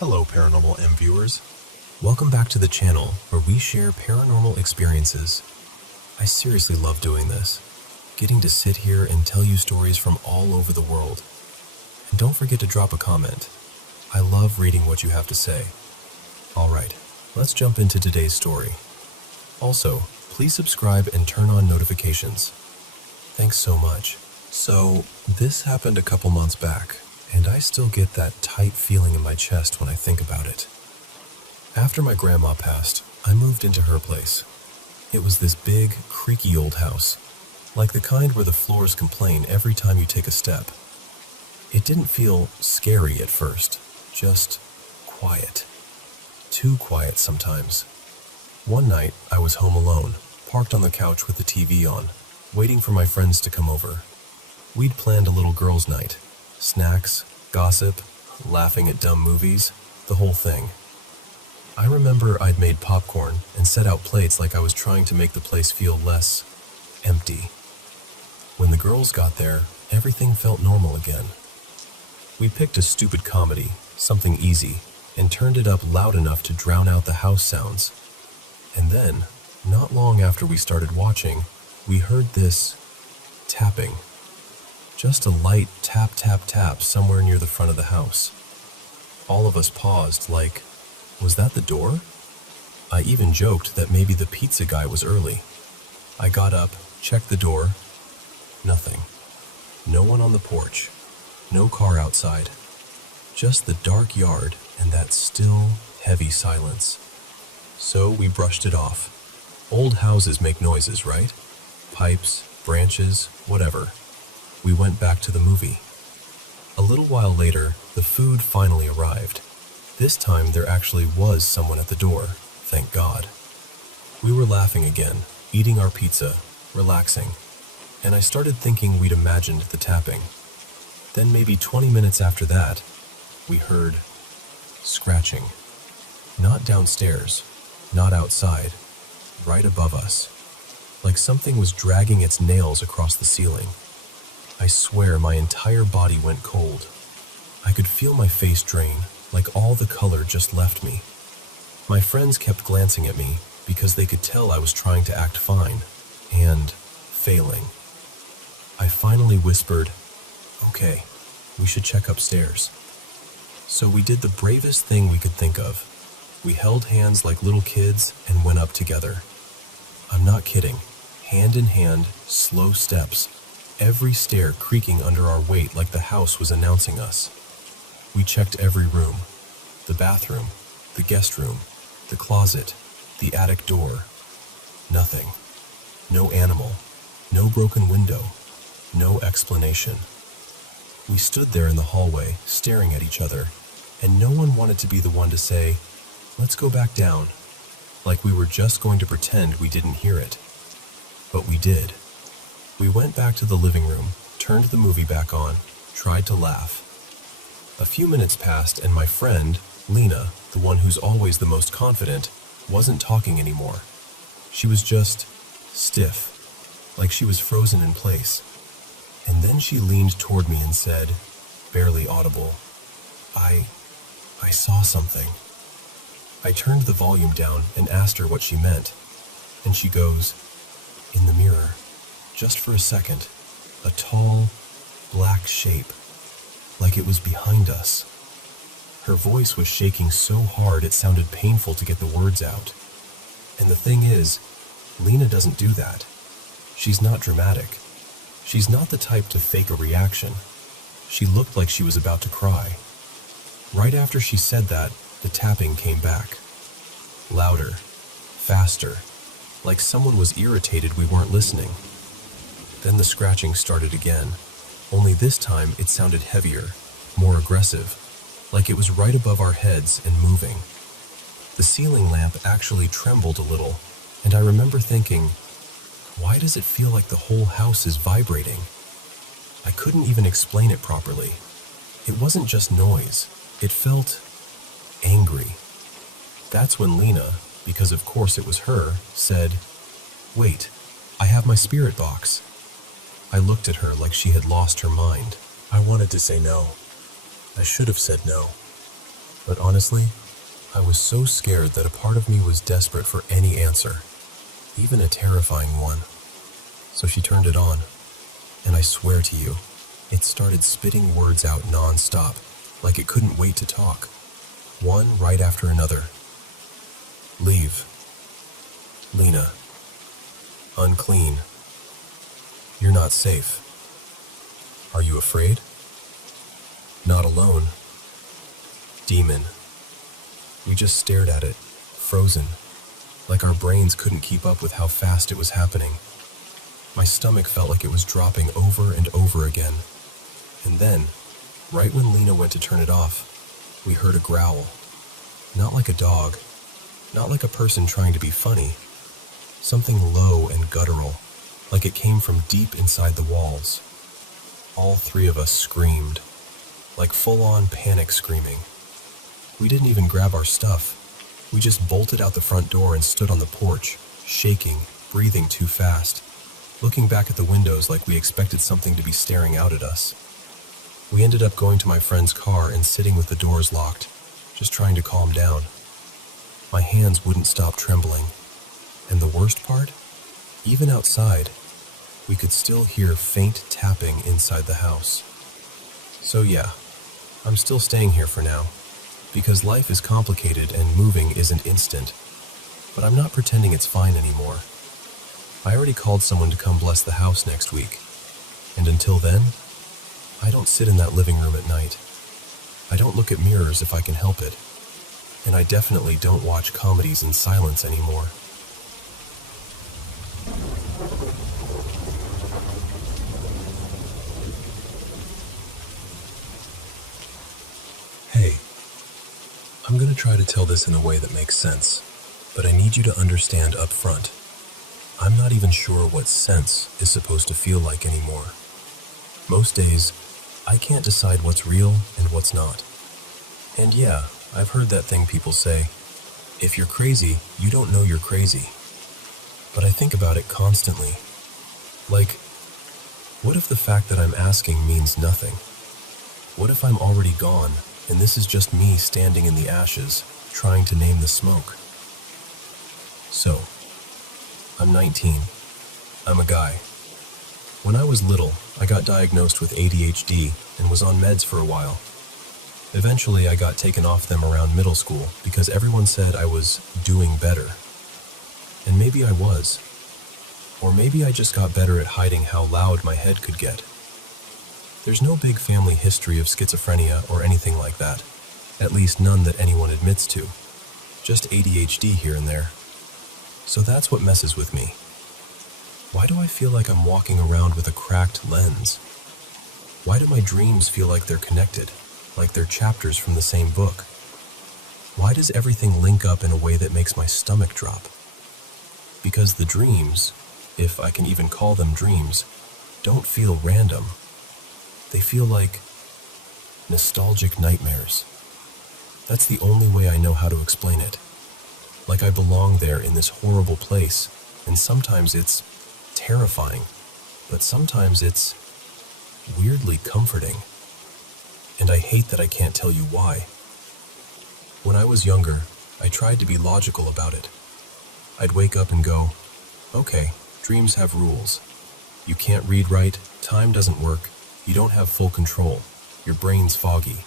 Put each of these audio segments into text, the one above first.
Hello, Paranormal M viewers. Welcome back to the channel where we share paranormal experiences. I seriously love doing this, getting to sit here and tell you stories from all over the world. And don't forget to drop a comment. I love reading what you have to say. Alright, let's jump into today's story. Also, please subscribe and turn on notifications. Thanks so much. So, this happened a couple months back, and I still get that tight feeling in my chest when I think about it. After my grandma passed, I moved into her place. It was this big, creaky old house, like the kind where the floors complain every time you take a step. It didn't feel scary at first, just quiet. Too quiet sometimes. One night, I was home alone, parked on the couch with the TV on, waiting for my friends to come over. We'd planned a little girls' night. Snacks, gossip, laughing at dumb movies, the whole thing. I remember I'd made popcorn and set out plates like I was trying to make the place feel less empty. When the girls got there, everything felt normal again. We picked a stupid comedy, something easy, and turned it up loud enough to drown out the house sounds. And then, not long after we started watching, we heard this tapping. Just a light tap, tap, tap somewhere near the front of the house. All of us paused like, was that the door? I even joked that maybe the pizza guy was early. I got up, checked the door. Nothing. No one on the porch. No car outside. Just the dark yard and that still, heavy silence. So we brushed it off. Old houses make noises, right? Pipes, branches, whatever. We went back to the movie. A little while later, the food finally arrived. This time there actually was someone at the door, thank God. We were laughing again, eating our pizza, relaxing, and I started thinking we'd imagined the tapping. Then maybe 20 minutes after that, we heard scratching. Not downstairs, not outside, right above us, like something was dragging its nails across the ceiling. I swear my entire body went cold. I could feel my face drain, like all the color just left me. My friends kept glancing at me because they could tell I was trying to act fine, and failing. I finally whispered, "Okay, we should check upstairs." So we did the bravest thing we could think of. We held hands like little kids and went up together. I'm not kidding. Hand in hand, slow steps. Every stair creaking under our weight like the house was announcing us. We checked every room. The bathroom, the guest room, the closet, the attic door. Nothing. No animal. No broken window. No explanation. We stood there in the hallway, staring at each other, and no one wanted to be the one to say, "Let's go back down," like we were just going to pretend we didn't hear it. But we did. We went back to the living room, turned the movie back on, tried to laugh. A few minutes passed and my friend, Lena, the one who's always the most confident, wasn't talking anymore. She was just stiff, like she was frozen in place. And then she leaned toward me and said, barely audible, I saw something." I turned the volume down and asked her what she meant, and she goes, "In the mirror. Just for a second, a tall, black shape, like it was behind us." Her voice was shaking so hard it sounded painful to get the words out. And the thing is, Lena doesn't do that. She's not dramatic. She's not the type to fake a reaction. She looked like she was about to cry. Right after she said that, the tapping came back. Louder, faster, like someone was irritated we weren't listening. Then the scratching started again, only this time it sounded heavier, more aggressive, like it was right above our heads and moving. The ceiling lamp actually trembled a little, and I remember thinking, why does it feel like the whole house is vibrating? I couldn't even explain it properly. It wasn't just noise, it felt angry. That's when Lena, because of course it was her, said, "Wait, I have my spirit box." I looked at her like she had lost her mind. I wanted to say no. I should have said no. But honestly, I was so scared that a part of me was desperate for any answer, even a terrifying one. So she turned it on, and I swear to you, it started spitting words out non-stop, like it couldn't wait to talk, one right after another. Leave. Lena. Unclean. You're not safe. Are you afraid? Not alone. Demon. We just stared at it, frozen, like our brains couldn't keep up with how fast it was happening. My stomach felt like it was dropping over and over again. And then, right when Lena went to turn it off, we heard a growl. Not like a dog, not like a person trying to be funny. Something low and guttural, like it came from deep inside the walls. All three of us screamed, like full-on panic screaming. We didn't even grab our stuff. We just bolted out the front door and stood on the porch, shaking, breathing too fast, looking back at the windows like we expected something to be staring out at us. We ended up going to my friend's car and sitting with the doors locked, just trying to calm down. My hands wouldn't stop trembling. And the worst part? Even outside, we could still hear faint tapping inside the house. So yeah, I'm still staying here for now, because life is complicated and moving isn't instant. But I'm not pretending it's fine anymore. I already called someone to come bless the house next week. And until then, I don't sit in that living room at night. I don't look at mirrors if I can help it. And I definitely don't watch comedies in silence anymore. Hey, I'm going to try to tell this in a way that makes sense, but I need you to understand up front. I'm not even sure what sense is supposed to feel like anymore. Most days, I can't decide what's real and what's not. And yeah, I've heard that thing people say, if you're crazy, you don't know you're crazy. But I think about it constantly. Like, what if the fact that I'm asking means nothing? What if I'm already gone, and this is just me standing in the ashes, trying to name the smoke? So, I'm 19. I'm a guy. When I was little, I got diagnosed with ADHD and was on meds for a while. Eventually, I got taken off them around middle school because everyone said I was doing better. And maybe I was. Or maybe I just got better at hiding how loud my head could get. There's no big family history of schizophrenia or anything like that. At least none that anyone admits to. Just ADHD here and there. So that's what messes with me. Why do I feel like I'm walking around with a cracked lens? Why do my dreams feel like they're connected, like they're chapters from the same book? Why does everything link up in a way that makes my stomach drop? Because the dreams, if I can even call them dreams, don't feel random. They feel like nostalgic nightmares. That's the only way I know how to explain it. Like I belong there in this horrible place, and sometimes it's terrifying, but sometimes it's weirdly comforting. And I hate that I can't tell you why. When I was younger, I tried to be logical about it. I'd wake up and go, okay, dreams have rules. You can't read right, time doesn't work, you don't have full control, your brain's foggy.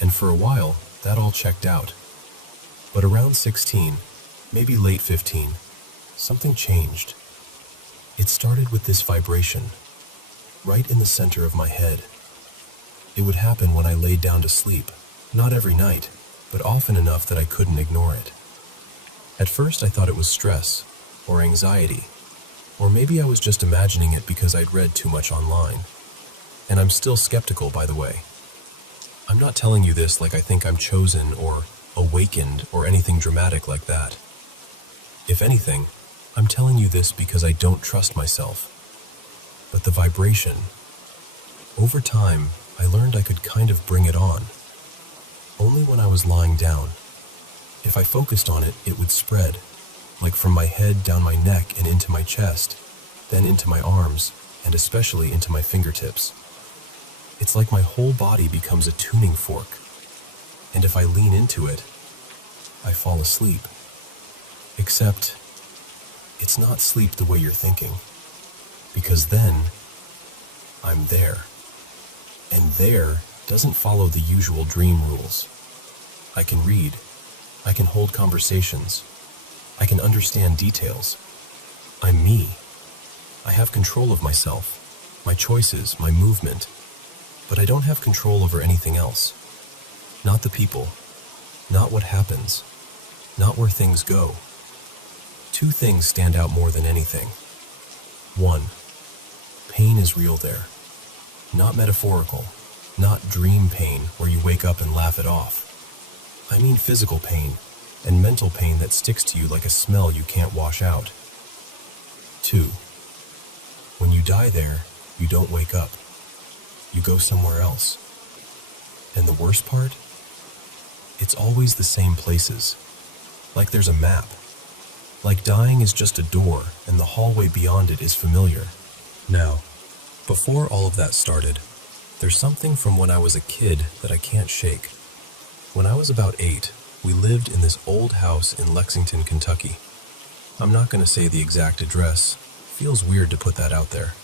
And for a while, that all checked out. But around 16, maybe late 15, something changed. It started with this vibration, right in the center of my head. It would happen when I laid down to sleep, not every night, but often enough that I couldn't ignore it. At first I thought it was stress, or anxiety, or maybe I was just imagining it because I'd read too much online. And I'm still skeptical, by the way. I'm not telling you this like I think I'm chosen or awakened or anything dramatic like that. If anything, I'm telling you this because I don't trust myself. But the vibration, over time, I learned I could kind of bring it on. Only when I was lying down. If I focused on it, it would spread, like from my head down my neck and into my chest, then into my arms, and especially into my fingertips. It's like my whole body becomes a tuning fork. And if I lean into it, I fall asleep. Except, it's not sleep the way you're thinking. Because then, I'm there. And there doesn't follow the usual dream rules. I can read. I can hold conversations. I can understand details. I'm me. I have control of myself, my choices, my movement. But I don't have control over anything else. Not the people. Not what happens. Not where things go. Two things stand out more than anything. One, pain is real there. Not metaphorical. Not dream pain where you wake up and laugh it off. I mean physical pain and mental pain that sticks to you like a smell you can't wash out. Two, when you die there, you don't wake up. You go somewhere else. And the worst part? It's always the same places. Like there's a map. Like dying is just a door and the hallway beyond it is familiar. Now, before all of that started, there's something from when I was a kid that I can't shake. When I was about 8, we lived in this old house in Lexington, Kentucky. I'm not going to say the exact address. Feels weird to put that out there.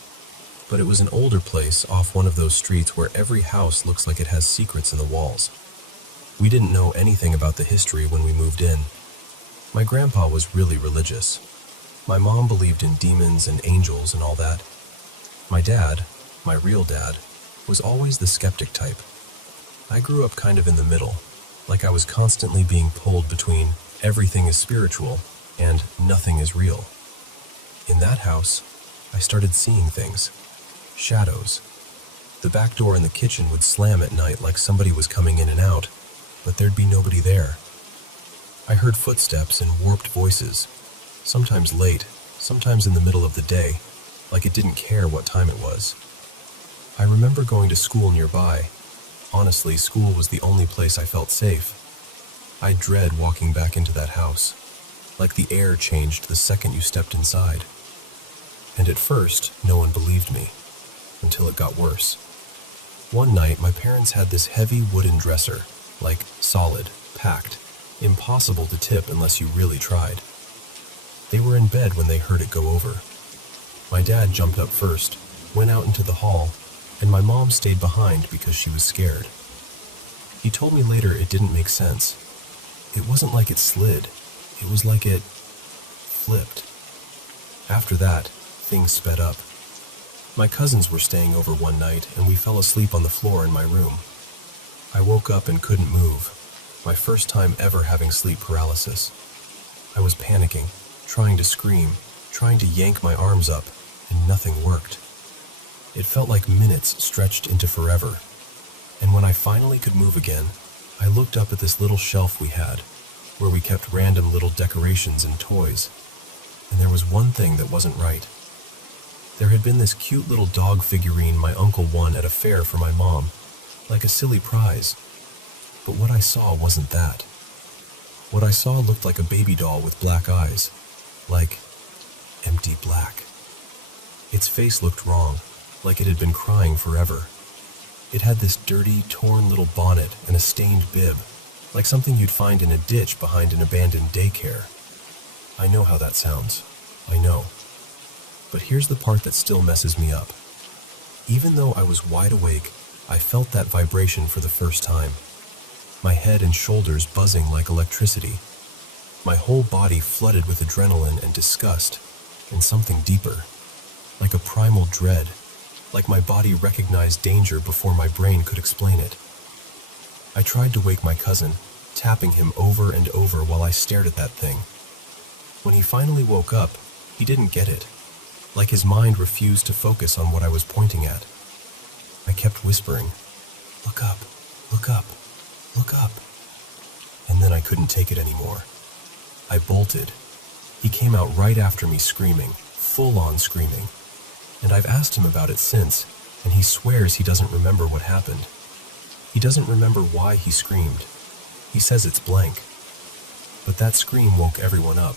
But it was an older place off one of those streets where every house looks like it has secrets in the walls. We didn't know anything about the history when we moved in. My grandpa was really religious. My mom believed in demons and angels and all that. My dad, my real dad, was always the skeptic type. I grew up kind of in the middle, like I was constantly being pulled between everything is spiritual and nothing is real. In that house, I started seeing things. Shadows. The back door in the kitchen would slam at night like somebody was coming in and out, but there'd be nobody there. I heard footsteps and warped voices, sometimes late, sometimes in the middle of the day, like it didn't care what time it was. I remember going to school nearby. Honestly, school was the only place I felt safe. I dread walking back into that house, like the air changed the second you stepped inside. And at first, no one believed me, until it got worse. One night, my parents had this heavy wooden dresser, like solid, packed, impossible to tip unless you really tried. They were in bed when they heard it go over. My dad jumped up first, went out into the hall, and my mom stayed behind because she was scared. He told me later it didn't make sense. It wasn't like it slid. It was like it flipped. After that, things sped up. My cousins were staying over one night, and we fell asleep on the floor in my room. I woke up and couldn't move, my first time ever having sleep paralysis. I was panicking, trying to scream, trying to yank my arms up, and nothing worked. It felt like minutes stretched into forever. And when I finally could move again, I looked up at this little shelf we had, where we kept random little decorations and toys. And there was one thing that wasn't right. There had been this cute little dog figurine my uncle won at a fair for my mom, like a silly prize. But what I saw wasn't that. What I saw looked like a baby doll with black eyes, like empty black. Its face looked wrong, like it had been crying forever. It had this dirty, torn little bonnet and a stained bib, like something you'd find in a ditch behind an abandoned daycare. I know how that sounds. I know. But here's the part that still messes me up. Even though I was wide awake, I felt that vibration for the first time. My head and shoulders buzzing like electricity. My whole body flooded with adrenaline and disgust, and something deeper, like a primal dread, like my body recognized danger before my brain could explain it. I tried to wake my cousin, tapping him over and over while I stared at that thing. When he finally woke up, he didn't get it, like his mind refused to focus on what I was pointing at. I kept whispering, "Look up, look up, look up." And then I couldn't take it anymore. I bolted. He came out right after me screaming, full-on screaming. And I've asked him about it since, and he swears he doesn't remember what happened. He doesn't remember why he screamed. He says it's blank. But that scream woke everyone up.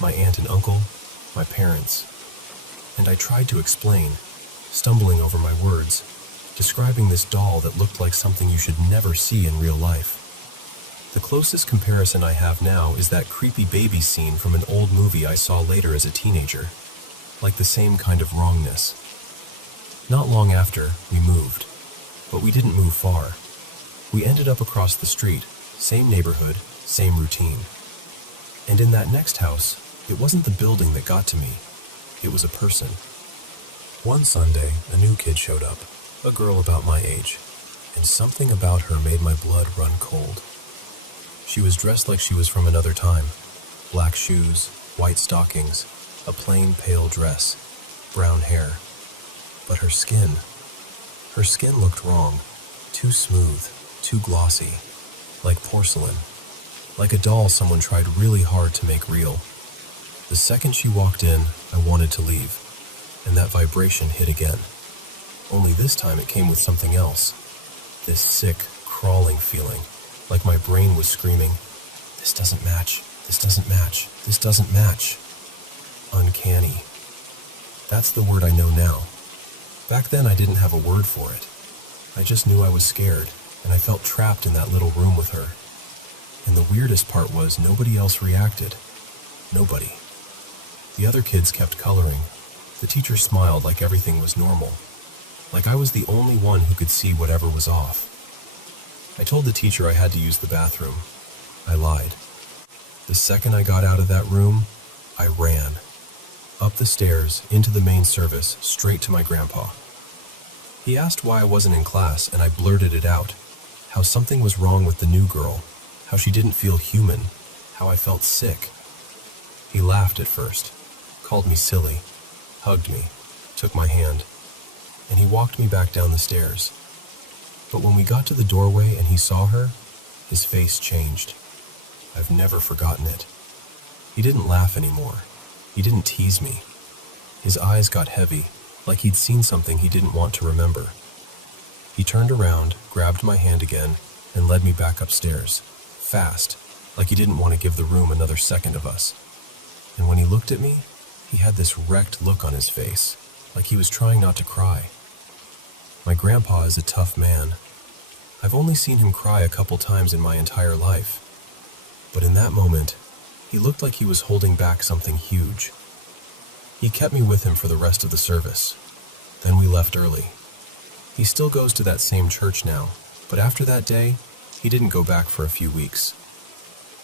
My aunt and uncle, my parents. And I tried to explain, stumbling over my words, describing this doll that looked like something you should never see in real life. The closest comparison I have now is that creepy baby scene from an old movie I saw later as a teenager. Like the same kind of wrongness. Not long after, we moved. But we didn't move far. We ended up across the street, same neighborhood, same routine. And in that next house, it wasn't the building that got to me. It was a person. One Sunday, a new kid showed up, a girl about my age, and something about her made my blood run cold. She was dressed like she was from another time. Black shoes, white stockings, a plain pale dress, brown hair. But her skin looked wrong, too smooth, too glossy, like porcelain, like a doll someone tried really hard to make real. The second she walked in, I wanted to leave, and that vibration hit again. Only this time it came with something else. This sick, crawling feeling, like my brain was screaming, "This doesn't match, this doesn't match, this doesn't match." Uncanny. That's the word I know now. Back then I didn't have a word for it. I just knew I was scared, and I felt trapped in that little room with her. And the weirdest part was nobody else reacted. Nobody. The other kids kept coloring. The teacher smiled like everything was normal. Like I was the only one who could see whatever was off. I told the teacher I had to use the bathroom. I lied. The second I got out of that room, I ran. Up the stairs, into the main service, straight to my grandpa. He asked why I wasn't in class, and I blurted it out. How something was wrong with the new girl. How she didn't feel human. How I felt sick. He laughed at first, called me silly, hugged me, took my hand, and he walked me back down the stairs. But when we got to the doorway and he saw her, his face changed. I've never forgotten it. He didn't laugh anymore. He didn't tease me. His eyes got heavy, like he'd seen something he didn't want to remember. He turned around, grabbed my hand again, and led me back upstairs, fast, like he didn't want to give the room another second of us. And when he looked at me, he had this wrecked look on his face, like he was trying not to cry. My grandpa is a tough man. I've only seen him cry a couple times in my entire life. But in that moment, he looked like he was holding back something huge. He kept me with him for the rest of the service. Then we left early. He still goes to that same church now, but after that day, he didn't go back for a few weeks.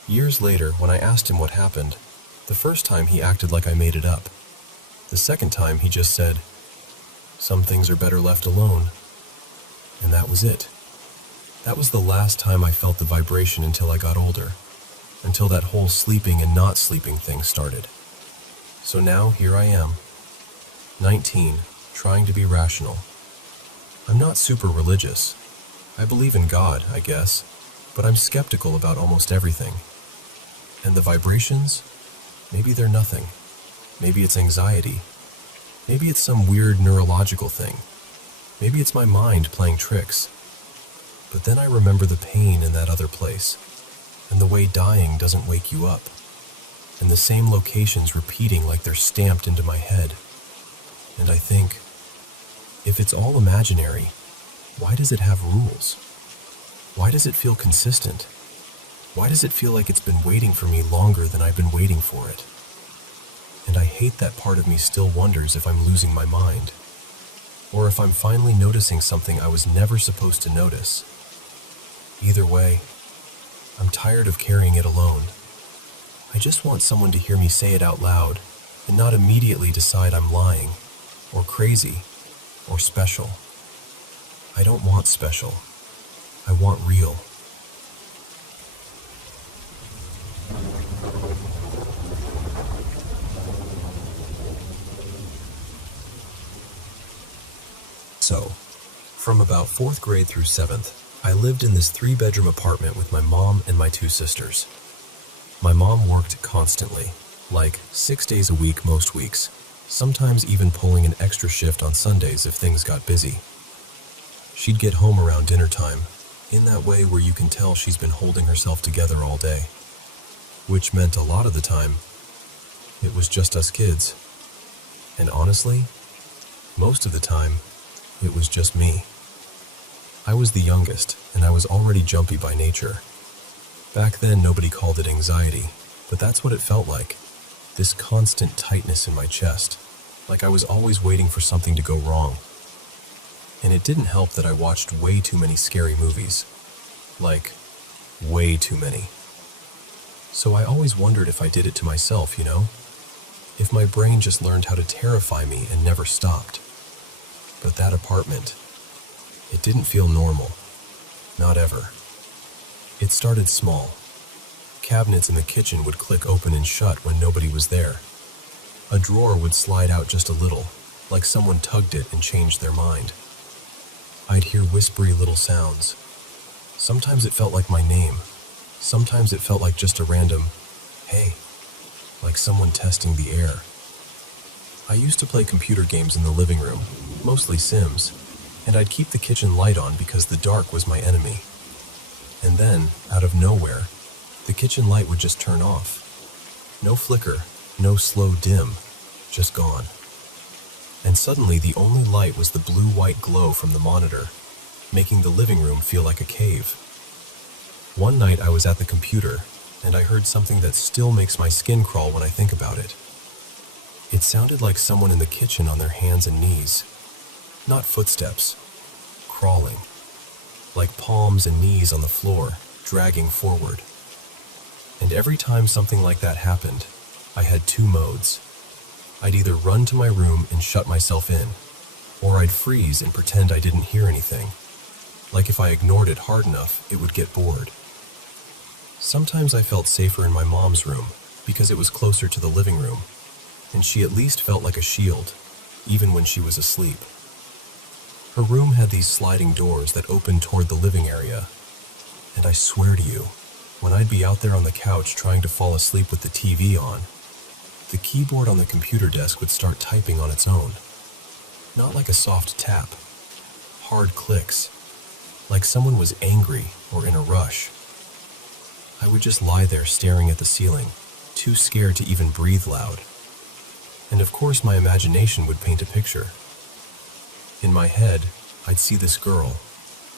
Years later, when I asked him what happened, the first time he acted like I made it up. The second time he just said, "Some things are better left alone." And that was it. That was the last time I felt the vibration until I got older, until that whole sleeping and not sleeping thing started. So now here I am, 19, trying to be rational. I'm not super religious. I believe in God, I guess, but I'm skeptical about almost everything. And the vibrations? Maybe they're nothing. Maybe it's anxiety. Maybe it's some weird neurological thing. Maybe it's my mind playing tricks. But then I remember the pain in that other place, and the way dying doesn't wake you up, and the same locations repeating like they're stamped into my head. And I think, if it's all imaginary, why does it have rules? Why does it feel consistent? Why does it feel like it's been waiting for me longer than I've been waiting for it? And I hate that part of me still wonders if I'm losing my mind, or if I'm finally noticing something I was never supposed to notice. Either way, I'm tired of carrying it alone. I just want someone to hear me say it out loud and not immediately decide I'm lying, or crazy, or special. I don't want special. I want real. So, from about 4th grade through 7th, I lived in this 3-bedroom apartment with my mom and my 2 sisters. My mom worked constantly, like 6 days a week most weeks, sometimes even pulling an extra shift on Sundays if things got busy. She'd get home around dinner time, in that way where you can tell she's been holding herself together all day, which meant a lot of the time, it was just us kids. And honestly, most of the time, it was just me. I was the youngest, and I was already jumpy by nature. Back then, nobody called it anxiety, but that's what it felt like. This constant tightness in my chest, like I was always waiting for something to go wrong. And it didn't help that I watched way too many scary movies. Like, way too many. So I always wondered if I did it to myself, you know? If my brain just learned how to terrify me and never stopped. But that apartment, it didn't feel normal. Not ever. It started small. Cabinets in the kitchen would click open and shut when nobody was there. A drawer would slide out just a little, like someone tugged it and changed their mind. I'd hear whispery little sounds. Sometimes it felt like my name. Sometimes it felt like just a random, hey, like someone testing the air. I used to play computer games in the living room, mostly Sims, and I'd keep the kitchen light on because the dark was my enemy. And then, out of nowhere, the kitchen light would just turn off. No flicker, no slow dim, just gone. And suddenly the only light was the blue-white glow from the monitor, making the living room feel like a cave. One night I was at the computer, and I heard something that still makes my skin crawl when I think about it. It sounded like someone in the kitchen on their hands and knees. Not footsteps, crawling. Like palms and knees on the floor, dragging forward. And every time something like that happened, I had two modes. I'd either run to my room and shut myself in, or I'd freeze and pretend I didn't hear anything. Like if I ignored it hard enough, it would get bored. Sometimes I felt safer in my mom's room, because it was closer to the living room, and she at least felt like a shield, even when she was asleep. Her room had these sliding doors that opened toward the living area, and I swear to you, when I'd be out there on the couch trying to fall asleep with the TV on, the keyboard on the computer desk would start typing on its own. Not like a soft tap, hard clicks, like someone was angry or in a rush. I would just lie there staring at the ceiling, too scared to even breathe loud. And of course my imagination would paint a picture. In my head, I'd see this girl,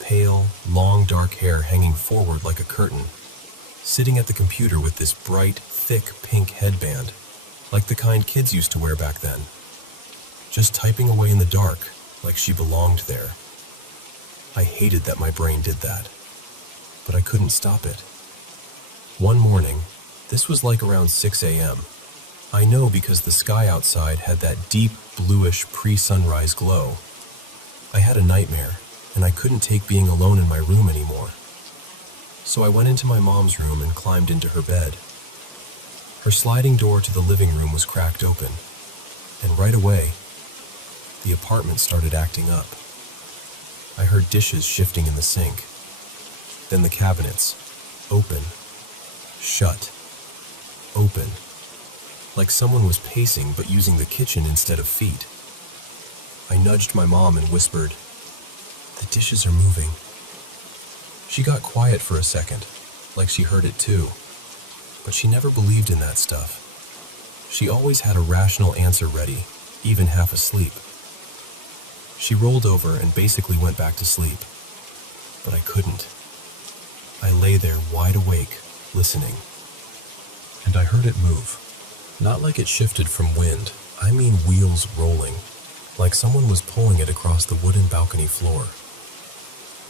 pale, long dark hair hanging forward like a curtain, sitting at the computer with this bright, thick pink headband, like the kind kids used to wear back then. Just typing away in the dark, like she belonged there. I hated that my brain did that, but I couldn't stop it. One morning, this was like around 6 a.m. I know because the sky outside had that deep, bluish pre-sunrise glow. I had a nightmare, and I couldn't take being alone in my room anymore. So I went into my mom's room and climbed into her bed. Her sliding door to the living room was cracked open, and right away, the apartment started acting up. I heard dishes shifting in the sink. Then the cabinets, open, shut, open, like someone was pacing but using the kitchen instead of feet. I nudged my mom and whispered, "The dishes are moving." She got quiet for a second, like she heard it too, but she never believed in that stuff. She always had a rational answer ready, even half asleep. She rolled over and basically went back to sleep, but I couldn't. I lay there wide awake, listening, and I heard it move. Not like it shifted from wind, I mean wheels rolling, like someone was pulling it across the wooden balcony floor.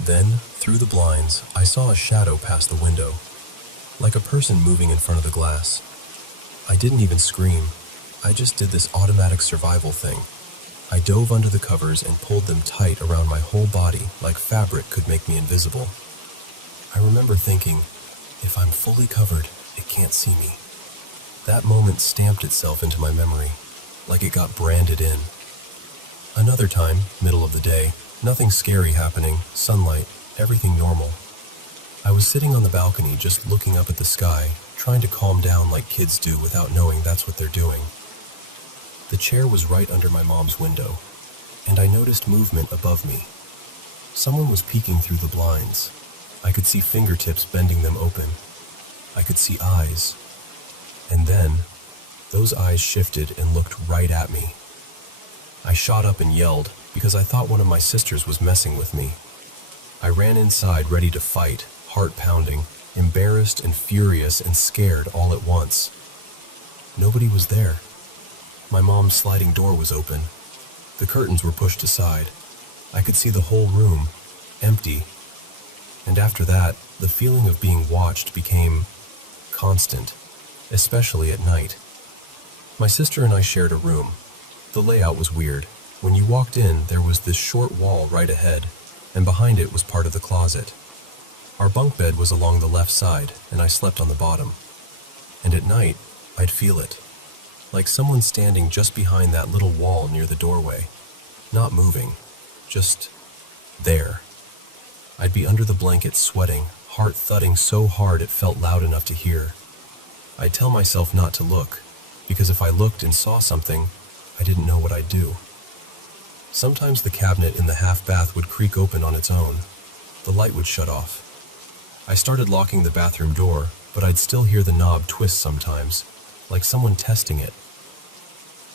Then, through the blinds, I saw a shadow pass the window, like a person moving in front of the glass. I didn't even scream, I just did this automatic survival thing. I dove under the covers and pulled them tight around my whole body like fabric could make me invisible. I remember thinking, if I'm fully covered, it can't see me. That moment stamped itself into my memory, like it got branded in. Another time, middle of the day, nothing scary happening, sunlight, everything normal. I was sitting on the balcony just looking up at the sky, trying to calm down like kids do without knowing that's what they're doing. The chair was right under my mom's window, and I noticed movement above me. Someone was peeking through the blinds. I could see fingertips bending them open. I could see eyes. And then, those eyes shifted and looked right at me. I shot up and yelled because I thought one of my sisters was messing with me. I ran inside ready to fight, heart pounding, embarrassed and furious and scared all at once. Nobody was there. My mom's sliding door was open. The curtains were pushed aside. I could see the whole room, empty. And after that, the feeling of being watched became constant, especially at night. My sister and I shared a room. The layout was weird. When you walked in, there was this short wall right ahead, and behind it was part of the closet. Our bunk bed was along the left side, and I slept on the bottom. And at night, I'd feel it, like someone standing just behind that little wall near the doorway, not moving, just there. I'd be under the blanket sweating, heart thudding so hard it felt loud enough to hear. I'd tell myself not to look, because if I looked and saw something, I didn't know what I'd do. Sometimes the cabinet in the half bath would creak open on its own. The light would shut off. I started locking the bathroom door, but I'd still hear the knob twist sometimes, like someone testing it.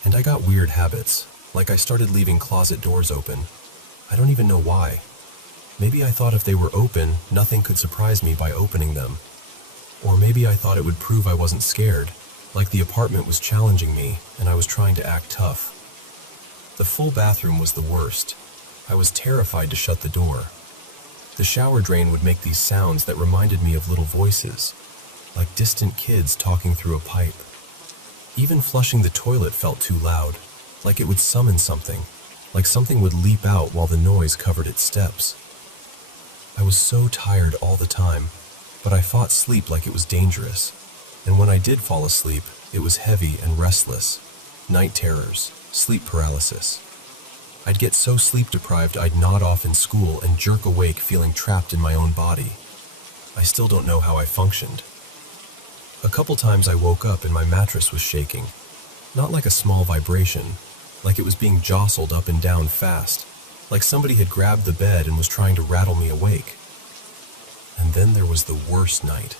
And I got weird habits, like I started leaving closet doors open. I don't even know why. Maybe I thought if they were open, nothing could surprise me by opening them. Or maybe I thought it would prove I wasn't scared, like the apartment was challenging me and I was trying to act tough. The full bathroom was the worst. I was terrified to shut the door. The shower drain would make these sounds that reminded me of little voices, like distant kids talking through a pipe. Even flushing the toilet felt too loud, like it would summon something, like something would leap out while the noise covered its steps. I was so tired all the time, but I fought sleep like it was dangerous. And when I did fall asleep, it was heavy and restless. Night terrors, sleep paralysis. I'd get so sleep deprived I'd nod off in school and jerk awake feeling trapped in my own body. I still don't know how I functioned. A couple times I woke up and my mattress was shaking. Not like a small vibration, like it was being jostled up and down fast, like somebody had grabbed the bed and was trying to rattle me awake. And then there was the worst night.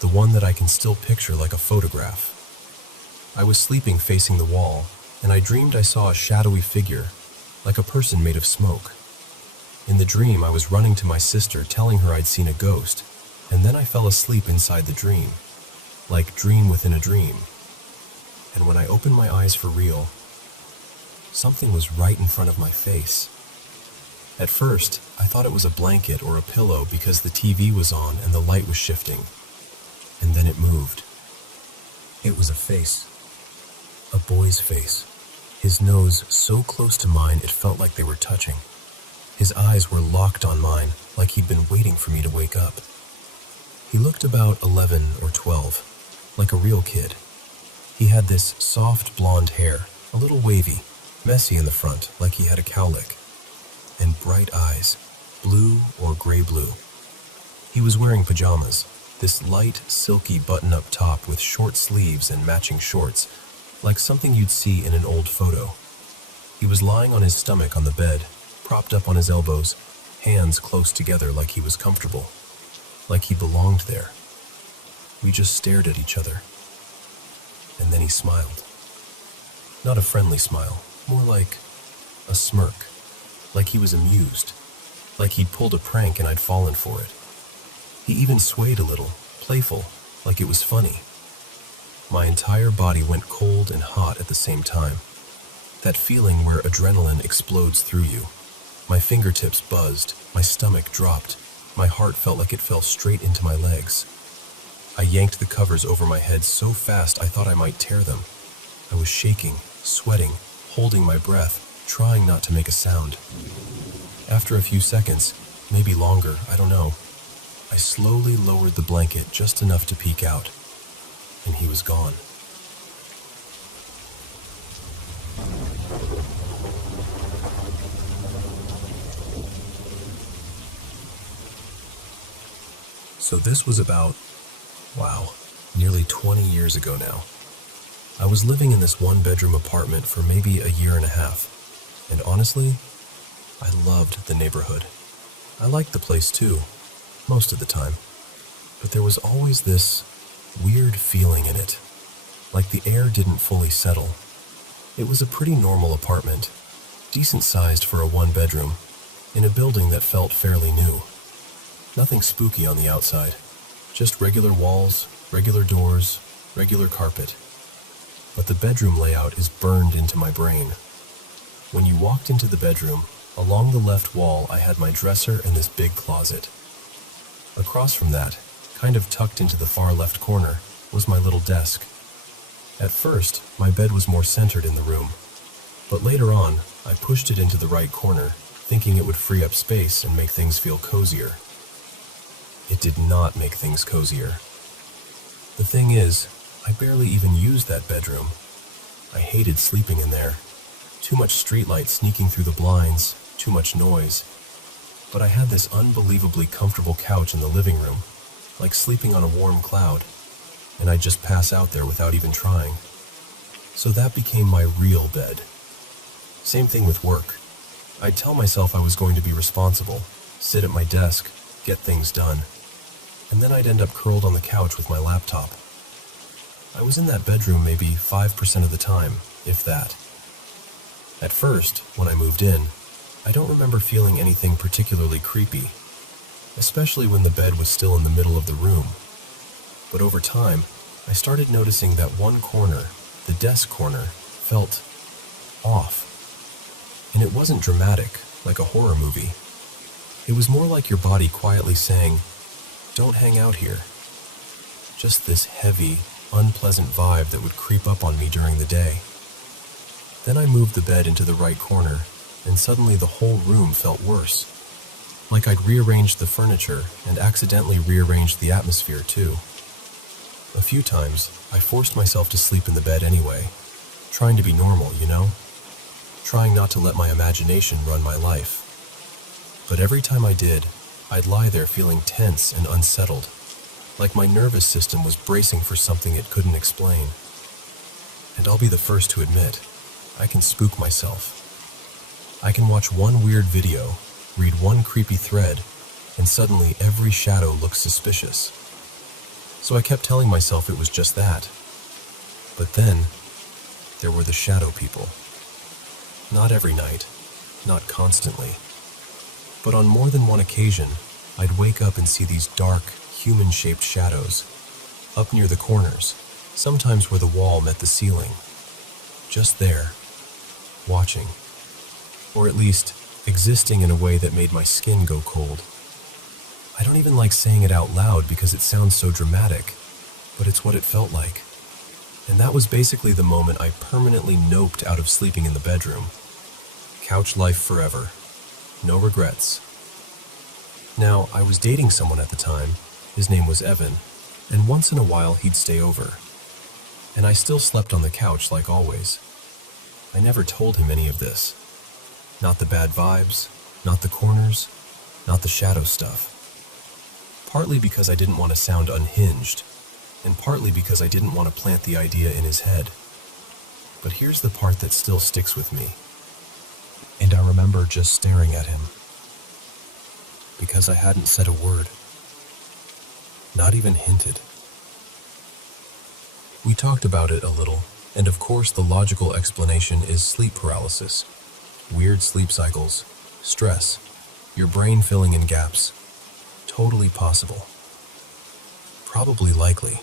The one that I can still picture like a photograph. I was sleeping facing the wall, and I dreamed I saw a shadowy figure, like a person made of smoke. In the dream, I was running to my sister, telling her I'd seen a ghost, and then I fell asleep inside the dream, like dream within a dream. And when I opened my eyes for real, something was right in front of my face. At first, I thought it was a blanket or a pillow because the TV was on and the light was shifting. And then it moved. It was a face. A boy's face. His nose so close to mine it felt like they were touching. His eyes were locked on mine, like he'd been waiting for me to wake up. He looked about 11 or 12, like a real kid. He had this soft blonde hair, a little wavy, messy in the front, like he had a cowlick, and bright eyes, blue or gray blue. He was wearing pajamas, this light, silky button-up top with short sleeves and matching shorts, like something you'd see in an old photo. He was lying on his stomach on the bed, propped up on his elbows, hands close together like he was comfortable, like he belonged there. We just stared at each other. And then he smiled. Not a friendly smile, more like a smirk, like he was amused, like he'd pulled a prank and I'd fallen for it. He even swayed a little, playful, like it was funny. My entire body went cold and hot at the same time. That feeling where adrenaline explodes through you. My fingertips buzzed, my stomach dropped, my heart felt like it fell straight into my legs. I yanked the covers over my head so fast I thought I might tear them. I was shaking, sweating, holding my breath, trying not to make a sound. After a few seconds, maybe longer, I don't know, I slowly lowered the blanket just enough to peek out, and he was gone. So this was about, nearly 20 years ago now. I was living in this one-bedroom apartment for maybe a year and a half, and honestly, I loved the neighborhood. I liked the place too, most of the time, but there was always this weird feeling in it, like the air didn't fully settle. It was a pretty normal apartment, decent-sized for a one-bedroom, in a building that felt fairly new. Nothing spooky on the outside, Just regular walls, regular doors, regular carpet. But the bedroom layout is burned into my brain. When you walked into the bedroom, along the left wall I had my dresser and this big closet. Across from that, kind of tucked into the far left corner, was my little desk. At first, my bed was more centered in the room, but later on, I pushed it into the right corner, thinking it would free up space and make things feel cozier. It did not make things cozier. The thing is, I barely even used that bedroom. I hated sleeping in there. Too much streetlight sneaking through the blinds, too much noise. But I had this unbelievably comfortable couch in the living room, like sleeping on a warm cloud, and I'd just pass out there without even trying. So that became my real bed. Same thing with work. I'd tell myself I was going to be responsible, sit at my desk, get things done, and then I'd end up curled on the couch with my laptop. I was in that bedroom maybe 5% of the time, if that. At first, when I moved in, I don't remember feeling anything particularly creepy, especially when the bed was still in the middle of the room. But over time, I started noticing that one corner, the desk corner, felt off. And it wasn't dramatic, like a horror movie. It was more like your body quietly saying, "Don't hang out here." Just this heavy, unpleasant vibe that would creep up on me during the day. Then I moved the bed into the right corner, and suddenly the whole room felt worse. Like I'd rearranged the furniture and accidentally rearranged the atmosphere too. A few times, I forced myself to sleep in the bed anyway, trying to be normal, you know? Trying not to let my imagination run my life. But every time I did, I'd lie there feeling tense and unsettled, like my nervous system was bracing for something it couldn't explain. And I'll be the first to admit, I can spook myself. I can watch one weird video, read one creepy thread, and suddenly every shadow looks suspicious. So I kept telling myself it was just that. But then, there were the shadow people. Not every night, not constantly. But on more than one occasion, I'd wake up and see these dark, human-shaped shadows, up near the corners, sometimes where the wall met the ceiling. Just there, watching. Or at least, existing in a way that made my skin go cold. I don't even like saying it out loud because it sounds so dramatic, but it's what it felt like. And that was basically the moment I permanently noped out of sleeping in the bedroom. Couch life forever. No regrets. Now, I was dating someone at the time. His name was Evan, and once in a while he'd stay over. And I still slept on the couch like always. I never told him any of this. Not the bad vibes, not the corners, not the shadow stuff. Partly because I didn't want to sound unhinged, and partly because I didn't want to plant the idea in his head. But here's the part that still sticks with me. And I remember just staring at him. Because I hadn't said a word. Not even hinted. We talked about it a little, and of course the logical explanation is sleep paralysis. Weird sleep cycles, stress, your brain filling in gaps. Totally possible. Probably likely.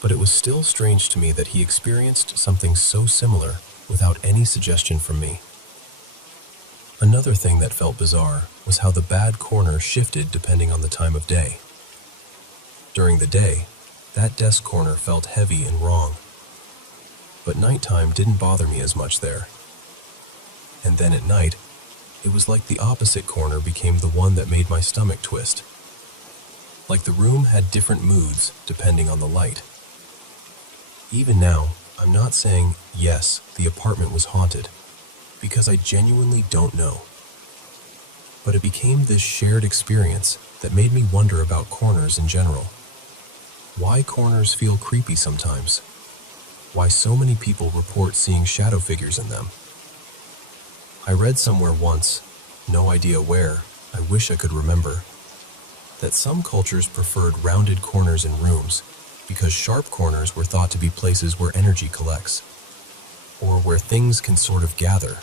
But it was still strange to me that he experienced something so similar without any suggestion from me. Another thing that felt bizarre was how the bad corner shifted depending on the time of day. During the day, that desk corner felt heavy and wrong. But nighttime didn't bother me as much there. And then at night, it was like the opposite corner became the one that made my stomach twist. Like the room had different moods depending on the light. Even now, I'm not saying, yes, the apartment was haunted, because I genuinely don't know. But it became this shared experience that made me wonder about corners in general. Why corners feel creepy sometimes. Why so many people report seeing shadow figures in them. I read somewhere once, no idea where, I wish I could remember, that some cultures preferred rounded corners in rooms because sharp corners were thought to be places where energy collects, or where things can sort of gather.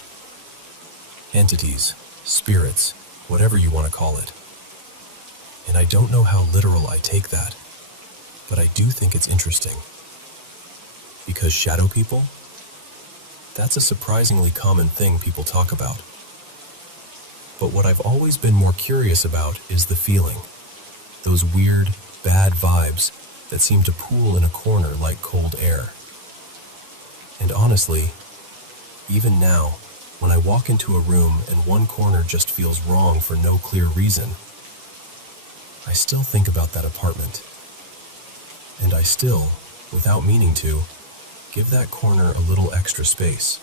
Entities, spirits, whatever you want to call it. And I don't know how literal I take that, but I do think it's interesting. Because shadow people? That's a surprisingly common thing people talk about. But what I've always been more curious about is the feeling. Those weird, bad vibes that seem to pool in a corner like cold air. And honestly, even now, when I walk into a room and one corner just feels wrong for no clear reason, I still think about that apartment. And I still, without meaning to, give that corner a little extra space.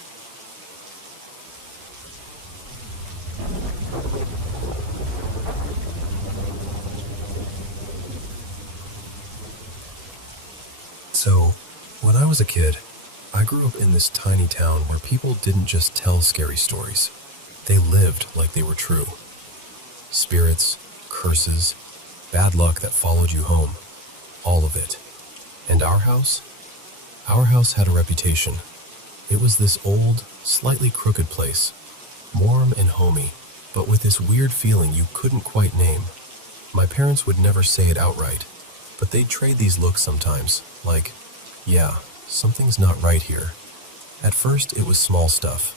So, when I was a kid, I grew up in this tiny town where people didn't just tell scary stories. They lived like they were true. Spirits, curses, bad luck that followed you home. All of it. And our house? Our house had a reputation. It was this old, slightly crooked place. Warm and homey, but with this weird feeling you couldn't quite name. My parents would never say it outright, but they'd trade these looks sometimes, like, yeah, something's not right here. At first, it was small stuff.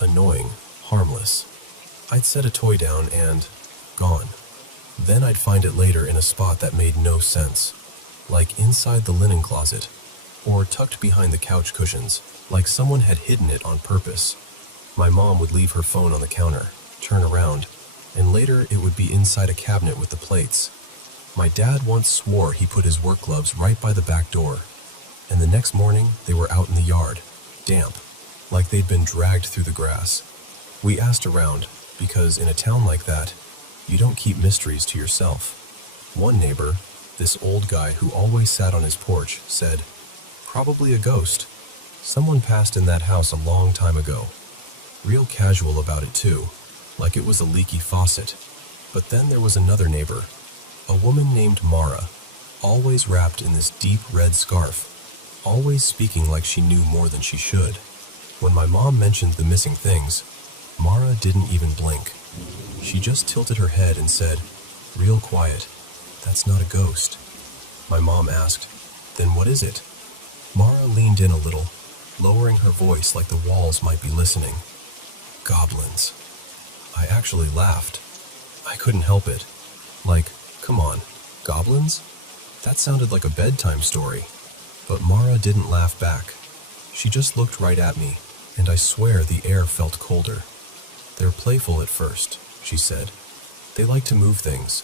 Annoying, harmless. I'd set a toy down and gone. Then I'd find it later in a spot that made no sense, like inside the linen closet, or tucked behind the couch cushions, like someone had hidden it on purpose. My mom would leave her phone on the counter, turn around, and later it would be inside a cabinet with the plates. My dad once swore he put his work gloves right by the back door, and the next morning they were out in the yard, damp, like they'd been dragged through the grass. We asked around, because in a town like that, you don't keep mysteries to yourself. One neighbor, this old guy who always sat on his porch, said, "Probably a ghost. Someone passed in that house a long time ago." Real casual about it too, like it was a leaky faucet. But then there was another neighbor, a woman named Mara, always wrapped in this deep red scarf, always speaking like she knew more than she should. When my mom mentioned the missing things, Mara didn't even blink. She just tilted her head and said, real quiet, "That's not a ghost." My mom asked, "Then what is it?" Mara leaned in a little, lowering her voice like the walls might be listening. "Goblins." I actually laughed. I couldn't help it. Like, come on, goblins? That sounded like a bedtime story. But Mara didn't laugh back. She just looked right at me, and I swear the air felt colder. "They're playful at first," she said. "They like to move things,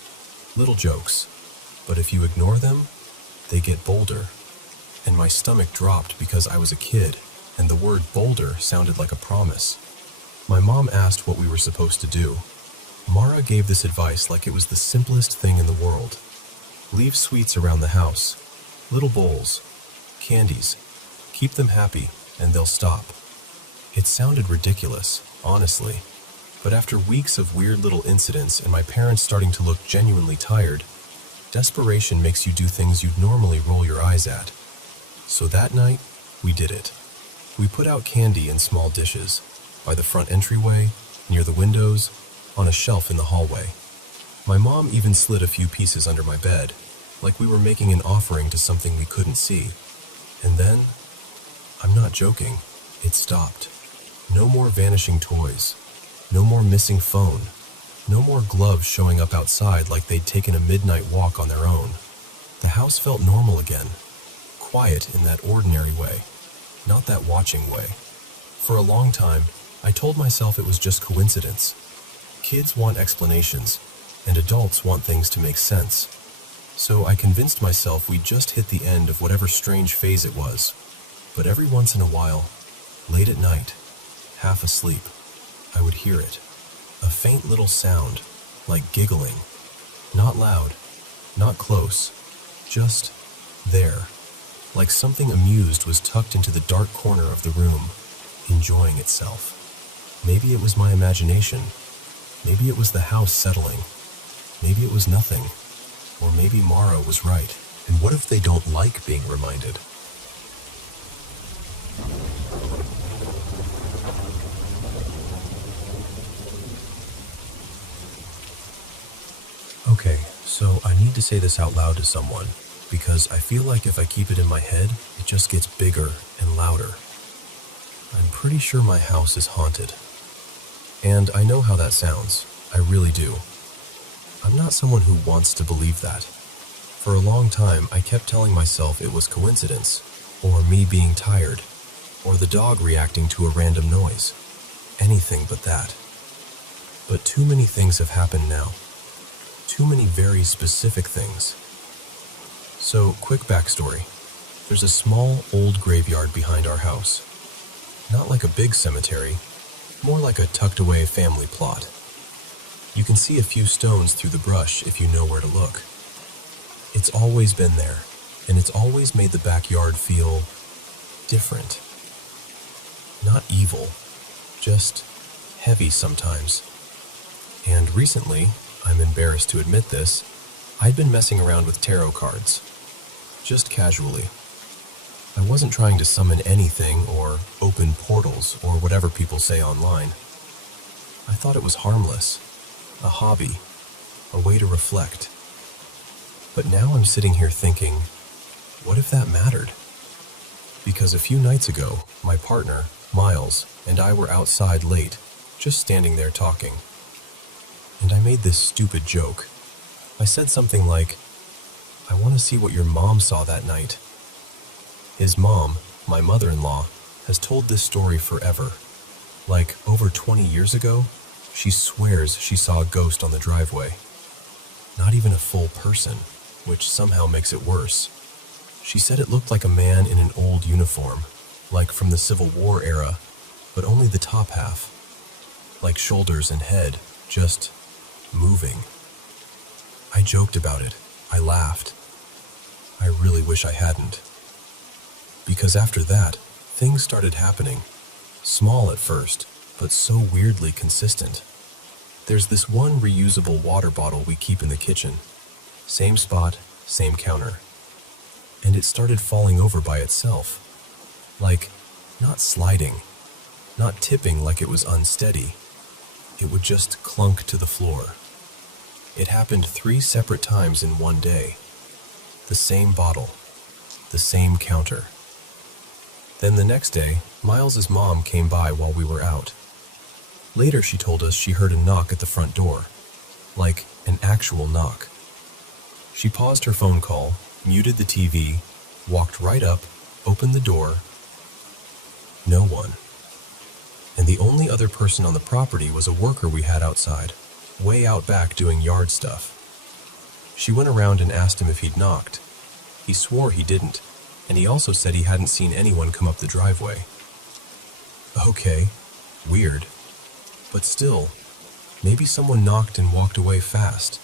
little jokes. But if you ignore them, they get bolder." And my stomach dropped because I was a kid, and the word boulder sounded like a promise. My mom asked what we were supposed to do. Mara gave this advice like it was the simplest thing in the world. Leave sweets around the house, little bowls, candies. Keep them happy, and they'll stop. It sounded ridiculous, honestly. But after weeks of weird little incidents and my parents starting to look genuinely tired, desperation makes you do things you'd normally roll your eyes at. So that night, we did it. We put out candy in small dishes, by the front entryway, near the windows, on a shelf in the hallway. My mom even slid a few pieces under my bed, like we were making an offering to something we couldn't see. And then, I'm not joking, it stopped. No more vanishing toys. No more missing phone. No more gloves showing up outside like they'd taken a midnight walk on their own. The house felt normal again. Quiet in that ordinary way, not that watching way. For a long time, I told myself it was just coincidence. Kids want explanations, and adults want things to make sense. So I convinced myself we'd just hit the end of whatever strange phase it was. But every once in a while, late at night, half asleep, I would hear it. A faint little sound, like giggling. Not loud, not close, just there. Like something amused was tucked into the dark corner of the room, enjoying itself. Maybe it was my imagination. Maybe it was the house settling. Maybe it was nothing. Or maybe Mara was right. And what if they don't like being reminded? Okay, so I need to say this out loud to someone, because I feel like if I keep it in my head, it just gets bigger and louder. I'm pretty sure my house is haunted. And I know how that sounds. I really do. I'm not someone who wants to believe that. For a long time, I kept telling myself it was coincidence, or me being tired, or the dog reacting to a random noise. Anything but that. But too many things have happened now. Too many very specific things. So, quick backstory. There's a small, old graveyard behind our house. Not like a big cemetery, more like a tucked-away family plot. You can see a few stones through the brush if you know where to look. It's always been there, and it's always made the backyard feel different. Not evil, just heavy sometimes. And recently, I'm embarrassed to admit this, I'd been messing around with tarot cards. Just casually. I wasn't trying to summon anything or open portals or whatever people say online. I thought it was harmless, a hobby, a way to reflect. But now I'm sitting here thinking, what if that mattered? Because a few nights ago, my partner, Miles, and I were outside late, just standing there talking. And I made this stupid joke. I said something like, I want to see what your mom saw that night. His mom, my mother-in-law, has told this story forever. Like, over 20 years ago, she swears she saw a ghost on the driveway. Not even a full person, which somehow makes it worse. She said it looked like a man in an old uniform, like from the Civil War era, but only the top half. Like shoulders and head, just moving. I joked about it. I laughed. I really wish I hadn't. Because after that, things started happening. Small at first, but so weirdly consistent. There's this one reusable water bottle we keep in the kitchen. Same spot, same counter. And it started falling over by itself. Like, not sliding, not tipping like it was unsteady. It would just clunk to the floor. It happened 3 separate times in one day. The same bottle, the same counter. Then the next day, Miles's mom came by while we were out. Later she told us she heard a knock at the front door. Like, an actual knock. She paused her phone call, muted the TV, walked right up, opened the door. No one. And the only other person on the property was a worker we had outside, way out back doing yard stuff. She went around and asked him if he'd knocked. He swore he didn't, and he also said he hadn't seen anyone come up the driveway. Okay, weird. But still, maybe someone knocked and walked away fast.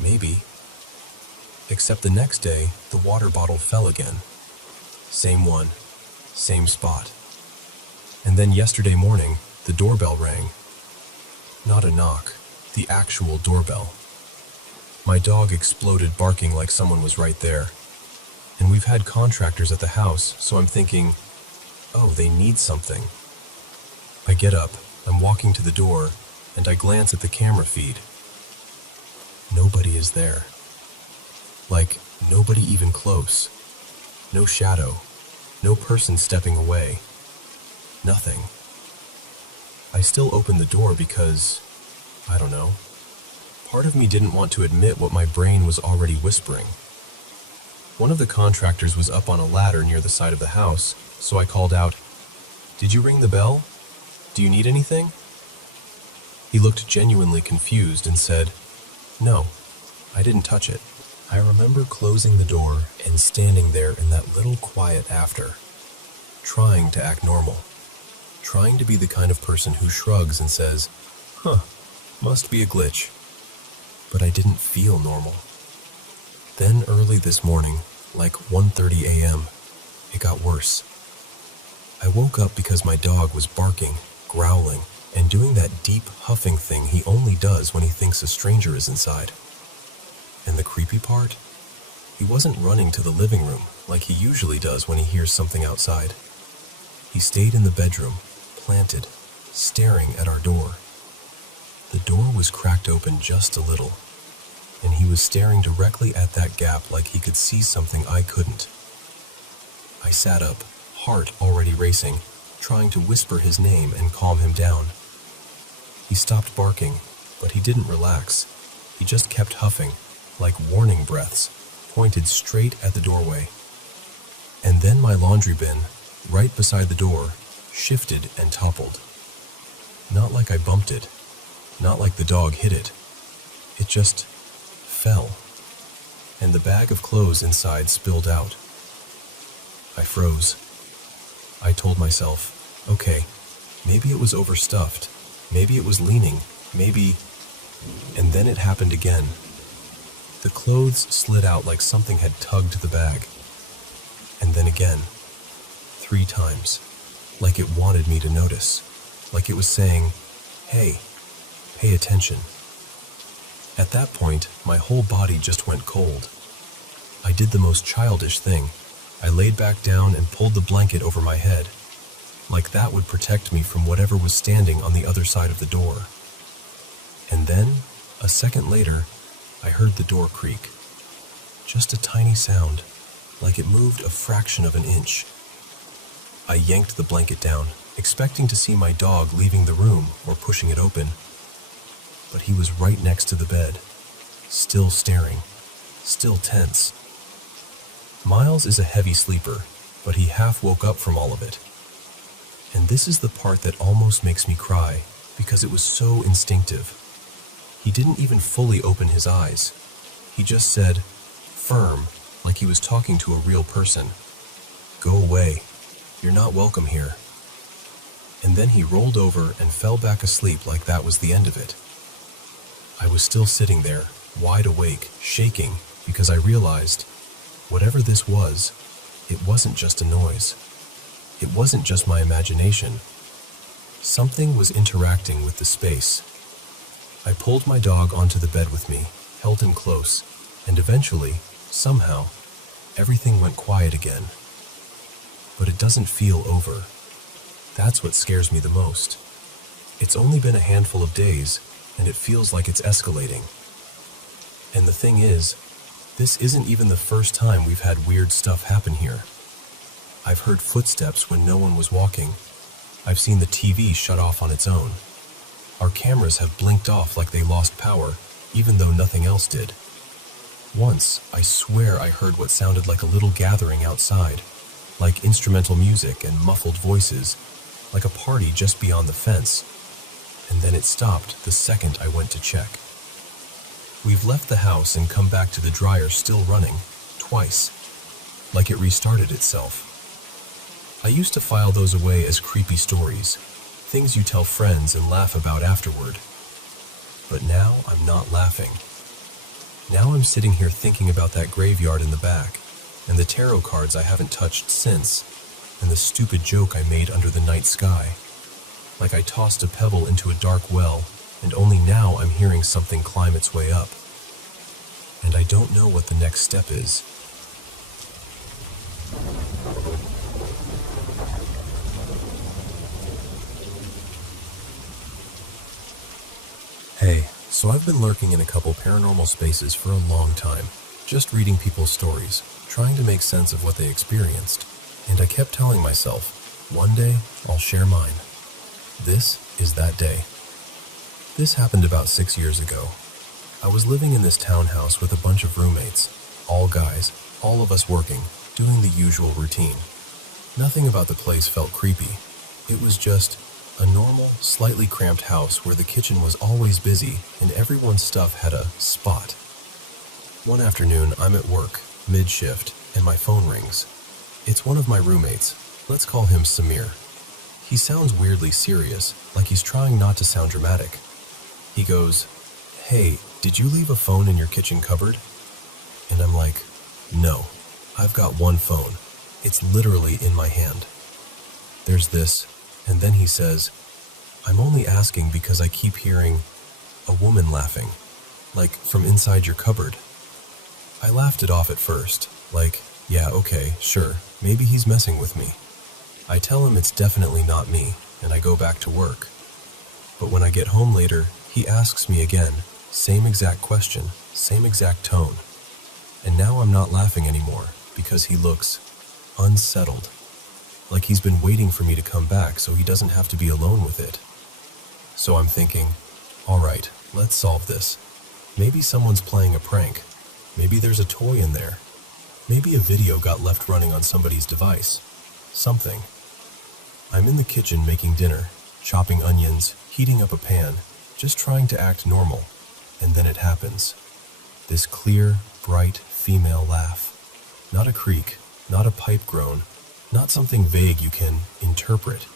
Maybe. Except the next day, the water bottle fell again. Same one, same spot. And then yesterday morning, the doorbell rang. Not a knock, the actual doorbell. My dog exploded barking like someone was right there. And we've had contractors at the house, so I'm thinking, oh, they need something. I get up, I'm walking to the door, and I glance at the camera feed. Nobody is there. Like, nobody even close. No shadow. No person stepping away. Nothing. I still open the door because, I don't know. Part of me didn't want to admit what my brain was already whispering. One of the contractors was up on a ladder near the side of the house, so I called out, "Did you ring the bell? Do you need anything?" He looked genuinely confused and said, "No, I didn't touch it." I remember closing the door and standing there in that little quiet after, trying to act normal, trying to be the kind of person who shrugs and says, must be a glitch. But I didn't feel normal. Then early this morning, like 1:30 a.m., it got worse. I woke up because my dog was barking, growling, and doing that deep huffing thing he only does when he thinks a stranger is inside. And the creepy part? He wasn't running to the living room like he usually does when he hears something outside. He stayed in the bedroom, planted, staring at our door. The door was cracked open just a little, and he was staring directly at that gap like he could see something I couldn't. I sat up, heart already racing, trying to whisper his name and calm him down. He stopped barking, but he didn't relax. He just kept huffing, like warning breaths, pointed straight at the doorway. And then my laundry bin, right beside the door, shifted and toppled. Not like I bumped it, not like the dog hit it. It just fell, and the bag of clothes inside spilled out. I froze. I told myself, okay, maybe it was overstuffed, maybe it was leaning, maybe... And then it happened again. The clothes slid out like something had tugged the bag. And then again, 3 times, like it wanted me to notice, like it was saying, hey, pay attention. At that point, my whole body just went cold. I did the most childish thing. I laid back down and pulled the blanket over my head, like that would protect me from whatever was standing on the other side of the door. And then, a second later, I heard the door creak. Just a tiny sound, like it moved a fraction of an inch. I yanked the blanket down, expecting to see my dog leaving the room or pushing it open. But he was right next to the bed, still staring, still tense. Miles is a heavy sleeper, but he half woke up from all of it. And this is the part that almost makes me cry, because it was so instinctive. He didn't even fully open his eyes. He just said, firm, like he was talking to a real person, "Go away. You're not welcome here." And then he rolled over and fell back asleep like that was the end of it. I was still sitting there, wide awake, shaking, because I realized, whatever this was, it wasn't just a noise. It wasn't just my imagination. Something was interacting with the space. I pulled my dog onto the bed with me, held him close, and eventually, somehow, everything went quiet again. But it doesn't feel over. That's what scares me the most. It's only been a handful of days, and it feels like it's escalating. And the thing is, this isn't even the first time we've had weird stuff happen here. I've heard footsteps when no one was walking. I've seen the TV shut off on its own. Our cameras have blinked off like they lost power, even though nothing else did. Once, I swear I heard what sounded like a little gathering outside, like instrumental music and muffled voices, like a party just beyond the fence. And then it stopped the second I went to check. We've left the house and come back to the dryer still running, twice, like it restarted itself. I used to file those away as creepy stories, things you tell friends and laugh about afterward. But now I'm not laughing. Now I'm sitting here thinking about that graveyard in the back, and the tarot cards I haven't touched since, and the stupid joke I made under the night sky. Like I tossed a pebble into a dark well, and only now I'm hearing something climb its way up. And I don't know what the next step is. Hey, so I've been lurking in a couple paranormal spaces for a long time, just reading people's stories, trying to make sense of what they experienced, and I kept telling myself, one day I'll share mine. This is that day. This happened about 6 years ago. I was living in this townhouse with a bunch of roommates, all guys, all of us working, doing the usual routine. Nothing about the place felt creepy. It was just a normal, slightly cramped house where the kitchen was always busy and everyone's stuff had a spot. One afternoon, I'm at work, mid-shift, and my phone rings. It's one of my roommates. Let's call him Samir. He sounds weirdly serious, like he's trying not to sound dramatic. He goes, "Hey, did you leave a phone in your kitchen cupboard?" And I'm like, "No, I've got one phone. It's literally in my hand." There's this, and then he says, "I'm only asking because I keep hearing a woman laughing, like from inside your cupboard." I laughed it off at first, like, yeah, okay, sure, maybe he's messing with me. I tell him it's definitely not me, and I go back to work. But when I get home later, he asks me again, Same exact question, same exact tone. And now I'm not laughing anymore because he looks unsettled. Like he's been waiting for me to come back so he doesn't have to be alone with it. So I'm thinking, all right, let's solve this. Maybe someone's playing a prank. Maybe there's a toy in there. Maybe a video got left running on somebody's device. Something. I'm in the kitchen making dinner, chopping onions, heating up a pan, just trying to act normal. And then it happens. This clear, bright, female laugh. Not a creak, not a pipe groan, not something vague you can interpret.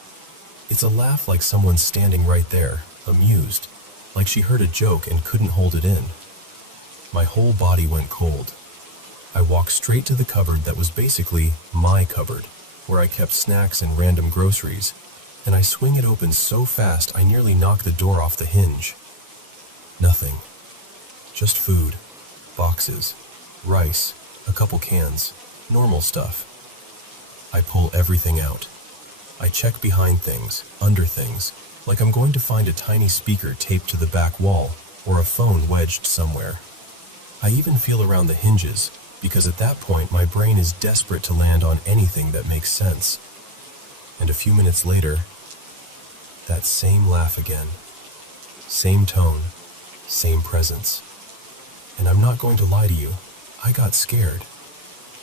It's a laugh like someone's standing right there, amused, like she heard a joke and couldn't hold it in. My whole body went cold. I walked straight to the cupboard that was basically my cupboard, where I kept snacks and random groceries, and I swing it open so fast I nearly knock the door off the hinge. Nothing. Just food, boxes, rice, a couple cans, normal stuff. I pull everything out. I check behind things, under things, like I'm going to find a tiny speaker taped to the back wall or a phone wedged somewhere. I even feel around the hinges, because at that point my brain is desperate to land on anything that makes sense. And a few minutes later, that same laugh again. Same tone, same presence. And I'm not going to lie to you, I got scared.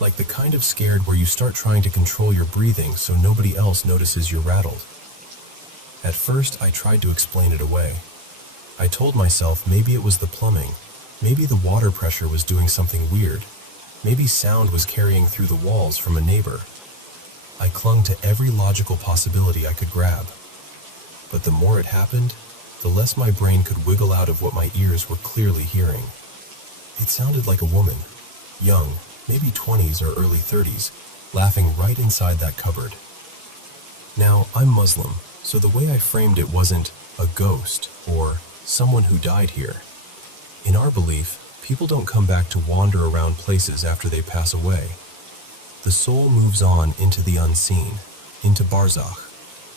Like the kind of scared where you start trying to control your breathing so nobody else notices you're rattled. At first, I tried to explain it away. I told myself maybe it was the plumbing, maybe the water pressure was doing something weird, maybe sound was carrying through the walls from a neighbor. I clung to every logical possibility I could grab. But the more it happened, the less my brain could wiggle out of what my ears were clearly hearing. It sounded like a woman, young, maybe 20s or early 30s, laughing right inside that cupboard. Now, I'm Muslim, so the way I framed it wasn't a ghost or someone who died here. In our belief, people don't come back to wander around places after they pass away. The soul moves on into the unseen, into barzakh,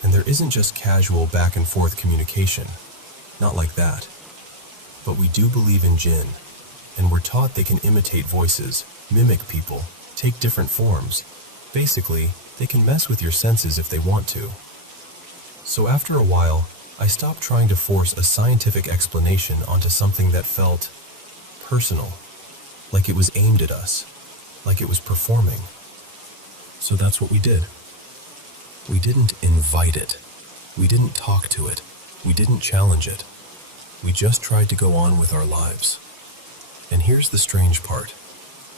and there isn't just casual back and forth communication. Not like that. But we do believe in jinn, and we're taught they can imitate voices, mimic people, take different forms. Basically, they can mess with your senses if they want to. So after a while, I stopped trying to force a scientific explanation onto something that felt personal, like it was aimed at us, like it was performing. So that's what we did. We didn't invite it. We didn't talk to it. We didn't challenge it. We just tried to go on with our lives. And here's the strange part.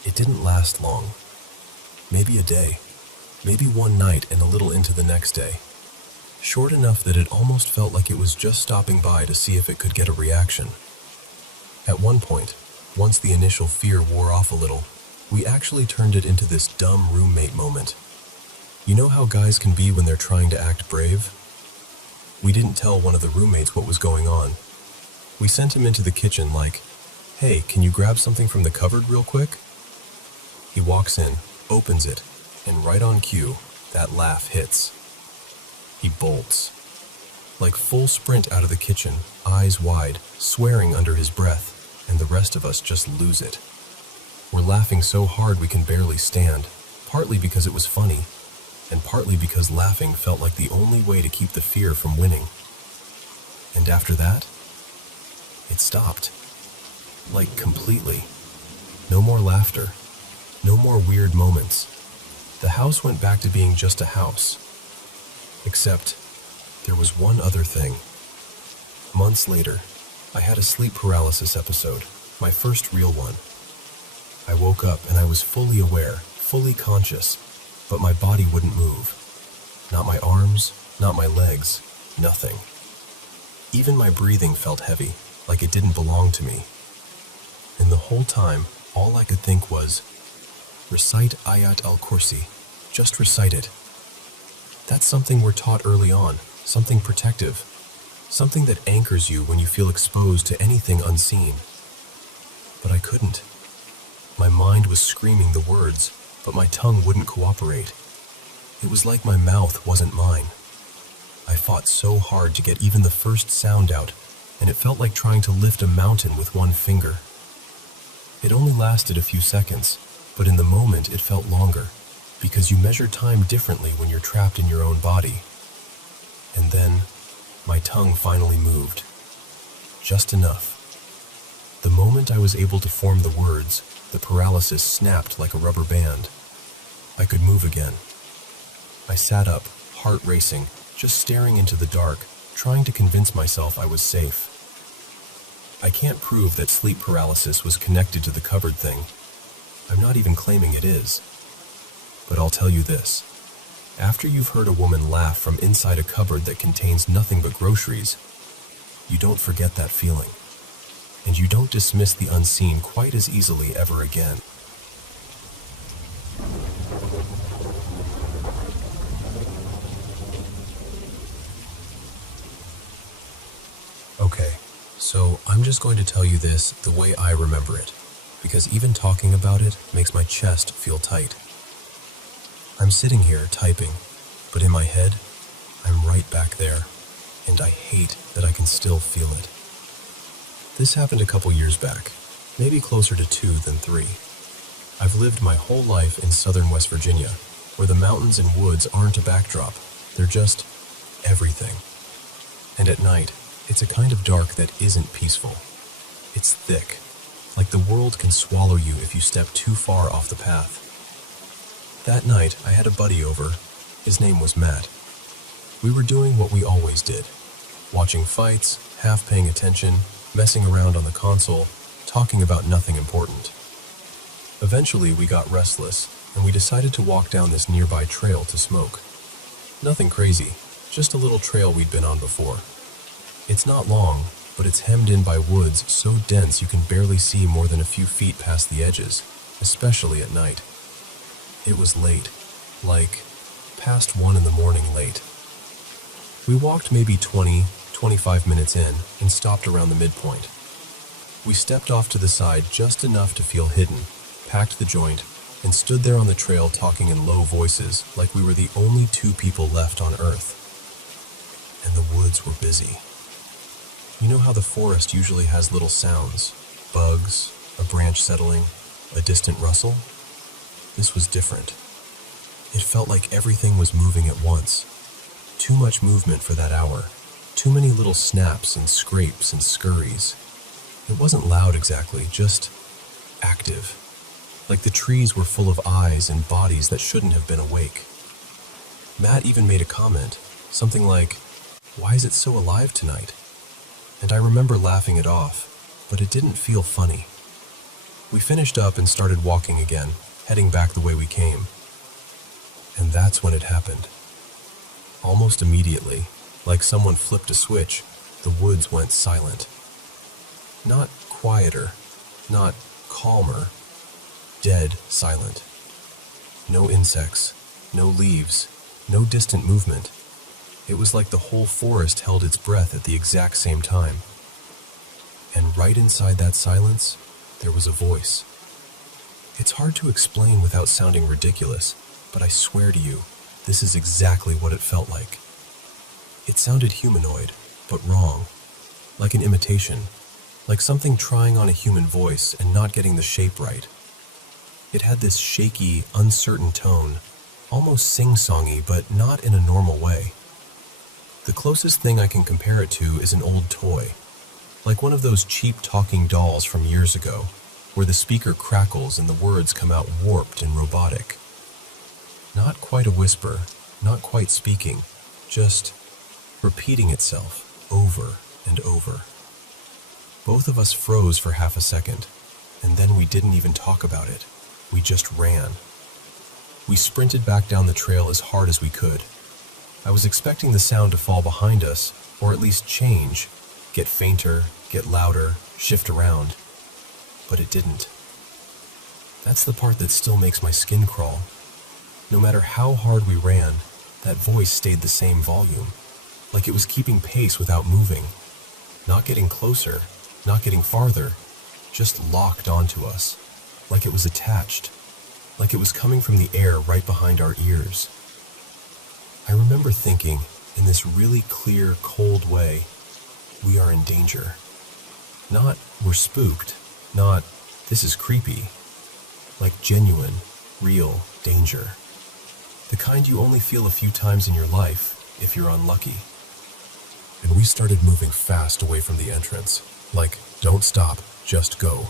It didn't last long. Maybe a day. Maybe one night and a little into the next day. Short enough that it almost felt like it was just stopping by to see if it could get a reaction. At one point, once the initial fear wore off a little, we actually turned it into this dumb roommate moment. You know how guys can be when they're trying to act brave? We didn't tell one of the roommates what was going on. We sent him into the kitchen like, "Hey, can you grab something from the cupboard real quick?" He walks in, opens it, and right on cue, that laugh hits. He bolts. Like full sprint out of the kitchen, eyes wide, swearing under his breath, and the rest of us just lose it. We're laughing so hard we can barely stand, partly because it was funny, and partly because laughing felt like the only way to keep the fear from winning. And after that, it stopped. Like completely. No more laughter. No more weird moments. The house went back to being just a house. Except, there was one other thing. Months later, I had a sleep paralysis episode, my first real one. I woke up and I was fully aware, fully conscious, but my body wouldn't move. Not my arms, not my legs, nothing. Even my breathing felt heavy, like it didn't belong to me. And the whole time, all I could think was, recite Ayat al-Kursi, just recite it. That's something we're taught early on, something protective, something that anchors you when you feel exposed to anything unseen. But I couldn't. My mind was screaming the words, but my tongue wouldn't cooperate. It was like my mouth wasn't mine. I fought so hard to get even the first sound out, and it felt like trying to lift a mountain with one finger. It only lasted a few seconds, but in the moment it felt longer, because you measure time differently when you're trapped in your own body. And then, my tongue finally moved. Just enough. The moment I was able to form the words, the paralysis snapped like a rubber band. I could move again. I sat up, heart racing, just staring into the dark, trying to convince myself I was safe. I can't prove that sleep paralysis was connected to the cupboard thing. I'm not even claiming it is. But I'll tell you this. After you've heard a woman laugh from inside a cupboard that contains nothing but groceries, you don't forget that feeling. And you don't dismiss the unseen quite as easily ever again. Okay, so I'm just going to tell you this the way I remember it, because even talking about it makes my chest feel tight. I'm sitting here typing, but in my head, I'm right back there, and I hate that I can still feel it. This happened a couple years back, maybe closer to 2 than 3. I've lived my whole life in southern West Virginia, where the mountains and woods aren't a backdrop, they're just everything. And at night, it's a kind of dark that isn't peaceful. It's thick, like the world can swallow you if you step too far off the path. That night, I had a buddy over. His name was Matt. We were doing what we always did, watching fights, half paying attention, messing around on the console, talking about nothing important. Eventually, we got restless, and we decided to walk down this nearby trail to smoke. Nothing crazy, just a little trail we'd been on before. It's not long, but it's hemmed in by woods so dense you can barely see more than a few feet past the edges, especially at night. It was late, like past 1 in the morning late. We walked maybe 20-25 minutes in and stopped around the midpoint. We stepped off to the side just enough to feel hidden, packed the joint, and stood there on the trail talking in low voices like we were the only 2 people left on Earth. And the woods were busy. You know how the forest usually has little sounds, bugs, a branch settling, a distant rustle? This was different. It felt like everything was moving at once. Too much movement for that hour. Too many little snaps and scrapes and scurries. It wasn't loud exactly, just active. Like the trees were full of eyes and bodies that shouldn't have been awake. Matt even made a comment, something like, "Why is it so alive tonight?" And I remember laughing it off, but it didn't feel funny. We finished up and started walking again, heading back the way we came. And that's when it happened. Almost immediately, like someone flipped a switch, the woods went silent. Not quieter, not calmer, dead silent. No insects, no leaves, no distant movement. It was like the whole forest held its breath at the exact same time. And right inside that silence, there was a voice. It's hard to explain without sounding ridiculous, but I swear to you, this is exactly what it felt like. It sounded humanoid, but wrong, like an imitation, like something trying on a human voice and not getting the shape right. It had this shaky, uncertain tone, almost sing-songy, but not in a normal way. The closest thing I can compare it to is an old toy, like one of those cheap talking dolls from years ago, where the speaker crackles and the words come out warped and robotic. Not quite a whisper, not quite speaking, just repeating itself over and over. Both of us froze for half a second, and then we didn't even talk about it. We just ran. We sprinted back down the trail as hard as we could. I was expecting the sound to fall behind us, or at least change, get fainter, get louder, shift around. But it didn't. That's the part that still makes my skin crawl. No matter how hard we ran, that voice stayed the same volume, like it was keeping pace without moving, not getting closer, not getting farther, just locked onto us, like it was attached, like it was coming from the air right behind our ears. I remember thinking, in this really clear, cold way, we are in danger. Not, we're spooked. Not, this is creepy. Like genuine, real danger. The kind you only feel a few times in your life, if you're unlucky. And we started moving fast away from the entrance. Like, don't stop, just go.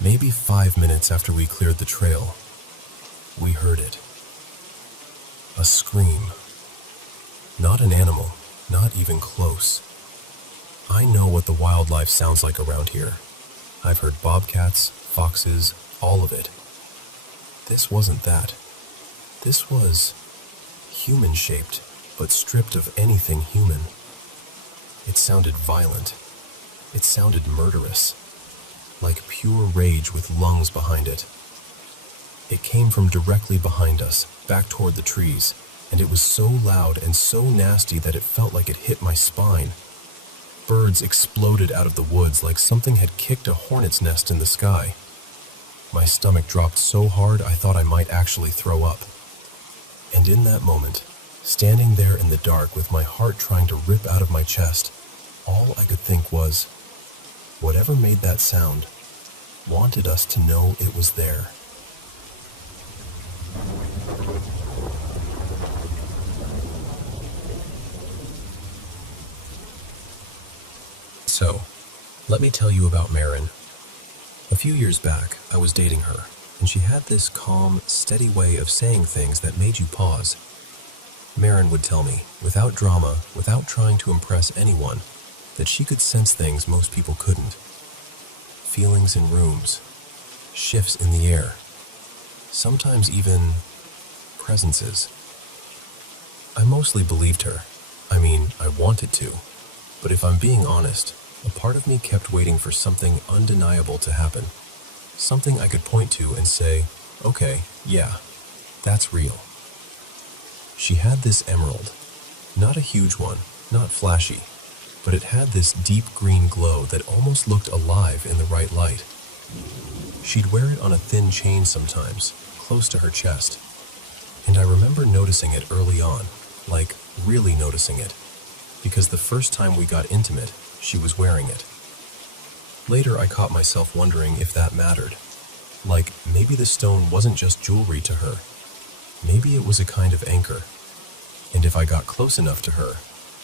Maybe 5 minutes after we cleared the trail, we heard it. A scream. Not an animal, not even close. I know what the wildlife sounds like around here. I've heard bobcats, foxes, all of it. This wasn't that. This was human-shaped, but stripped of anything human. It sounded violent. It sounded murderous. Like pure rage with lungs behind it. It came from directly behind us, back toward the trees, and it was so loud and so nasty that it felt like it hit my spine. Birds exploded out of the woods like something had kicked a hornet's nest in the sky. My stomach dropped so hard I thought I might actually throw up. And in that moment, standing there in the dark with my heart trying to rip out of my chest, all I could think was, whatever made that sound wanted us to know it was there. So, let me tell you about Marin. A few years back, I was dating her, and she had this calm, steady way of saying things that made you pause. Marin would tell me, without drama, without trying to impress anyone, that she could sense things most people couldn't. Feelings in rooms, shifts in the air, sometimes even presences. I mostly believed her. I mean, I wanted to. But if I'm being honest, a part of me kept waiting for something undeniable to happen. Something I could point to and say, okay, yeah, that's real. She had this emerald. Not a huge one, not flashy, but it had this deep green glow that almost looked alive in the right light. She'd wear it on a thin chain sometimes, close to her chest. And I remember noticing it early on, like really noticing it, because the first time we got intimate, she was wearing it. Later I caught myself wondering if that mattered. Like, maybe the stone wasn't just jewelry to her. Maybe it was a kind of anchor. And if I got close enough to her,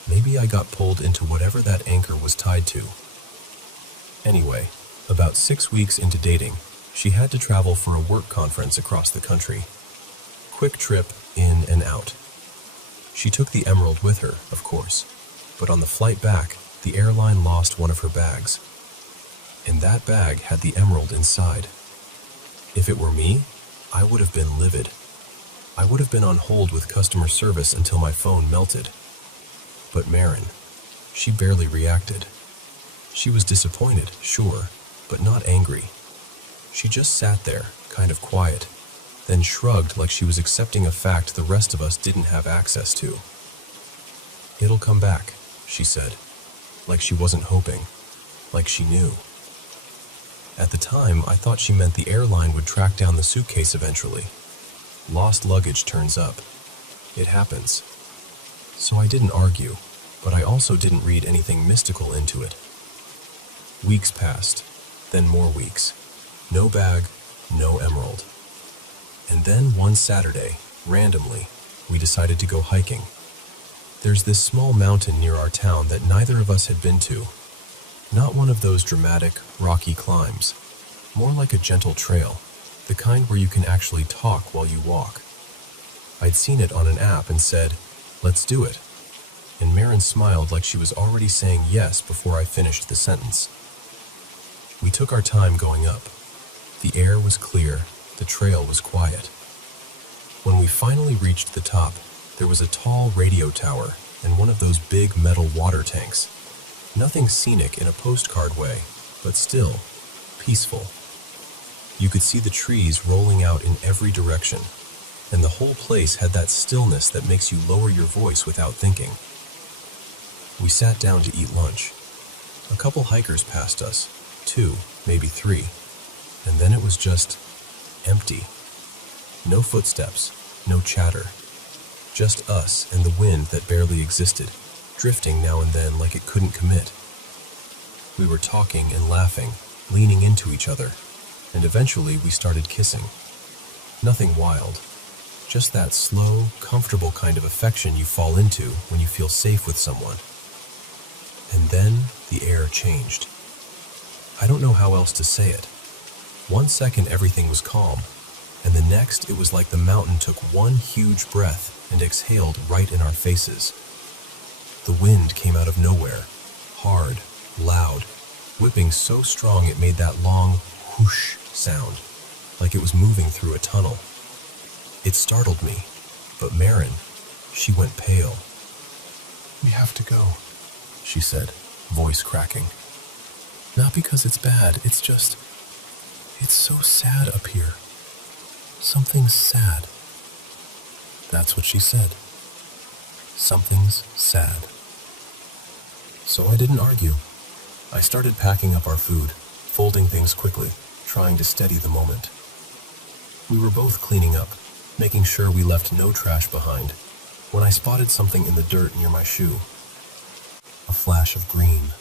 maybe I got pulled into whatever that anchor was tied to. Anyway, about 6 weeks into dating, she had to travel for a work conference across the country. Quick trip, in and out. She took the emerald with her, of course, but on the flight back, the airline lost one of her bags. And that bag had the emerald inside. If it were me, I would have been livid. I would have been on hold with customer service until my phone melted. But Marin, she barely reacted. She was disappointed, sure, but not angry. She just sat there, kind of quiet, then shrugged like she was accepting a fact the rest of us didn't have access to. "It'll come back," she said, like she wasn't hoping, like she knew. At the time, I thought she meant the airline would track down the suitcase eventually. Lost luggage turns up. It happens. So I didn't argue, but I also didn't read anything mystical into it. Weeks passed, then more weeks. No bag, no emerald. And then one Saturday, randomly, we decided to go hiking. There's this small mountain near our town that neither of us had been to. Not one of those dramatic, rocky climbs. More like a gentle trail, the kind where you can actually talk while you walk. I'd seen it on an app and said, "Let's do it." And Marin smiled like she was already saying yes before I finished the sentence. We took our time going up. The air was clear, the trail was quiet. When we finally reached the top, there was a tall radio tower and one of those big metal water tanks. Nothing scenic in a postcard way, but still, peaceful. You could see the trees rolling out in every direction, and the whole place had that stillness that makes you lower your voice without thinking. We sat down to eat lunch. A couple hikers passed us, 2, maybe 3, and then it was just empty. No footsteps, no chatter. Just us and the wind that barely existed, drifting now and then like it couldn't commit. We were talking and laughing, leaning into each other, and eventually we started kissing. Nothing wild, just that slow, comfortable kind of affection you fall into when you feel safe with someone. And then the air changed. I don't know how else to say it. One second everything was calm, and the next it was like the mountain took one huge breath and exhaled right in our faces. The wind came out of nowhere, hard, loud, whipping so strong it made that long whoosh sound, like it was moving through a tunnel. It startled me, but Marin, she went pale. "We have to go," she said, voice cracking. "Not because it's bad, it's so sad up here. Something's sad." That's what she said. Something's sad. So I didn't argue. I started packing up our food, folding things quickly, trying to steady the moment. We were both cleaning up, making sure we left no trash behind, when I spotted something in the dirt near my shoe. A flash of green.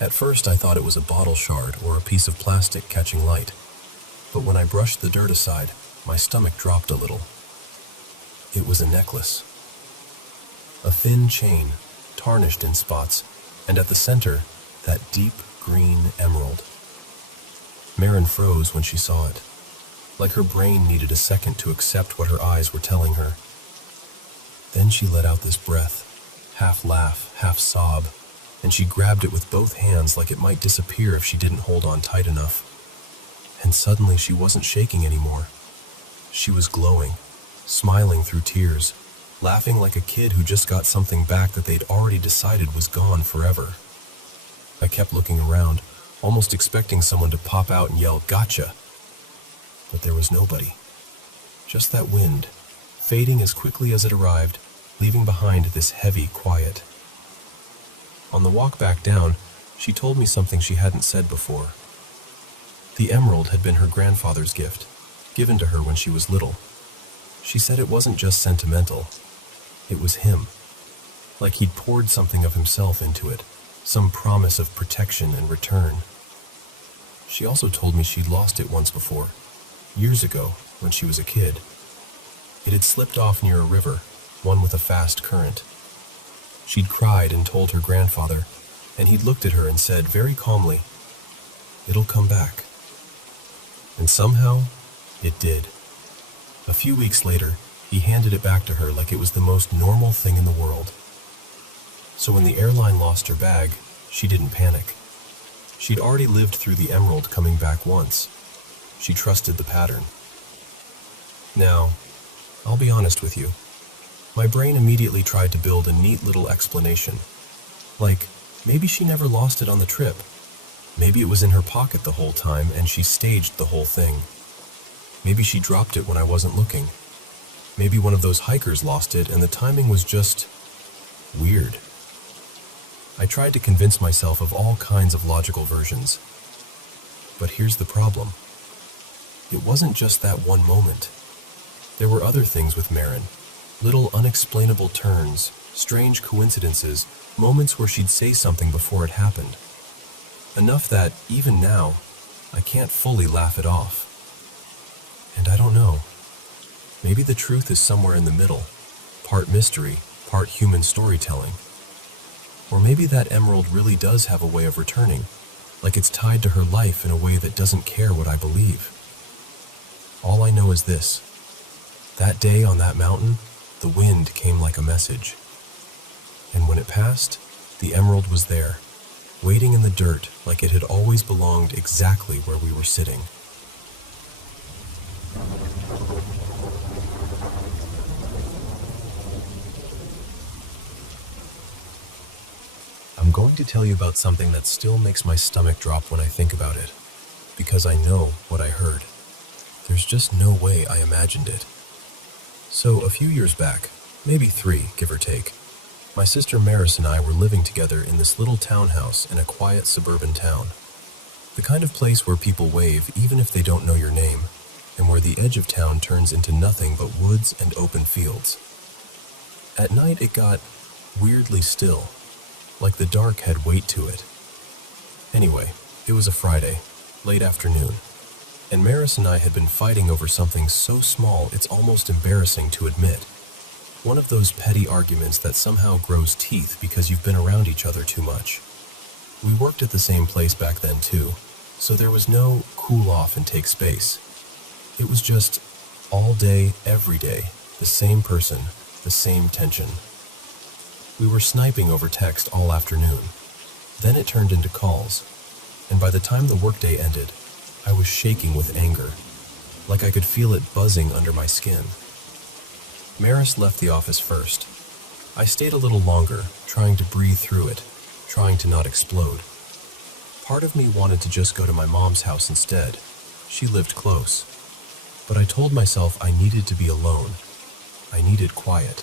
At first I thought it was a bottle shard or a piece of plastic catching light, but when I brushed the dirt aside, my stomach dropped a little. It was a necklace. A thin chain, tarnished in spots, and at the center, that deep green emerald. Marin froze when she saw it, like her brain needed a second to accept what her eyes were telling her. Then she let out this breath, half laugh, half sob, and she grabbed it with both hands like it might disappear if she didn't hold on tight enough. And suddenly she wasn't shaking anymore. She was glowing, smiling through tears, laughing like a kid who just got something back that they'd already decided was gone forever. I kept looking around, almost expecting someone to pop out and yell, "Gotcha!" But there was nobody. Just that wind, fading as quickly as it arrived, leaving behind this heavy quiet. On the walk back down, she told me something she hadn't said before. The emerald had been her grandfather's gift, given to her when she was little. She said it wasn't just sentimental. It was him. Like he'd poured something of himself into it, some promise of protection and return. She also told me she'd lost it once before, years ago, when she was a kid. It had slipped off near a river, one with a fast current. She'd cried and told her grandfather, and he'd looked at her and said very calmly, "It'll come back." And somehow, it did. A few weeks later, he handed it back to her like it was the most normal thing in the world. So when the airline lost her bag, she didn't panic. She'd already lived through the emerald coming back once. She trusted the pattern. Now, I'll be honest with you. My brain immediately tried to build a neat little explanation. Like, maybe she never lost it on the trip. Maybe it was in her pocket the whole time and she staged the whole thing. Maybe she dropped it when I wasn't looking. Maybe one of those hikers lost it and the timing was just weird. I tried to convince myself of all kinds of logical versions. But here's the problem. It wasn't just that one moment. There were other things with Marin. Little unexplainable turns, strange coincidences, moments where she'd say something before it happened. Enough that, even now, I can't fully laugh it off. And I don't know. Maybe the truth is somewhere in the middle, part mystery, part human storytelling. Or maybe that emerald really does have a way of returning, like it's tied to her life in a way that doesn't care what I believe. All I know is this. That day on that mountain, the wind came like a message. And when it passed, the emerald was there, waiting in the dirt like it had always belonged exactly where we were sitting. I'm going to tell you about something that still makes my stomach drop when I think about it, because I know what I heard. There's just no way I imagined it. So a few years back, maybe 3, give or take, my sister Maris and I were living together in this little townhouse in a quiet suburban town. The kind of place where people wave even if they don't know your name, and where the edge of town turns into nothing but woods and open fields. At night it got weirdly still, like the dark had weight to it. Anyway, it was a Friday, late afternoon, and Maris and I had been fighting over something so small it's almost embarrassing to admit. One of those petty arguments that somehow grows teeth because you've been around each other too much. We worked at the same place back then too, so there was no cool off and take space. It was just all day, every day, the same person, the same tension. We were sniping over text all afternoon. Then it turned into calls, and by the time the workday ended, I was shaking with anger, like I could feel it buzzing under my skin. Maris left the office first. I stayed a little longer, trying to breathe through it, trying to not explode. Part of me wanted to just go to my mom's house instead. She lived close. But I told myself I needed to be alone. I needed quiet.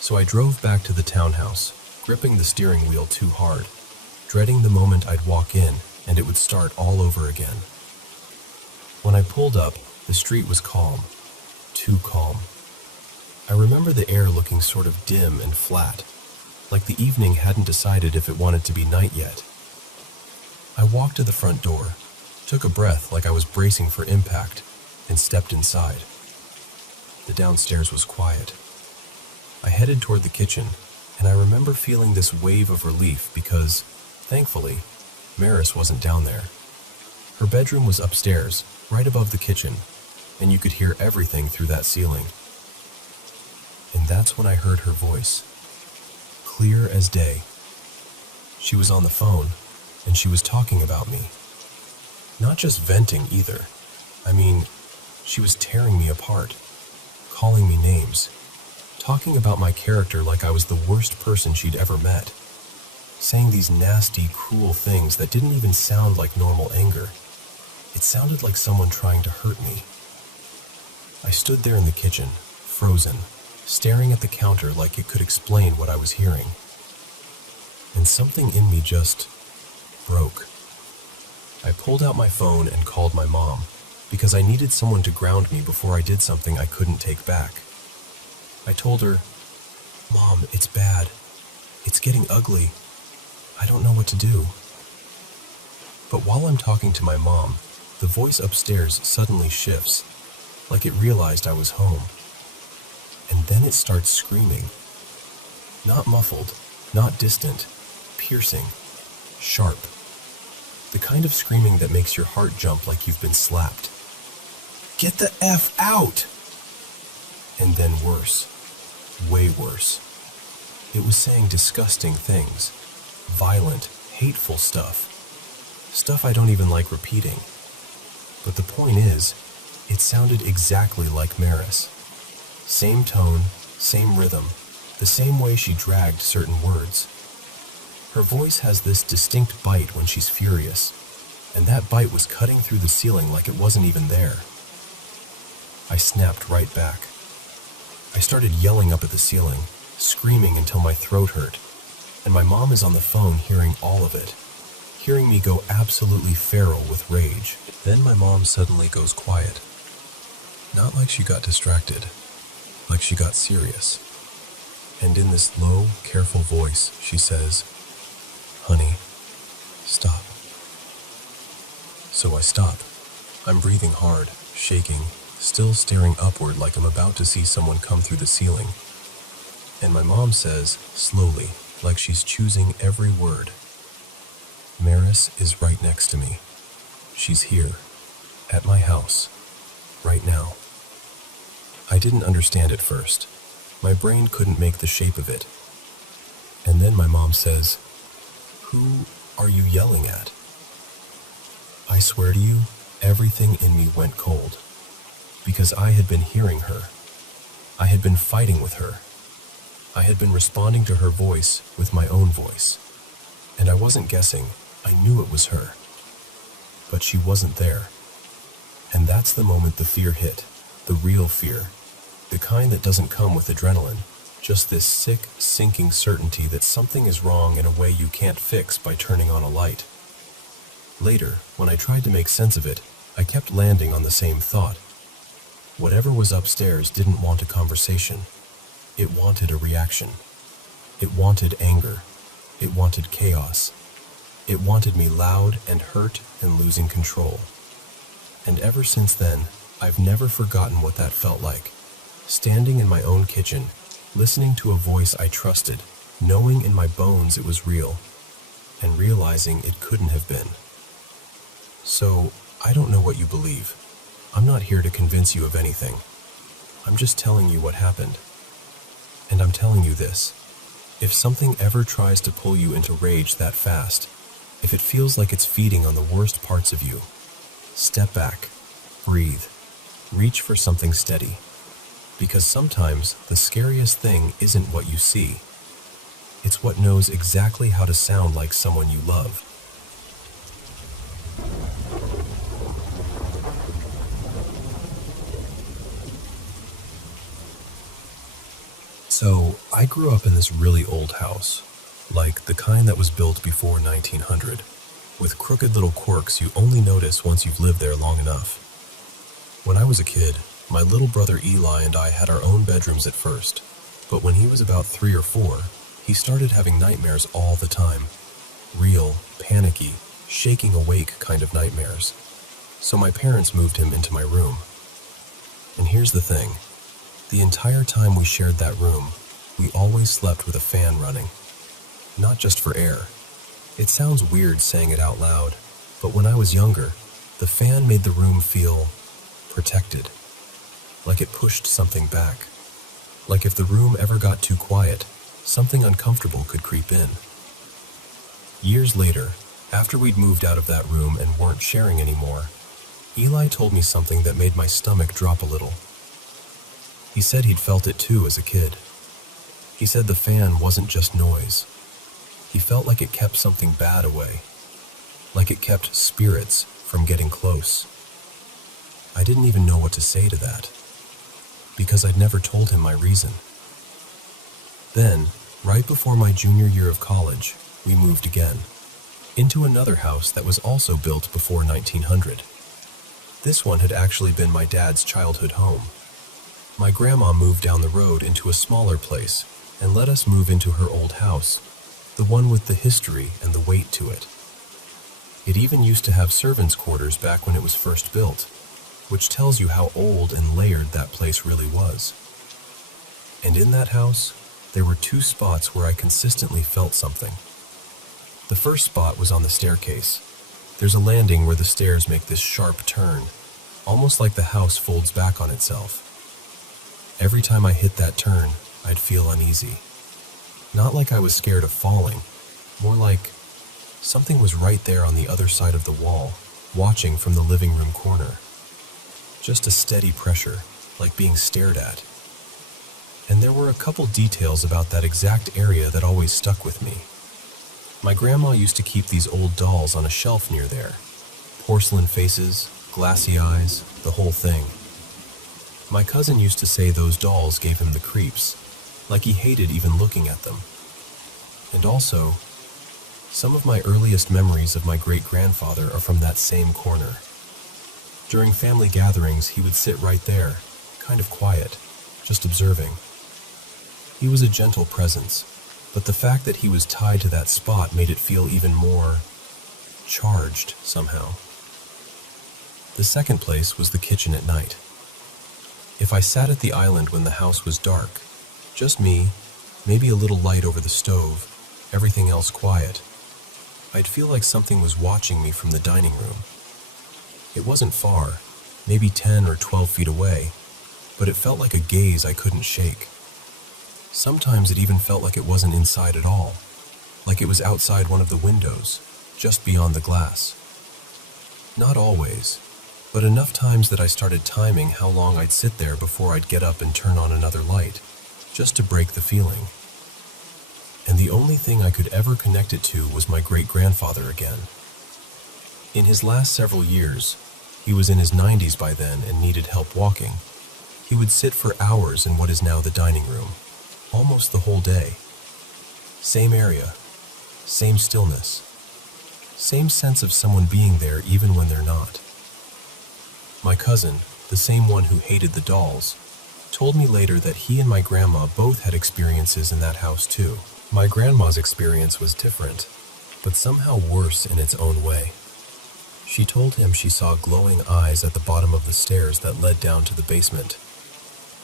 So I drove back to the townhouse, gripping the steering wheel too hard, dreading the moment I'd walk in and it would start all over again. When I pulled up, the street was calm. Too calm. I remember the air looking sort of dim and flat, like the evening hadn't decided if it wanted to be night yet. I walked to the front door, took a breath like I was bracing for impact, and stepped inside. The downstairs was quiet. I headed toward the kitchen, and I remember feeling this wave of relief because, thankfully, Maris wasn't down there. Her bedroom was upstairs, right above the kitchen, and you could hear everything through that ceiling. And that's when I heard her voice, clear as day. She was on the phone, and she was talking about me. Not just venting either. I mean, she was tearing me apart, calling me names, talking about my character like I was the worst person she'd ever met, saying these nasty, cruel things that didn't even sound like normal anger. It sounded like someone trying to hurt me. I stood there in the kitchen, frozen, staring at the counter like it could explain what I was hearing. And something in me just broke. I pulled out my phone and called my mom, because I needed someone to ground me before I did something I couldn't take back. I told her, "Mom, it's bad. It's getting ugly. I don't know what to do." But while I'm talking to my mom, the voice upstairs suddenly shifts, like it realized I was home. And then it starts screaming. Not muffled, not distant, piercing, sharp. The kind of screaming that makes your heart jump like you've been slapped. "Get the F out!" And then worse, way worse. It was saying disgusting things, violent, hateful stuff. Stuff I don't even like repeating. But the point is, it sounded exactly like Maris. Same tone, same rhythm, the same way she dragged certain words. Her voice has this distinct bite when she's furious, and that bite was cutting through the ceiling like it wasn't even there. I snapped right back. I started yelling up at the ceiling, screaming until my throat hurt, and my mom is on the phone hearing all of it, hearing me go absolutely feral with rage. Then my mom suddenly goes quiet. Not like she got distracted, like she got serious. And in this low, careful voice, she says, "Honey, stop." So I stop. I'm breathing hard, shaking, still staring upward like I'm about to see someone come through the ceiling. And my mom says, slowly, like she's choosing every word, "Maris is right next to me. She's here, at my house, right now." I didn't understand at first. My brain couldn't make the shape of it. And then my mom says, "Who are you yelling at?" I swear to you, everything in me went cold. Because I had been hearing her. I had been fighting with her. I had been responding to her voice with my own voice. And I wasn't guessing. I knew it was her. But she wasn't there. And that's the moment the fear hit. The real fear. The kind that doesn't come with adrenaline. Just this sick, sinking certainty that something is wrong in a way you can't fix by turning on a light. Later, when I tried to make sense of it, I kept landing on the same thought. Whatever was upstairs didn't want a conversation. It wanted a reaction. It wanted anger. It wanted chaos. It wanted me loud and hurt and losing control. And ever since then, I've never forgotten what that felt like. Standing in my own kitchen, listening to a voice I trusted, knowing in my bones it was real, and realizing it couldn't have been. So, I don't know what you believe. I'm not here to convince you of anything. I'm just telling you what happened. And I'm telling you this. If something ever tries to pull you into rage that fast, if it feels like it's feeding on the worst parts of you, step back, breathe, reach for something steady. Because sometimes the scariest thing isn't what you see. It's what knows exactly how to sound like someone you love. So, I grew up in this really old house, like the kind that was built before 1900, with crooked little quirks you only notice once you've lived there long enough. When I was a kid, my little brother Eli and I had our own bedrooms at first, but when he was about 3 or 4, he started having nightmares all the time. Real, panicky, shaking awake kind of nightmares. So my parents moved him into my room. And here's the thing. The entire time we shared that room, we always slept with a fan running. Not just for air. It sounds weird saying it out loud, but when I was younger, the fan made the room feel protected. Like it pushed something back. Like if the room ever got too quiet, something uncomfortable could creep in. Years later, after we'd moved out of that room and weren't sharing anymore, Eli told me something that made my stomach drop a little. He said he'd felt it too as a kid. He said the fan wasn't just noise. He felt like it kept something bad away. Like it kept spirits from getting close. I didn't even know what to say to that, because I'd never told him my reason. Then, right before my junior year of college, we moved again, into another house that was also built before 1900. This one had actually been my dad's childhood home. My grandma moved down the road into a smaller place and let us move into her old house, the one with the history and the weight to it. It even used to have servants' quarters back when it was first built, which tells you how old and layered that place really was. And in that house, there were 2 spots where I consistently felt something. The first spot was on the staircase. There's a landing where the stairs make this sharp turn, almost like the house folds back on itself. Every time I hit that turn, I'd feel uneasy. Not like I was scared of falling, more like something was right there on the other side of the wall, watching from the living room corner. Just a steady pressure, like being stared at. And there were a couple details about that exact area that always stuck with me. My grandma used to keep these old dolls on a shelf near there. Porcelain faces, glassy eyes, the whole thing. My cousin used to say those dolls gave him the creeps, like he hated even looking at them. And also, some of my earliest memories of my great-grandfather are from that same corner. During family gatherings, he would sit right there, kind of quiet, just observing. He was a gentle presence, but the fact that he was tied to that spot made it feel even more charged somehow. The second place was the kitchen at night. If I sat at the island when the house was dark, just me, maybe a little light over the stove, everything else quiet, I'd feel like something was watching me from the dining room. It wasn't far, maybe 10 or 12 feet away, but it felt like a gaze I couldn't shake. Sometimes it even felt like it wasn't inside at all, like it was outside one of the windows, just beyond the glass. Not always, but enough times that I started timing how long I'd sit there before I'd get up and turn on another light, just to break the feeling. And the only thing I could ever connect it to was my great-grandfather again. In his last several years, he was in his 90s by then and needed help walking. He would sit for hours in what is now the dining room, almost the whole day. Same area, same stillness, same sense of someone being there even when they're not. My cousin, the same one who hated the dolls, told me later that he and my grandma both had experiences in that house too. My grandma's experience was different, but somehow worse in its own way. She told him she saw glowing eyes at the bottom of the stairs that led down to the basement.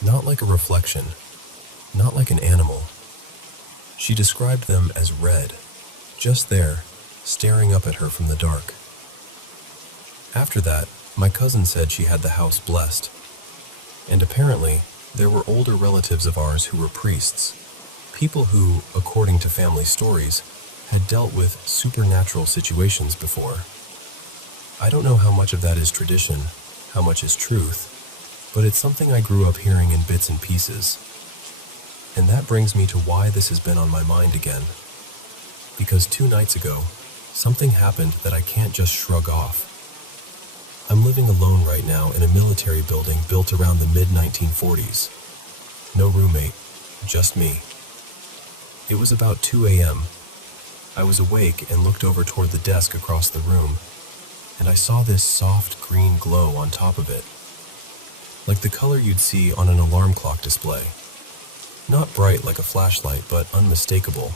Not like a reflection, not like an animal. She described them as red, just there, staring up at her from the dark. After that, my cousin said she had the house blessed, and apparently, there were older relatives of ours who were priests, people who, according to family stories, had dealt with supernatural situations before. I don't know how much of that is tradition, how much is truth, but it's something I grew up hearing in bits and pieces. And that brings me to why this has been on my mind again. Because 2 nights ago, something happened that I can't just shrug off. I'm living alone right now in a military building built around the mid-1940s. No roommate, just me. It was about 2 a.m. I was awake and looked over toward the desk across the room, and I saw this soft green glow on top of it, like the color you'd see on an alarm clock display. Not bright like a flashlight, but unmistakable,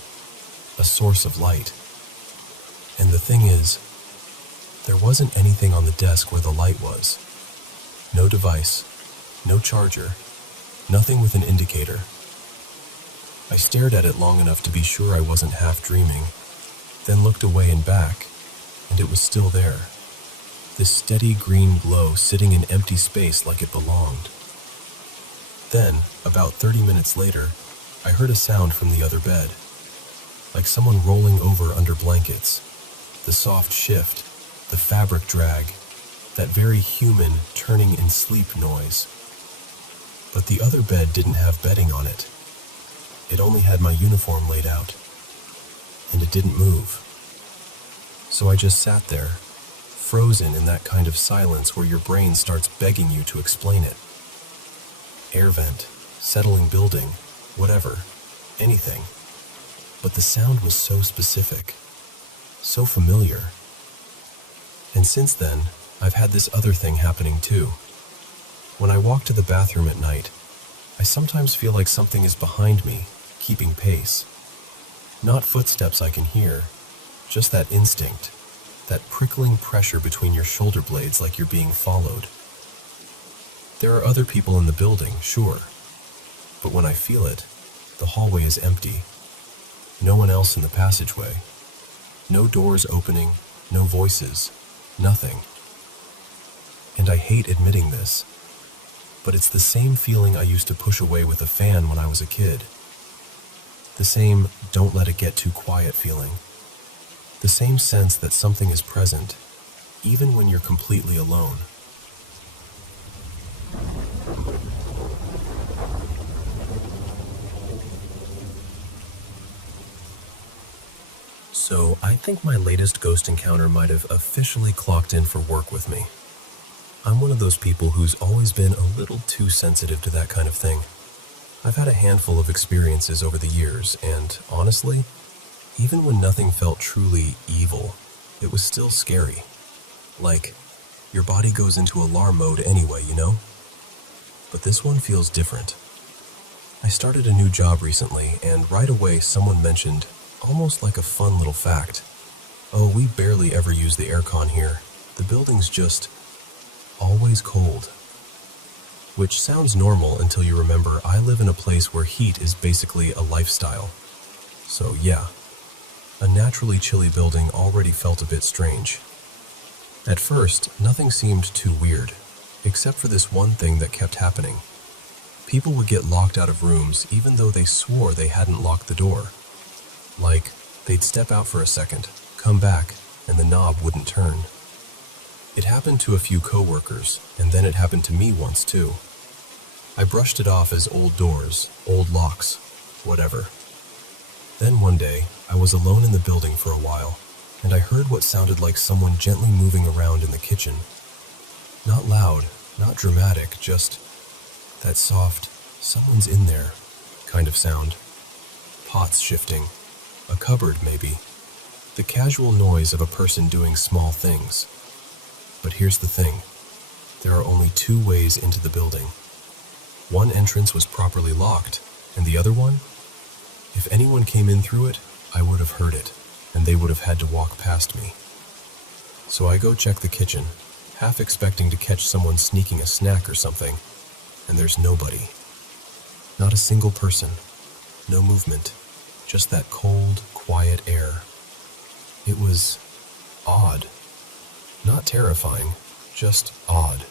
a source of light. And the thing is, there wasn't anything on the desk where the light was. No device, no charger, nothing with an indicator. I stared at it long enough to be sure I wasn't half dreaming, then looked away and back, and it was still there. This steady green glow sitting in empty space like it belonged. Then, about 30 minutes later, I heard a sound from the other bed, like someone rolling over under blankets. The soft shift, the fabric drag, that very human turning in sleep noise. But the other bed didn't have bedding on it. It only had my uniform laid out, and it didn't move. So I just sat there, frozen in that kind of silence where your brain starts begging you to explain it. Air vent, settling building, whatever, anything. But the sound was so specific, so familiar. And since then, I've had this other thing happening too. When I walk to the bathroom at night, I sometimes feel like something is behind me, keeping pace. Not footsteps I can hear, just that instinct, that prickling pressure between your shoulder blades like you're being followed. There are other people in the building, sure, but when I feel it, the hallway is empty. No one else in the passageway. No doors opening, no voices, nothing. And I hate admitting this, but it's the same feeling I used to push away with a fan when I was a kid. The same don't let it get too quiet feeling. The same sense that something is present, even when you're completely alone. So I think my latest ghost encounter might have officially clocked in for work with me. I'm one of those people who's always been a little too sensitive to that kind of thing. I've had a handful of experiences over the years, and honestly, even when nothing felt truly evil, it was still scary. Like, your body goes into alarm mode anyway, you know? But this one feels different. I started a new job recently, and right away someone mentioned, almost like a fun little fact, "Oh, we barely ever use the aircon here. The building's just always cold." Which sounds normal until you remember I live in a place where heat is basically a lifestyle. So yeah, a naturally chilly building already felt a bit strange. At first, nothing seemed too weird, except for this one thing that kept happening. People would get locked out of rooms even though they swore they hadn't locked the door. Like, they'd step out for a second, come back, and the knob wouldn't turn. It happened to a few coworkers, and then it happened to me once too. I brushed it off as old doors, old locks, whatever. Then one day, I was alone in the building for a while, and I heard what sounded like someone gently moving around in the kitchen. Not loud, not dramatic, just that soft, someone's in there kind of sound. Pots shifting, a cupboard maybe, the casual noise of a person doing small things. But here's the thing, there are only 2 ways into the building. One entrance was properly locked, and the other one? If anyone came in through it, I would have heard it, and they would have had to walk past me. So I go check the kitchen, half expecting to catch someone sneaking a snack or something, and there's nobody. Not a single person, no movement, just that cold, quiet air. It was odd. Not terrifying, just odd.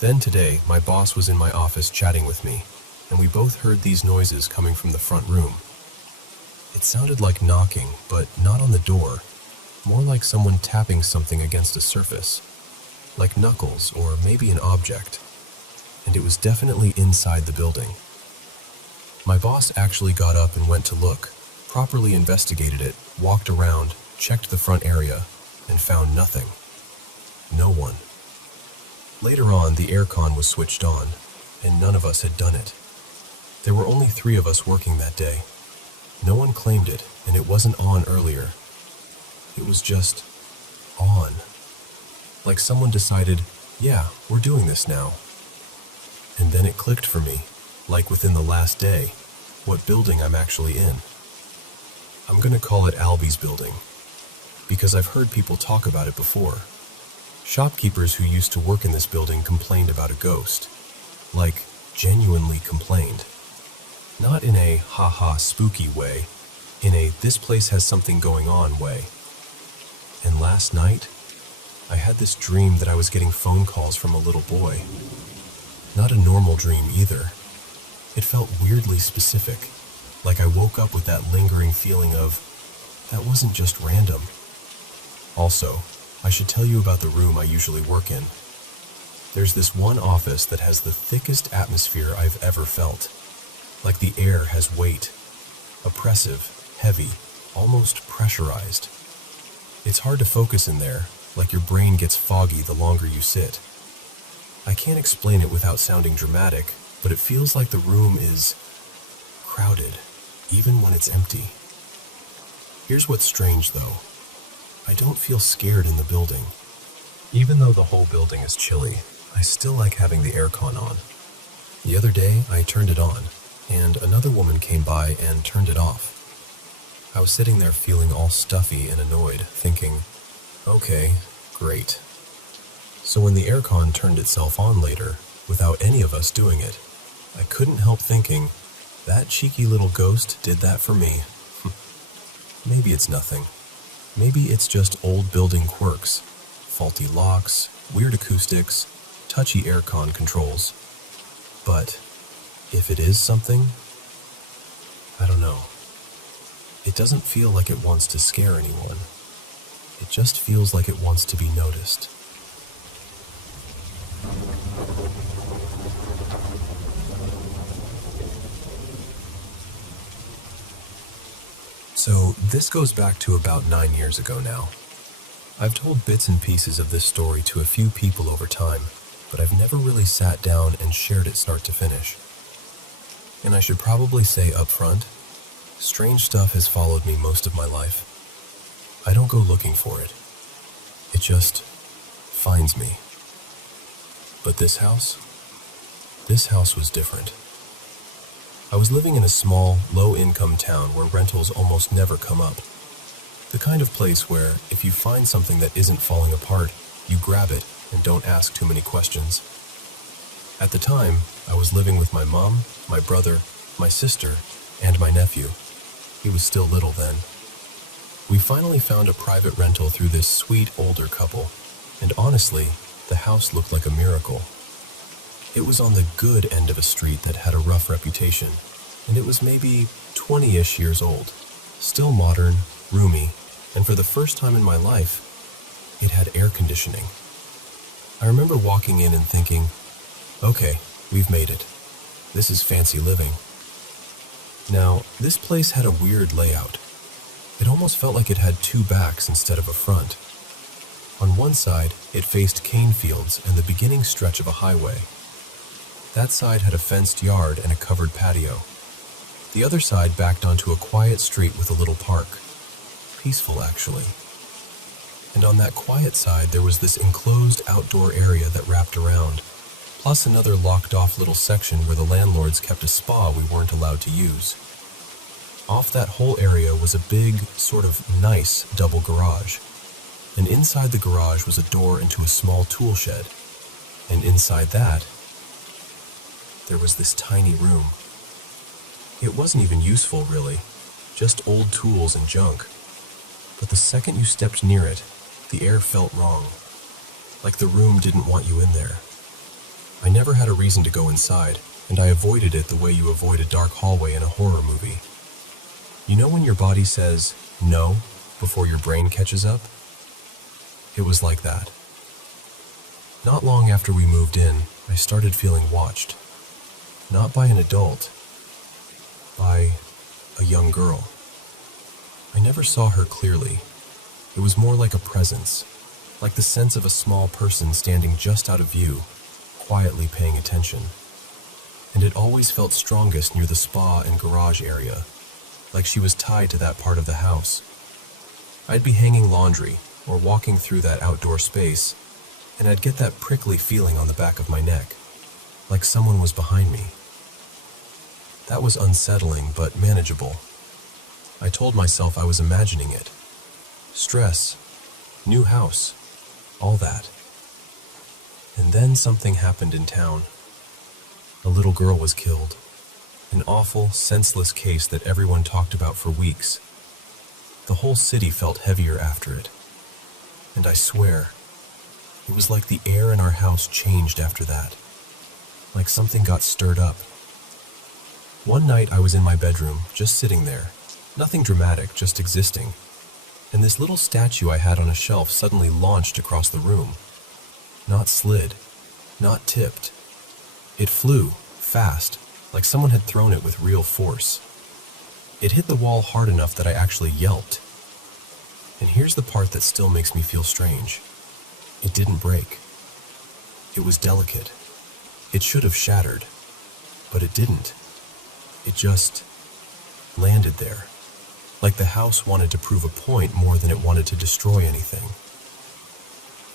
Then today, my boss was in my office chatting with me, and we both heard these noises coming from the front room. It sounded like knocking, but not on the door, more like someone tapping something against a surface, like knuckles or maybe an object, and it was definitely inside the building. My boss actually got up and went to look, properly investigated it, walked around, checked the front area, and found nothing. No one. Later on, the aircon was switched on, and none of us had done it. There were only 3 of us working that day. No one claimed it, and it wasn't on earlier. It was just on. Like someone decided, yeah, we're doing this now. And then it clicked for me, like within the last day, what building I'm actually in. I'm gonna call it Albie's building, because I've heard people talk about it before. Shopkeepers who used to work in this building complained about a ghost. Like, genuinely complained. Not in a ha-ha spooky way, in a this place has something going on way. And last night, I had this dream that I was getting phone calls from a little boy. Not a normal dream either. It felt weirdly specific, like I woke up with that lingering feeling of, that wasn't just random. Also, I should tell you about the room I usually work in. There's this one office that has the thickest atmosphere I've ever felt. Like the air has weight. Oppressive, heavy, almost pressurized. It's hard to focus in there, like your brain gets foggy the longer you sit. I can't explain it without sounding dramatic, but it feels like the room is crowded, even when it's empty. Here's what's strange though. I don't feel scared in the building. Even though the whole building is chilly, I still like having the aircon on. The other day, I turned it on, and another woman came by and turned it off. I was sitting there feeling all stuffy and annoyed, thinking, okay, great. So when the aircon turned itself on later, without any of us doing it, I couldn't help thinking, that cheeky little ghost did that for me. Maybe it's nothing. Maybe it's just old building quirks, faulty locks, weird acoustics, touchy aircon controls. But if it is something, I don't know. It doesn't feel like it wants to scare anyone. It just feels like it wants to be noticed. So this goes back to about 9 years ago now. I've told bits and pieces of this story to a few people over time, but I've never really sat down and shared it start to finish. And I should probably say up front, strange stuff has followed me most of my life. I don't go looking for it. It just finds me. But this house was different. I was living in a small, low-income town where rentals almost never come up. The kind of place where, if you find something that isn't falling apart, you grab it and don't ask too many questions. At the time, I was living with my mom, my brother, my sister, and my nephew. He was still little then. We finally found a private rental through this sweet older couple, and honestly, the house looked like a miracle. It was on the good end of a street that had a rough reputation, and it was maybe 20-ish years old, still modern, roomy, and for the first time in my life, it had air conditioning. I remember walking in and thinking, okay, we've made it. This is fancy living. Now, this place had a weird layout. It almost felt like it had 2 backs instead of a front. On one side, it faced cane fields and the beginning stretch of a highway. That side had a fenced yard and a covered patio. The other side backed onto a quiet street with a little park. Peaceful, actually. And on that quiet side, there was this enclosed outdoor area that wrapped around, plus another locked-off little section where the landlords kept a spa we weren't allowed to use. Off that whole area was a big, sort of nice double garage. And inside the garage was a door into a small tool shed. And inside that, there was this tiny room. It wasn't even useful, really, just old tools and junk. But the second you stepped near it, the air felt wrong, like the room didn't want you in there. I never had a reason to go inside, and I avoided it the way you avoid a dark hallway in a horror movie. You know when your body says no before your brain catches up? It was like that. Not long after we moved in, I started feeling watched. Not by an adult, by a young girl. I never saw her clearly. It was more like a presence, like the sense of a small person standing just out of view, quietly paying attention. And it always felt strongest near the spa and garage area, like she was tied to that part of the house. I'd be hanging laundry or walking through that outdoor space, and I'd get that prickly feeling on the back of my neck, like someone was behind me. That was unsettling but manageable. I told myself I was imagining it. Stress, new house, all that. And then something happened in town. A little girl was killed. An awful, senseless case that everyone talked about for weeks. The whole city felt heavier after it. And I swear, it was like the air in our house changed after that. Like something got stirred up. One night I was in my bedroom, just sitting there. Nothing dramatic, just existing. And this little statue I had on a shelf suddenly launched across the room. Not slid, not tipped. It flew, fast, like someone had thrown it with real force. It hit the wall hard enough that I actually yelped. And here's the part that still makes me feel strange. It didn't break. It was delicate. It should have shattered, but it didn't. It just landed there, like the house wanted to prove a point more than it wanted to destroy anything.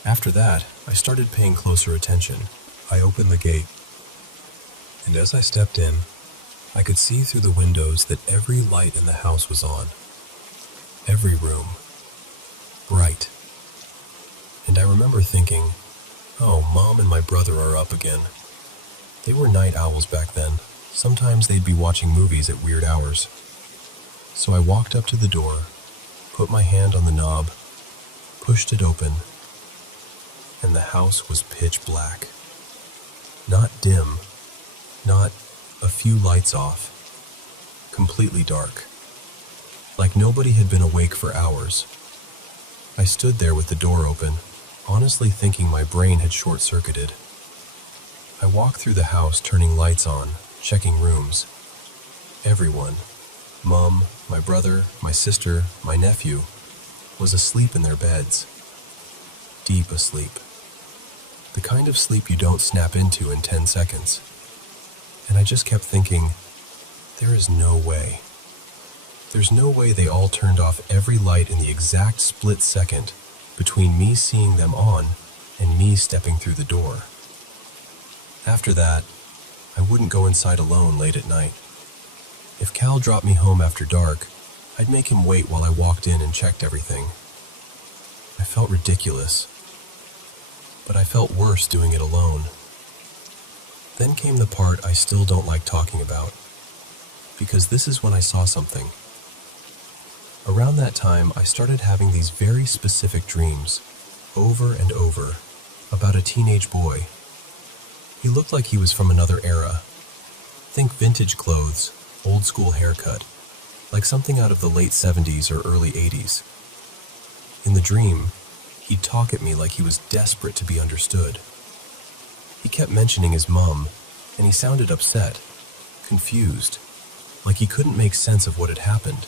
After that, I started paying closer attention. I opened the gate, and as I stepped in, I could see through the windows that every light in the house was on. Every room. Bright. And I remember thinking, oh, Mom and my brother are up again. They were night owls back then. Sometimes they'd be watching movies at weird hours. So I walked up to the door, put my hand on the knob, pushed it open, and the house was pitch black. Not dim, not a few lights off, completely dark. Like nobody had been awake for hours. I stood there with the door open, honestly thinking my brain had short-circuited. I walked through the house, turning lights on, checking rooms. Everyone, Mom, my brother, my sister, my nephew, was asleep in their beds. Deep asleep. The kind of sleep you don't snap into in 10 seconds. And I just kept thinking, there is no way. There's no way they all turned off every light in the exact split second between me seeing them on and me stepping through the door. After that, I wouldn't go inside alone late at night. If Cal dropped me home after dark, I'd make him wait while I walked in and checked everything. I felt ridiculous, but I felt worse doing it alone. Then came the part I still don't like talking about, because this is when I saw something. Around that time, I started having these very specific dreams, over and over, about a teenage boy. He looked like he was from another era. Think vintage clothes, old school haircut, like something out of the late 70s or early 80s. In the dream, he'd talk at me like he was desperate to be understood. He kept mentioning his mom, and he sounded upset, confused, like he couldn't make sense of what had happened.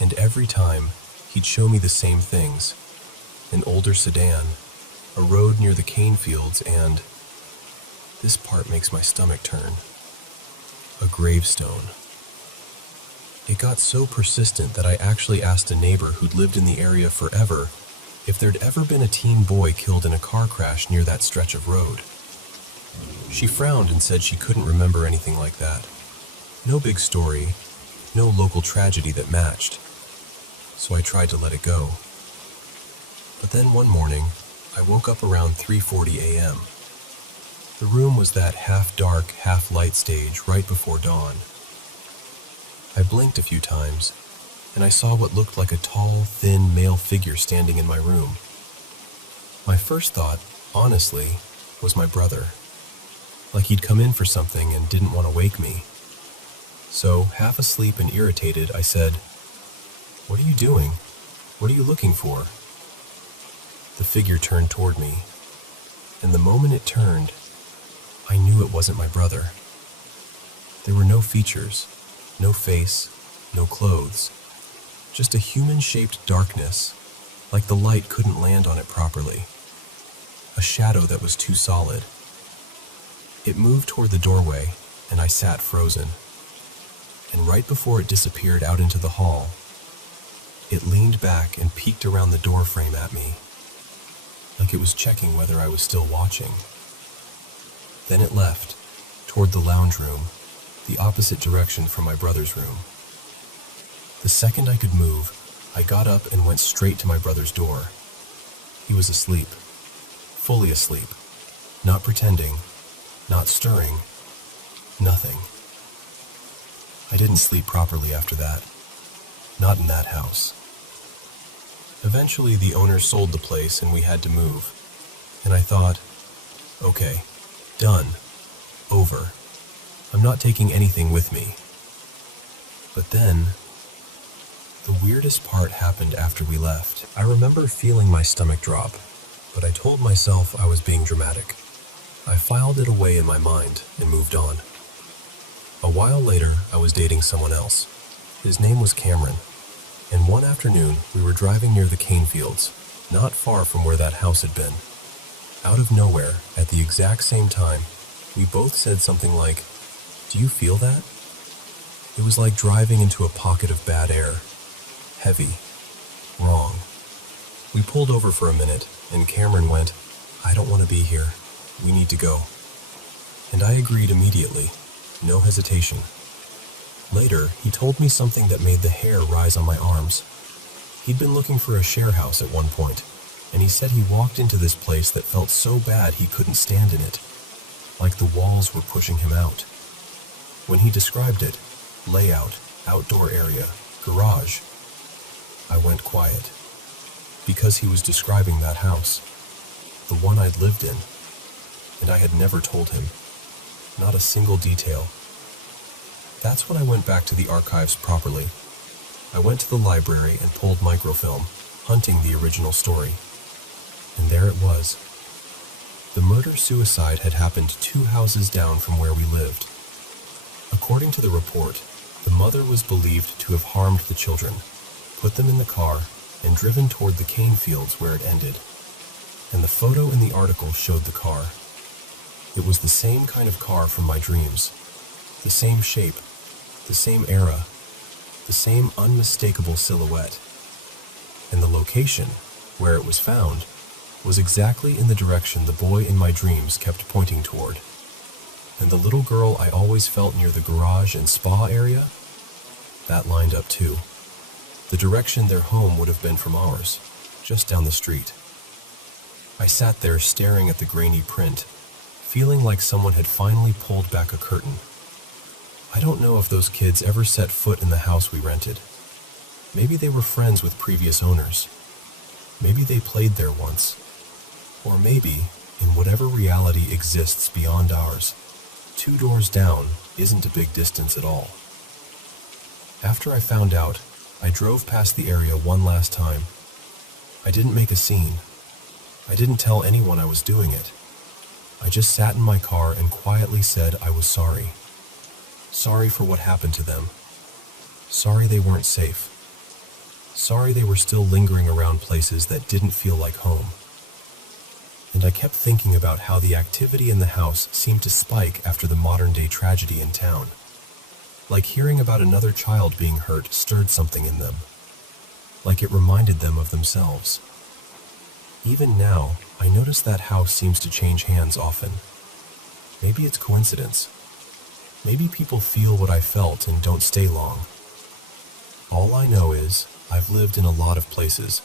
And every time, he'd show me the same things: an older sedan, a road near the cane fields, and this part makes my stomach turn: a gravestone. It got so persistent that I actually asked a neighbor who'd lived in the area forever if there'd ever been a teen boy killed in a car crash near that stretch of road. She frowned and said she couldn't remember anything like that. No big story, no local tragedy that matched, so I tried to let it go. But then one morning, I woke up around 3:40 a.m. The room was that half-dark, half-light stage right before dawn. I blinked a few times, and I saw what looked like a tall, thin male figure standing in my room. My first thought, honestly, was my brother. Like he'd come in for something and didn't want to wake me. So, half asleep and irritated, I said, "What are you doing? What are you looking for?" The figure turned toward me, and the moment it turned, I knew it wasn't my brother. There were no features, no face, no clothes, just a human-shaped darkness, like the light couldn't land on it properly. A shadow that was too solid. It moved toward the doorway, and I sat frozen. And right before it disappeared out into the hall, it leaned back and peeked around the door frame at me, like it was checking whether I was still watching. Then it left, toward the lounge room, the opposite direction from my brother's room. The second I could move, I got up and went straight to my brother's door. He was asleep, fully asleep, not pretending, not stirring, nothing. I didn't sleep properly after that, not in that house. Eventually, the owner sold the place and we had to move, and I thought, okay, done, over. I'm not taking anything with me. But then, the weirdest part happened after we left. I remember feeling my stomach drop, but I told myself I was being dramatic. I filed it away in my mind and moved on. A while later, I was dating someone else. His name was Cameron, and one afternoon we were driving near the cane fields, not far from where that house had been. Out of nowhere, at the exact same time, we both said something like, "Do you feel that?" It was like driving into a pocket of bad air. Heavy. Wrong. We pulled over for a minute, and Cameron went, "I don't want to be here. We need to go." And I agreed immediately. No hesitation. Later, he told me something that made the hair rise on my arms. He'd been looking for a share house at one point, and he said he walked into this place that felt so bad he couldn't stand in it, like the walls were pushing him out. When he described it, layout, outdoor area, garage, I went quiet, because he was describing that house, the one I'd lived in, and I had never told him, not a single detail. That's when I went back to the archives properly. I went to the library and pulled microfilm, hunting the original story. And there it was. The murder-suicide had happened 2 houses down from where we lived. According to the report, the mother was believed to have harmed the children, put them in the car, and driven toward the cane fields where it ended. And the photo in the article showed the car. It was the same kind of car from my dreams. The same shape, the same era, the same unmistakable silhouette. And the location, where it was found, was exactly in the direction the boy in my dreams kept pointing toward. And the little girl I always felt near the garage and spa area, that lined up too. The direction their home would have been from ours, just down the street. I sat there staring at the grainy print, feeling like someone had finally pulled back a curtain. I don't know if those kids ever set foot in the house we rented. Maybe they were friends with previous owners. Maybe they played there once. Or maybe, in whatever reality exists beyond ours, 2 doors down isn't a big distance at all. After I found out, I drove past the area one last time. I didn't make a scene. I didn't tell anyone I was doing it. I just sat in my car and quietly said I was sorry. Sorry for what happened to them. Sorry they weren't safe. Sorry they were still lingering around places that didn't feel like home. And I kept thinking about how the activity in the house seemed to spike after the modern-day tragedy in town. Like hearing about another child being hurt stirred something in them. Like it reminded them of themselves. Even now, I notice that house seems to change hands often. Maybe it's coincidence. Maybe people feel what I felt and don't stay long. All I know is I've lived in a lot of places,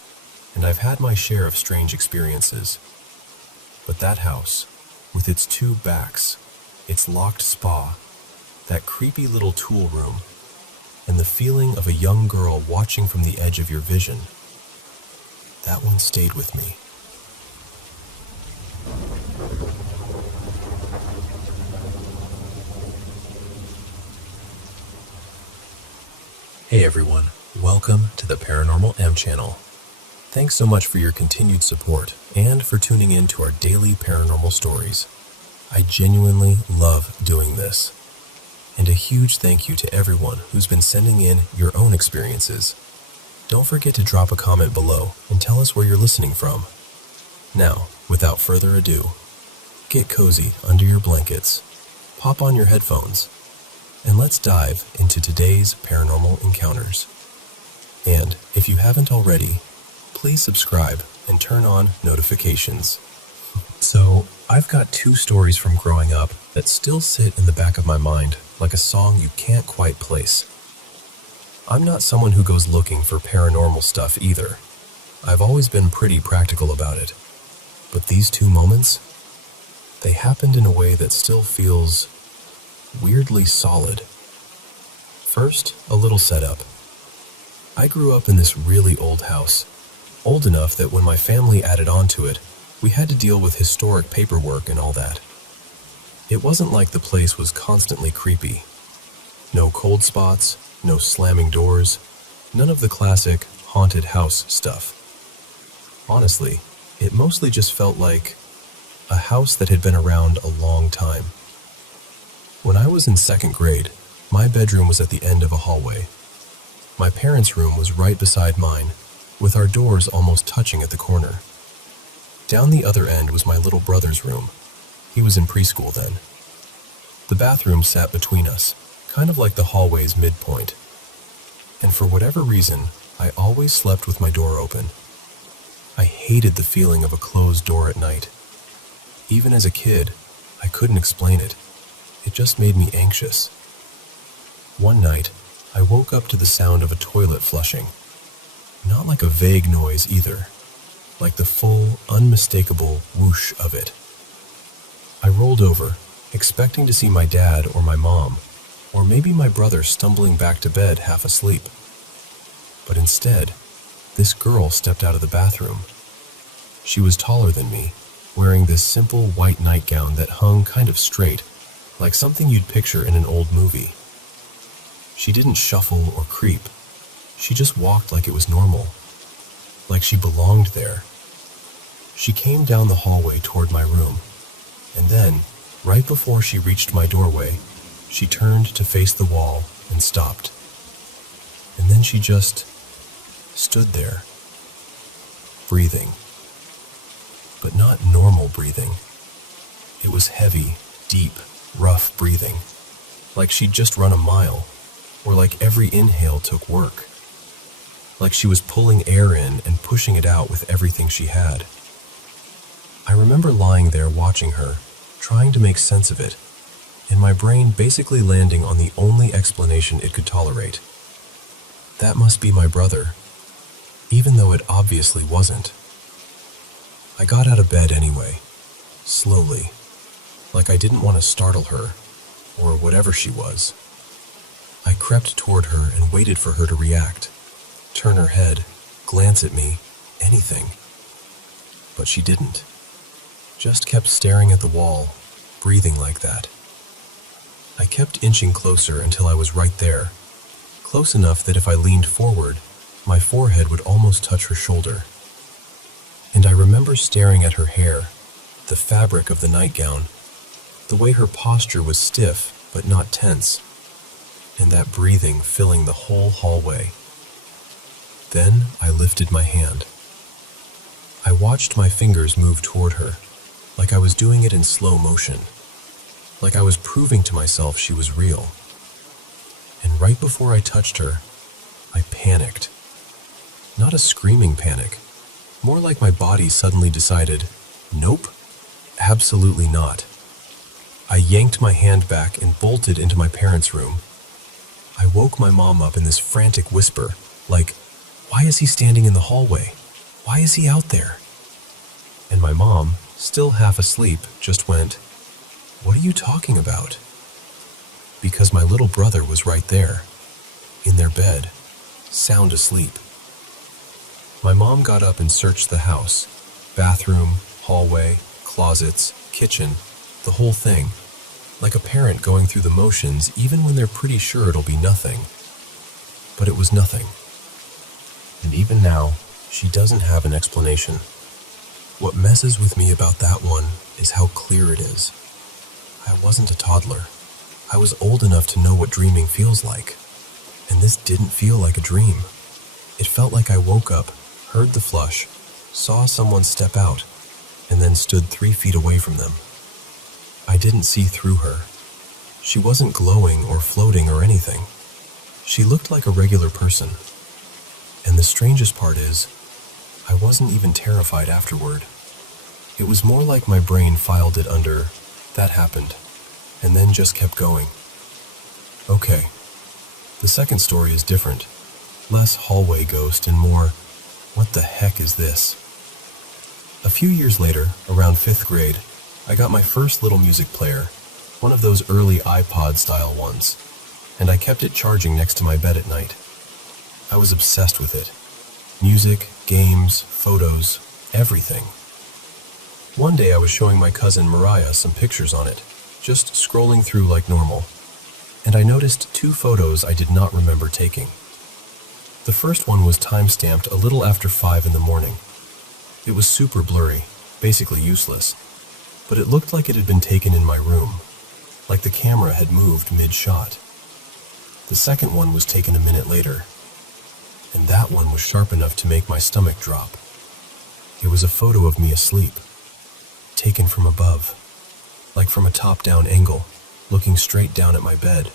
and I've had my share of strange experiences. But that house, with its two backs, its locked spa, that creepy little tool room, and the feeling of a young girl watching from the edge of your vision, that one stayed with me. Hey everyone, welcome to the Paranormal M channel. Thanks so much for your continued support and for tuning in to our daily paranormal stories. I genuinely love doing this. And a huge thank you to everyone who's been sending in your own experiences. Don't forget to drop a comment below and tell us where you're listening from. Now, without further ado, get cozy under your blankets, pop on your headphones, and let's dive into today's paranormal encounters. And if you haven't already, please subscribe and turn on notifications. So, I've got two stories from growing up that still sit in the back of my mind like a song you can't quite place. I'm not someone who goes looking for paranormal stuff either. I've always been pretty practical about it. But these two moments, they happened in a way that still feels weirdly solid. First, a little setup. I grew up in this really old house, old enough that when my family added on to it, we had to deal with historic paperwork and all that. It wasn't like the place was constantly creepy. No cold spots, no slamming doors, none of the classic haunted house stuff. Honestly, it mostly just felt like a house that had been around a long time. When I was in second grade, my bedroom was at the end of a hallway. My parents' room was right beside mine, with our doors almost touching at the corner. Down the other end was my little brother's room. He was in preschool then. The bathroom sat between us, kind of like the hallway's midpoint. And for whatever reason, I always slept with my door open. I hated the feeling of a closed door at night. Even as a kid, I couldn't explain it. It just made me anxious. One night, I woke up to the sound of a toilet flushing. Not like a vague noise either, like the full, unmistakable whoosh of it. I rolled over, expecting to see my dad or my mom, or maybe my brother stumbling back to bed half asleep. But instead, this girl stepped out of the bathroom. She was taller than me, wearing this simple white nightgown that hung kind of straight, like something you'd picture in an old movie. She didn't shuffle or creep. She just walked like it was normal, like she belonged there. She came down the hallway toward my room, and then, right before she reached my doorway, she turned to face the wall and stopped. And then she just stood there, breathing. But not normal breathing. It was heavy, deep, rough breathing, like she'd just run a mile, or like every inhale took work. Like she was pulling air in and pushing it out with everything she had. I remember lying there watching her, trying to make sense of it, and my brain basically landing on the only explanation it could tolerate. That must be my brother, even though it obviously wasn't. I got out of bed anyway, slowly, like I didn't want to startle her, or whatever she was. I crept toward her and waited for her to react, turn her head, glance at me, anything. But she didn't. Just kept staring at the wall, breathing like that. I kept inching closer until I was right there, close enough that if I leaned forward, my forehead would almost touch her shoulder. And I remember staring at her hair, the fabric of the nightgown, the way her posture was stiff but not tense, and that breathing filling the whole hallway. Then I lifted my hand. I watched my fingers move toward her, like I was doing it in slow motion, like I was proving to myself she was real. And right before I touched her, I panicked. Not a screaming panic, more like my body suddenly decided, nope, absolutely not. I yanked my hand back and bolted into my parents' room. I woke my mom up in this frantic whisper, like, "Why is he standing in the hallway? Why is he out there?" And my mom, still half asleep, just went, "What are you talking about?" Because my little brother was right there, in their bed, sound asleep. My mom got up and searched the house, bathroom, hallway, closets, kitchen, the whole thing, like a parent going through the motions even when they're pretty sure it'll be nothing. But it was nothing. And even now, she doesn't have an explanation. What messes with me about that one is how clear it is. I wasn't a toddler. I was old enough to know what dreaming feels like. And this didn't feel like a dream. It felt like I woke up, heard the flush, saw someone step out, and then stood 3 feet away from them. I didn't see through her. She wasn't glowing or floating or anything. She looked like a regular person. And the strangest part is, I wasn't even terrified afterward. It was more like my brain filed it under, "That happened," and then just kept going. Okay, the second story is different. Less hallway ghost and more, "What the heck is this?" A few years later, around 5th grade, I got my first little music player, one of those early iPod-style ones, and I kept it charging next to my bed at night. I was obsessed with it. Music, games, photos, everything. One day I was showing my cousin Mariah some pictures on it, just scrolling through like normal, and I noticed 2 photos I did not remember taking. The first one was time-stamped a little after 5 in the morning. It was super blurry, basically useless, but it looked like it had been taken in my room, like the camera had moved mid-shot. The second one was taken a minute later, and that one was sharp enough to make my stomach drop. It was a photo of me asleep, taken from above, like from a top-down angle, looking straight down at my bed.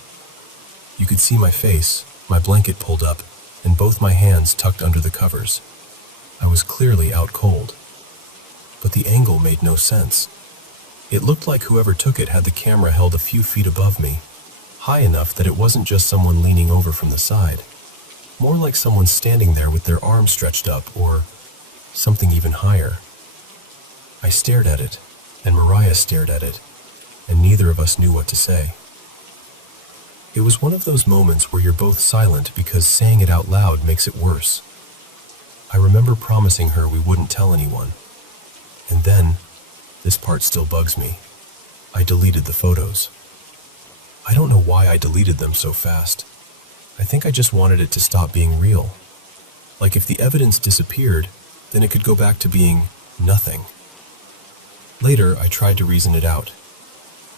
You could see my face, my blanket pulled up, and both my hands tucked under the covers. I was clearly out cold. But the angle made no sense. It looked like whoever took it had the camera held a few feet above me, high enough that it wasn't just someone leaning over from the side, more like someone standing there with their arms stretched up, or something even higher. I stared at it, and Mariah stared at it, and neither of us knew what to say. It was one of those moments where you're both silent because saying it out loud makes it worse. I remember promising her we wouldn't tell anyone. And then, this part still bugs me, I deleted the photos. I don't know why I deleted them so fast. I think I just wanted it to stop being real. Like if the evidence disappeared, then it could go back to being nothing. Later, I tried to reason it out.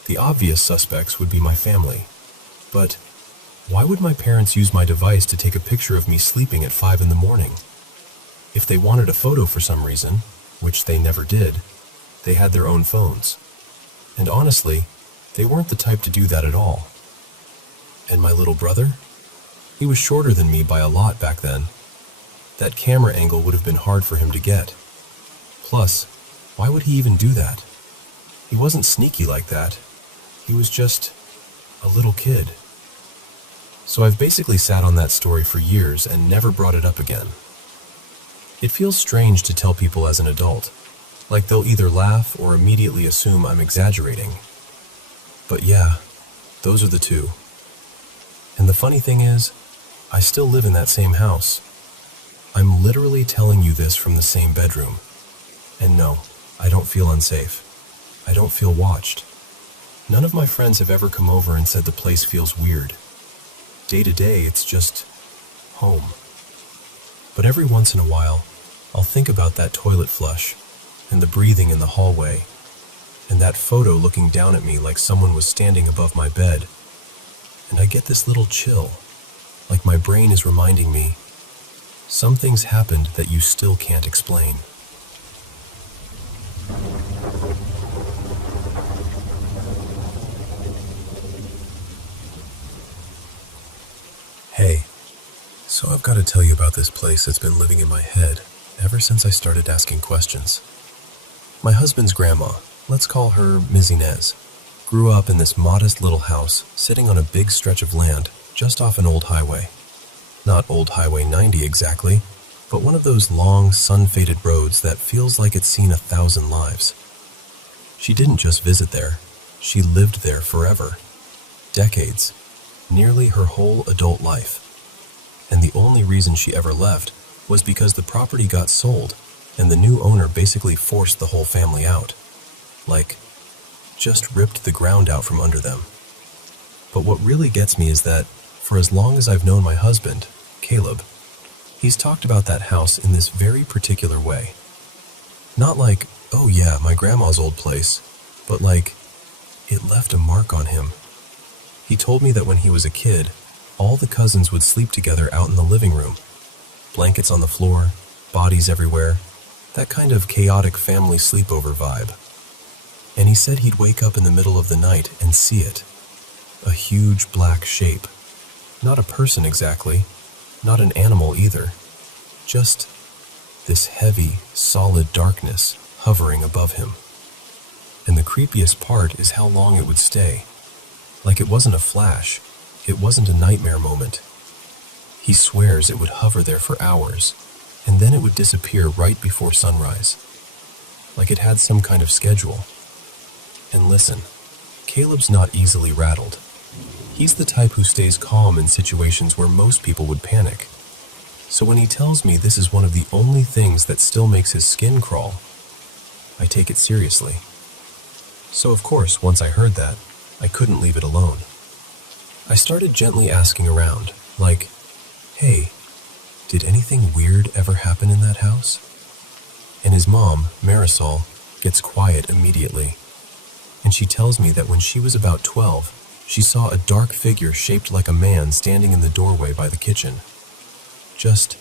The obvious suspects would be my family. But why would my parents use my device to take a picture of me sleeping at 5 in the morning? If they wanted a photo for some reason, which they never did, they had their own phones. And honestly, they weren't the type to do that at all. And my little brother? He was shorter than me by a lot back then. That camera angle would have been hard for him to get. Plus, why would he even do that? He wasn't sneaky like that. He was just a little kid. So I've basically sat on that story for years and never brought it up again. It feels strange to tell people as an adult, like they'll either laugh or immediately assume I'm exaggerating. But yeah, those are the 2. And the funny thing is, I still live in that same house. I'm literally telling you this from the same bedroom. And no, I don't feel unsafe. I don't feel watched. None of my friends have ever come over and said the place feels weird. Day to day, it's just home. But every once in a while, I'll think about that toilet flush, and the breathing in the hallway, and that photo looking down at me like someone was standing above my bed, and I get this little chill, like my brain is reminding me, some things happened that you still can't explain. Hey, so I've got to tell you about this place that's been living in my head ever since I started asking questions. My husband's grandma, let's call her Ms. Inez, grew up in this modest little house sitting on a big stretch of land just off an old highway. Not Old Highway 90 exactly, but one of those long, sun-faded roads that feels like it's seen 1,000 lives. She didn't just visit there, she lived there forever. Decades, nearly her whole adult life. And the only reason she ever left was because the property got sold, and the new owner basically forced the whole family out. Like, just ripped the ground out from under them. But what really gets me is that, for as long as I've known my husband, Caleb, he's talked about that house in this very particular way. Not like, oh yeah, my grandma's old place, but like, it left a mark on him. He told me that when he was a kid, all the cousins would sleep together out in the living room. Blankets on the floor, bodies everywhere, that kind of chaotic family sleepover vibe. And he said he'd wake up in the middle of the night and see it. A huge black shape. Not a person exactly, not an animal either. Just this heavy, solid darkness hovering above him. And the creepiest part is how long it would stay. Like it wasn't a flash, it wasn't a nightmare moment. He swears it would hover there for hours, and then it would disappear right before sunrise. Like it had some kind of schedule. And listen, Caleb's not easily rattled. He's the type who stays calm in situations where most people would panic. So when he tells me this is one of the only things that still makes his skin crawl, I take it seriously. So of course, once I heard that, I couldn't leave it alone. I started gently asking around, like, hey, did anything weird ever happen in that house? And his mom, Marisol, gets quiet immediately. And she tells me that when she was about 12, she saw a dark figure shaped like a man standing in the doorway by the kitchen. Just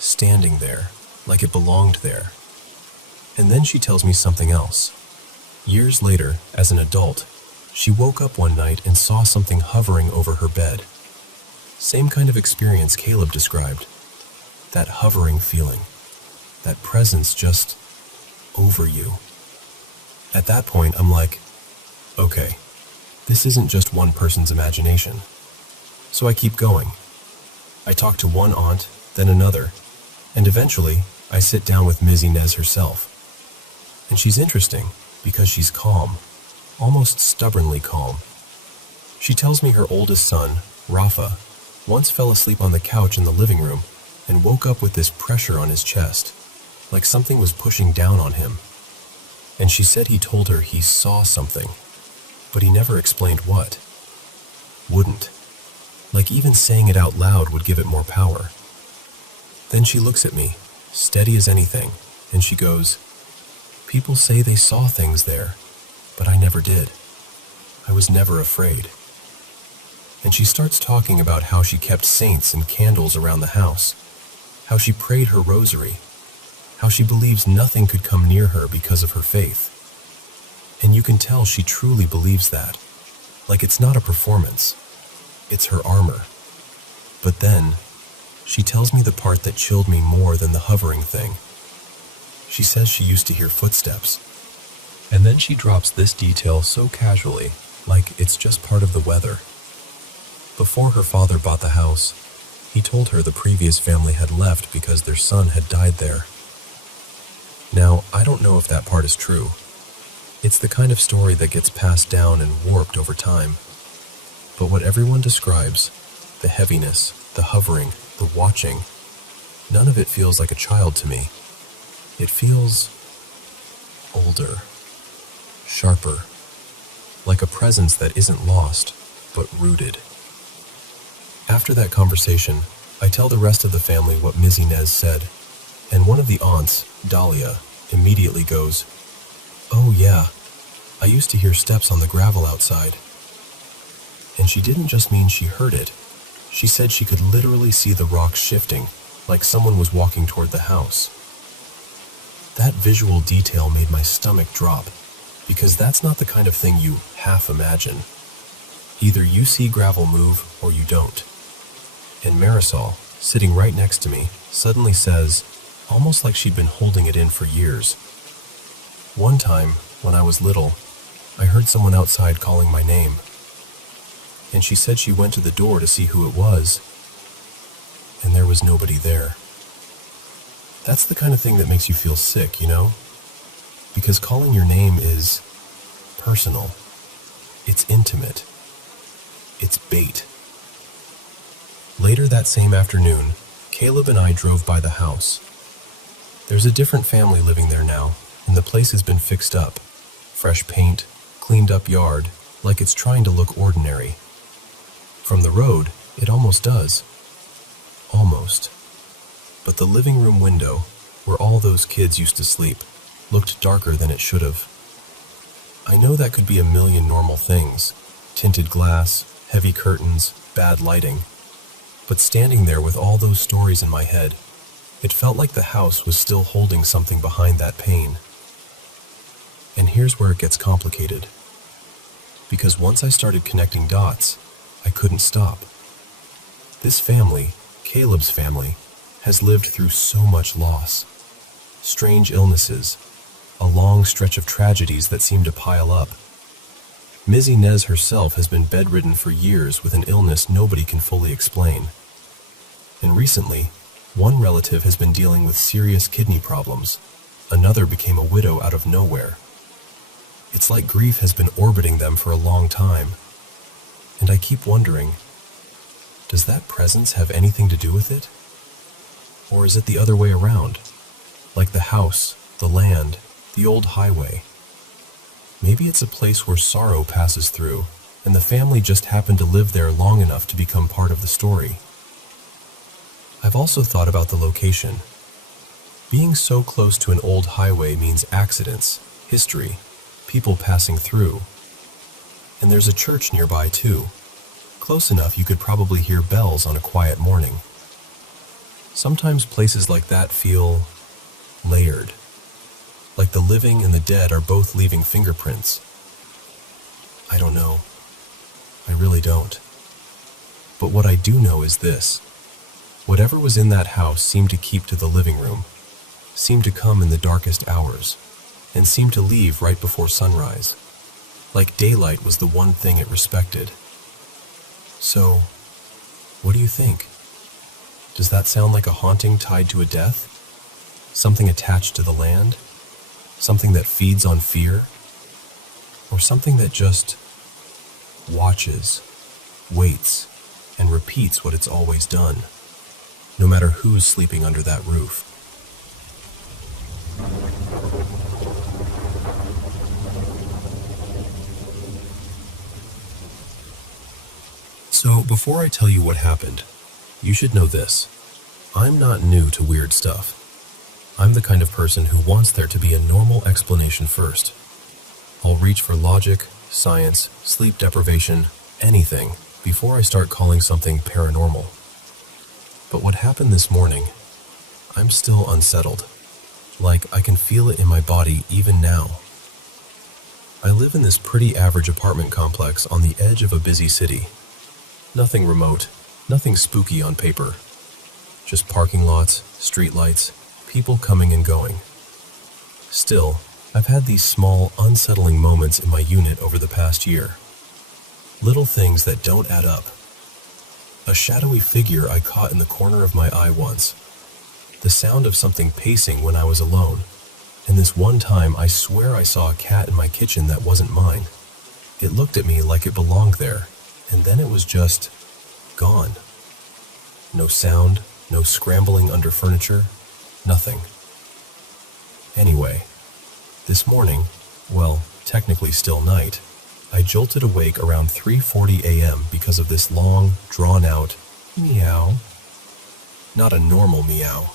standing there, like it belonged there. And then she tells me something else. Years later, as an adult, she woke up one night and saw something hovering over her bed. Same kind of experience Caleb described. That hovering feeling. That presence just over you. At that point, I'm like, okay, this isn't just one person's imagination. So I keep going. I talk to one aunt, then another, and eventually I sit down with Ms. Inez herself. And she's interesting because she's calm, almost stubbornly calm. She tells me her oldest son, Rafa, once fell asleep on the couch in the living room and woke up with this pressure on his chest, like something was pushing down on him. And she said he told her he saw something, but he never explained what. Wouldn't. Like even saying it out loud would give it more power. Then she looks at me, steady as anything, and she goes, people say they saw things there, but I never did. I was never afraid. And she starts talking about how she kept saints and candles around the house, how she prayed her rosary, how she believes nothing could come near her because of her faith. And you can tell she truly believes that. Like it's not a performance. It's her armor. But then, she tells me the part that chilled me more than the hovering thing. She says she used to hear footsteps. And then she drops this detail so casually, like it's just part of the weather. Before her father bought the house, he told her the previous family had left because their son had died there. Now, I don't know if that part is true. It's the kind of story that gets passed down and warped over time. But what everyone describes, the heaviness, the hovering, the watching, none of it feels like a child to me. It feels older, sharper, like a presence that isn't lost, but rooted. After that conversation, I tell the rest of the family what Ms. Inez said, and one of the aunts, Dahlia, immediately goes, oh yeah, I used to hear steps on the gravel outside. And she didn't just mean she heard it. She said she could literally see the rocks shifting, like someone was walking toward the house. That visual detail made my stomach drop, because that's not the kind of thing you half imagine. Either you see gravel move or you don't. And Marisol, sitting right next to me, suddenly says, almost like she'd been holding it in for years, one time, when I was little, I heard someone outside calling my name. and she said she went to the door to see who it was, and there was nobody there. That's the kind of thing that makes you feel sick, you know? Because calling your name is personal. It's intimate. It's bait. Later that same afternoon, Caleb and I drove by the house. There's a different family living there now, and the place has been fixed up. Fresh paint, cleaned up yard, like it's trying to look ordinary. From the road, it almost does. Almost. But the living room window, where all those kids used to sleep, looked darker than it should have. I know that could be a million normal things. Tinted glass, heavy curtains, bad lighting. But standing there with all those stories in my head, it felt like the house was still holding something behind that pain. And here's where it gets complicated. Because once I started connecting dots, I couldn't stop. This family, Caleb's family, has lived through so much loss. Strange illnesses, a long stretch of tragedies that seem to pile up. Mizzy Nez herself has been bedridden for years with an illness nobody can fully explain. And recently, one relative has been dealing with serious kidney problems. Another became a widow out of nowhere. It's like grief has been orbiting them for a long time. And I keep wondering, does that presence have anything to do with it? Or is it the other way around? Like the house, the land, the old highway. Maybe it's a place where sorrow passes through, and the family just happened to live there long enough to become part of the story. I've also thought about the location. Being so close to an old highway means accidents, history, people passing through. And there's a church nearby too. Close enough you could probably hear bells on a quiet morning. Sometimes places like that feel layered. Like the living and the dead are both leaving fingerprints. I don't know. I really don't. But what I do know is this. Whatever was in that house seemed to keep to the living room, seemed to come in the darkest hours, and seemed to leave right before sunrise. Like daylight was the one thing it respected. So, what do you think? Does that sound like a haunting tied to a death? Something attached to the land? Something that feeds on fear? Or something that just watches, waits, and repeats what it's always done, no matter who's sleeping under that roof? So, before I tell you what happened, you should know this. I'm not new to weird stuff. I'm the kind of person who wants there to be a normal explanation first. I'll reach for logic, science, sleep deprivation, anything, before I start calling something paranormal. But what happened this morning, I'm still unsettled. Like I can feel it in my body even now. I live in this pretty average apartment complex on the edge of a busy city. Nothing remote, nothing spooky on paper. Just parking lots, streetlights, people coming and going. Still, I've had these small, unsettling moments in my unit over the past year. Little things that don't add up. A shadowy figure I caught in the corner of my eye once. The sound of something pacing when I was alone. And this one time I swear I saw a cat in my kitchen that wasn't mine. It looked at me like it belonged there, and then it was just gone. No sound, no scrambling under furniture, nothing. Anyway, this morning, well, technically still night, I jolted awake around 3:40 a.m. because of this long, drawn-out meow. Not a normal meow.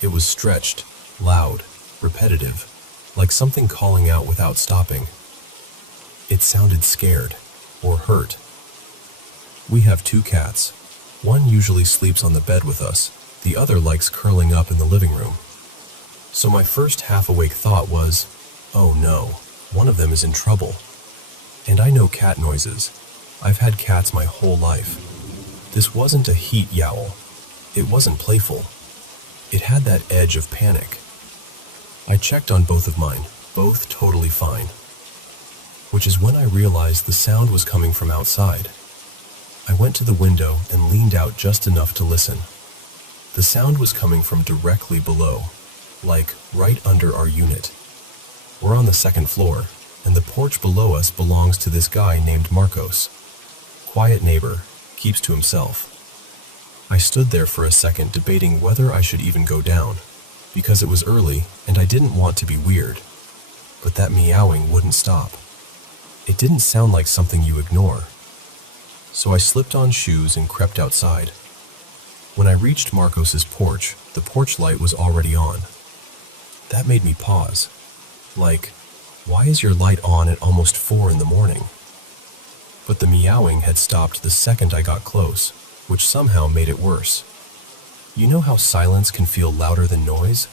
It was stretched, loud, repetitive, like something calling out without stopping. It sounded scared, or hurt. We have 2 cats. One usually sleeps on the bed with us, the other likes curling up in the living room. So my first half-awake thought was, oh no, one of them is in trouble. And I know cat noises. I've had cats my whole life. This wasn't a heat yowl. It wasn't playful. It had that edge of panic. I checked on both of mine, both totally fine. Which is when I realized the sound was coming from outside. I went to the window and leaned out just enough to listen. The sound was coming from directly below, like right under our unit. We're on the second floor, and the porch below us belongs to this guy named Marcos. Quiet neighbor, keeps to himself. I stood there for a second debating whether I should even go down, because it was early and I didn't want to be weird. But that meowing wouldn't stop. It didn't sound like something you ignore. So I slipped on shoes and crept outside. When I reached Marcos's porch, the porch light was already on. That made me pause. Like, why is your light on at almost 4 in the morning? But the meowing had stopped the second I got close, which somehow made it worse. You know how silence can feel louder than noise?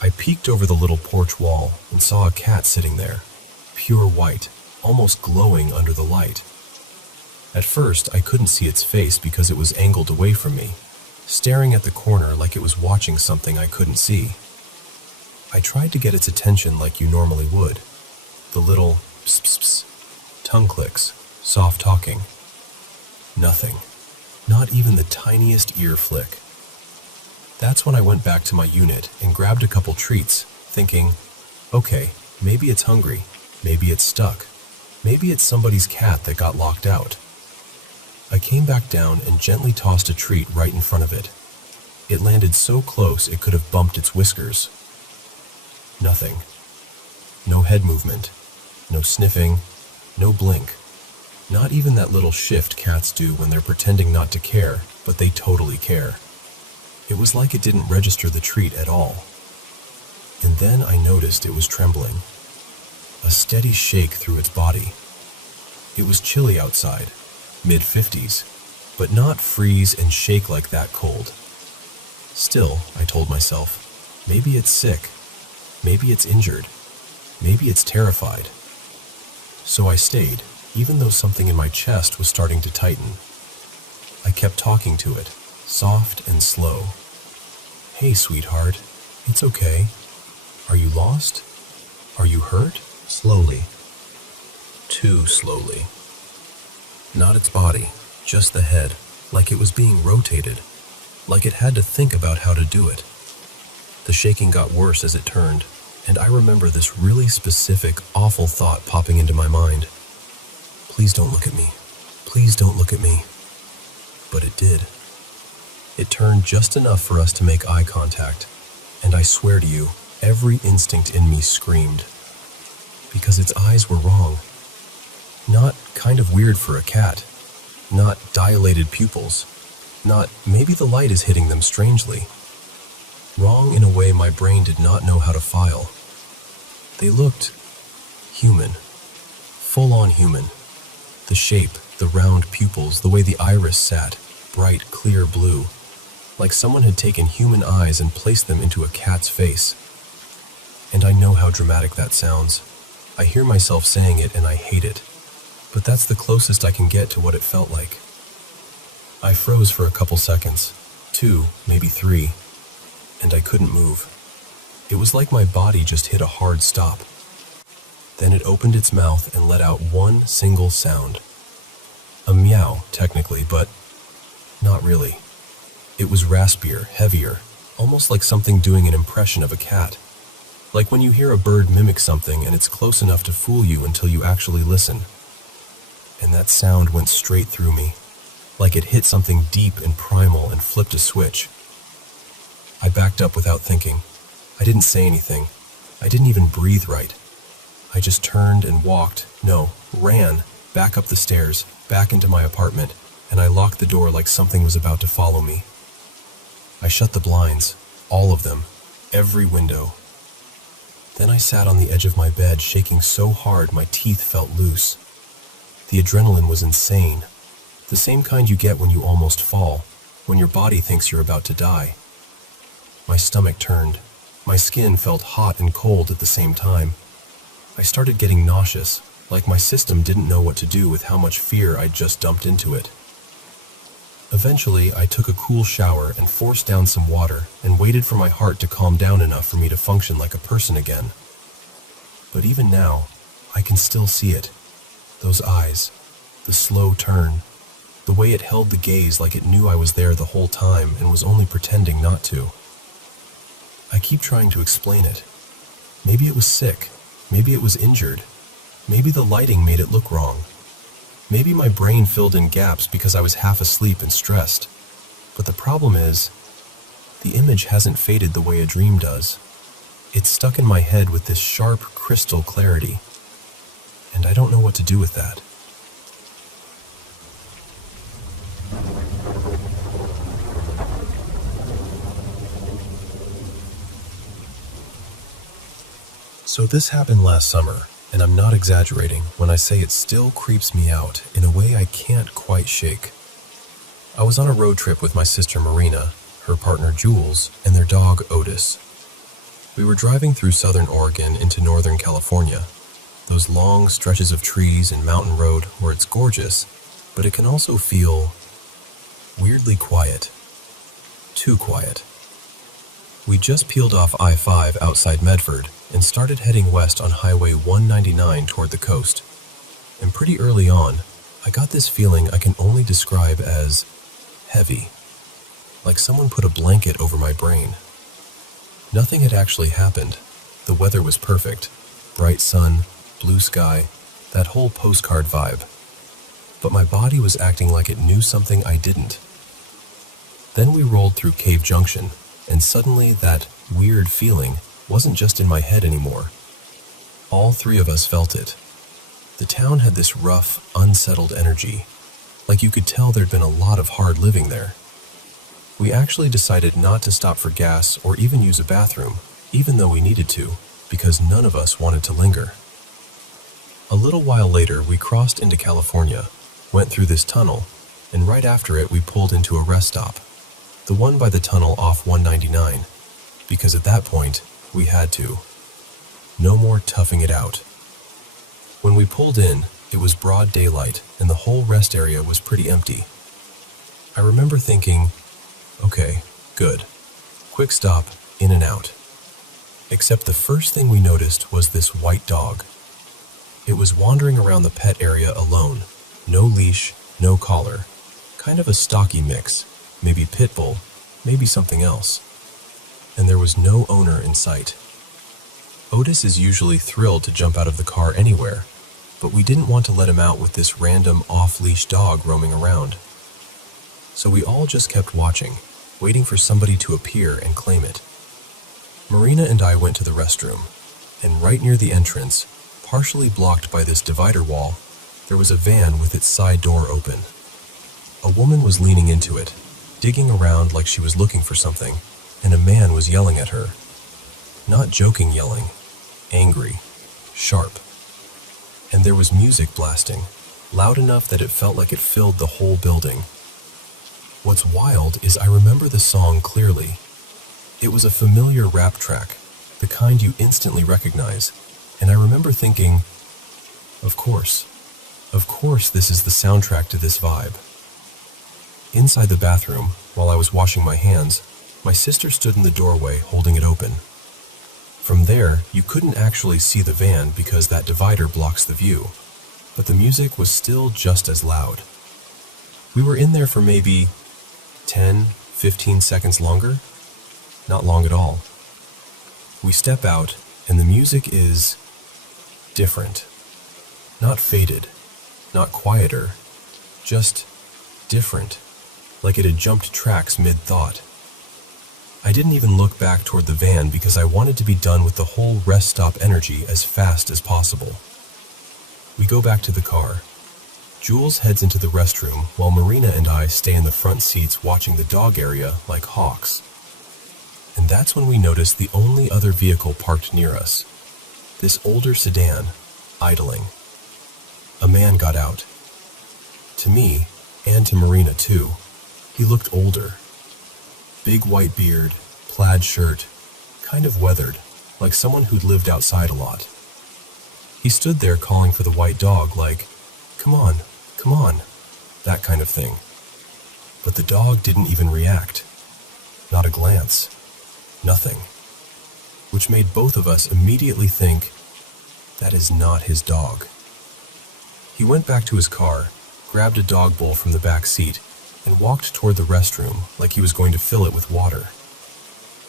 I peeked over the little porch wall and saw a cat sitting there, pure white, almost glowing under the light. At first, I couldn't see its face because it was angled away from me, staring at the corner like it was watching something I couldn't see. I tried to get its attention like you normally would. The little pss pss pss, tongue clicks, soft talking. Nothing. Not even the tiniest ear flick. That's when I went back to my unit and grabbed a couple treats, thinking, okay, maybe it's hungry, maybe it's stuck, maybe it's somebody's cat that got locked out. I came back down and gently tossed a treat right in front of it. It landed so close it could have bumped its whiskers. Nothing. No head movement, no sniffing, no blink. Not even that little shift cats do when they're pretending not to care, but they totally care. It was like it didn't register the treat at all. And then I noticed it was trembling. A steady shake through its body. It was chilly outside, mid-50s, but not freeze and shake like that cold. Still, I told myself, maybe it's sick, maybe it's injured, maybe it's terrified. So I stayed, even though something in my chest was starting to tighten. I kept talking to it, soft and slow. Hey, sweetheart, it's okay. Are you lost? Are you hurt? Slowly. Too slowly. Not its body, just the head, like it was being rotated, like it had to think about how to do it. The shaking got worse as it turned, and I remember this really specific, awful thought popping into my mind. Please don't look at me. Please don't look at me. But it did. It turned just enough for us to make eye contact, and I swear to you, every instinct in me screamed. Because its eyes were wrong. Not kind of weird for a cat. Not dilated pupils. Not maybe the light is hitting them strangely. Wrong in a way my brain did not know how to file. They looked human. Full-on human. The shape, the round pupils, the way the iris sat, bright, clear blue. Like someone had taken human eyes and placed them into a cat's face. And I know how dramatic that sounds. I hear myself saying it and I hate it. But that's the closest I can get to what it felt like. I froze for a couple seconds, 2, maybe 3, and I couldn't move. It was like my body just hit a hard stop. Then it opened its mouth and let out one single sound. A meow, technically, but not really. It was raspier, heavier, almost like something doing an impression of a cat. Like when you hear a bird mimic something and it's close enough to fool you until you actually listen. And that sound went straight through me, like it hit something deep and primal and flipped a switch. I backed up without thinking. I didn't say anything. I didn't even breathe right. I just turned and walked, ran, back up the stairs, back into my apartment, and I locked the door like something was about to follow me. I shut the blinds, all of them, every window. Then I sat on the edge of my bed, shaking so hard my teeth felt loose. The adrenaline was insane. The same kind you get when you almost fall, when your body thinks you're about to die. My stomach turned. My skin felt hot and cold at the same time. I started getting nauseous, like my system didn't know what to do with how much fear I'd just dumped into it. Eventually, I took a cool shower and forced down some water and waited for my heart to calm down enough for me to function like a person again. But even now, I can still see it. Those eyes, the slow turn, The way it held the gaze like it knew I was there the whole time and was only pretending not to. I keep trying to explain it. Maybe it was sick. Maybe it was injured. Maybe the lighting made it look wrong. Maybe my brain filled in gaps because I was half asleep and stressed. But the problem is, the image hasn't faded the way a dream does. It's stuck in my head with this sharp, crystal clarity. And I don't know what to do with that. So this happened last summer, and I'm not exaggerating when I say it still creeps me out in a way I can't quite shake. I was on a road trip with my sister Marina, her partner Jules, and their dog Otis. We were driving through southern Oregon into northern California, those long stretches of trees and mountain road where it's gorgeous, but it can also feel weirdly quiet. Too quiet. We just peeled off I-5 outside Medford and started heading west on Highway 199 toward the coast. And pretty early on, I got this feeling I can only describe as heavy, like someone put a blanket over my brain. Nothing had actually happened. The weather was perfect. Bright sun, blue sky, that whole postcard vibe. But my body was acting like it knew something I didn't. Then we rolled through Cave Junction, and suddenly that weird feeling wasn't just in my head anymore. All three of us felt it. The town had this rough, unsettled energy, like you could tell there'd been a lot of hard living there. We actually decided not to stop for gas or even use a bathroom, even though we needed to, because none of us wanted to linger. A little while later, we crossed into California, went through this tunnel, and right after it we pulled into a rest stop, the one by the tunnel off 199, because at that point, we had to. No more toughing it out. When we pulled in, it was broad daylight and the whole rest area was pretty empty. I remember thinking, okay, good. Quick stop, in and out. Except the first thing we noticed was this white dog. It was wandering around the pet area alone. No leash, no collar. Kind of a stocky mix. Maybe pit bull, maybe something else. And there was no owner in sight. Otis is usually thrilled to jump out of the car anywhere, but we didn't want to let him out with this random off-leash dog roaming around. So we all just kept watching, waiting for somebody to appear and claim it. Marina and I went to the restroom, and right near the entrance, partially blocked by this divider wall, there was a van with its side door open. A woman was leaning into it, digging around like she was looking for something, and a man was yelling at her. Not joking yelling, angry, sharp. And there was music blasting, loud enough that it felt like it filled the whole building. What's wild is I remember the song clearly. It was a familiar rap track, the kind you instantly recognize, and I remember thinking, of course this is the soundtrack to this vibe. Inside the bathroom, while I was washing my hands, my sister stood in the doorway holding it open. From there, you couldn't actually see the van because that divider blocks the view, but the music was still just as loud. We were in there for maybe 10, 15 seconds longer? Not long at all. We step out, and the music is different. Not faded, not quieter, just different, like it had jumped tracks mid-thought. I didn't even look back toward the van because I wanted to be done with the whole rest stop energy as fast as possible. We go back to the car. Jules heads into the restroom while Marina and I stay in the front seats watching the dog area like hawks. And that's when we notice the only other vehicle parked near us. This older sedan, idling. A man got out. To me, and to Marina too, he looked older. Big white beard, plaid shirt, kind of weathered, like someone who'd lived outside a lot. He stood there calling for the white dog like, come on, that kind of thing. But the dog didn't even react. Not a glance. Nothing. Which made both of us immediately think, that is not his dog. He went back to his car, grabbed a dog bowl from the back seat, and walked toward the restroom like he was going to fill it with water.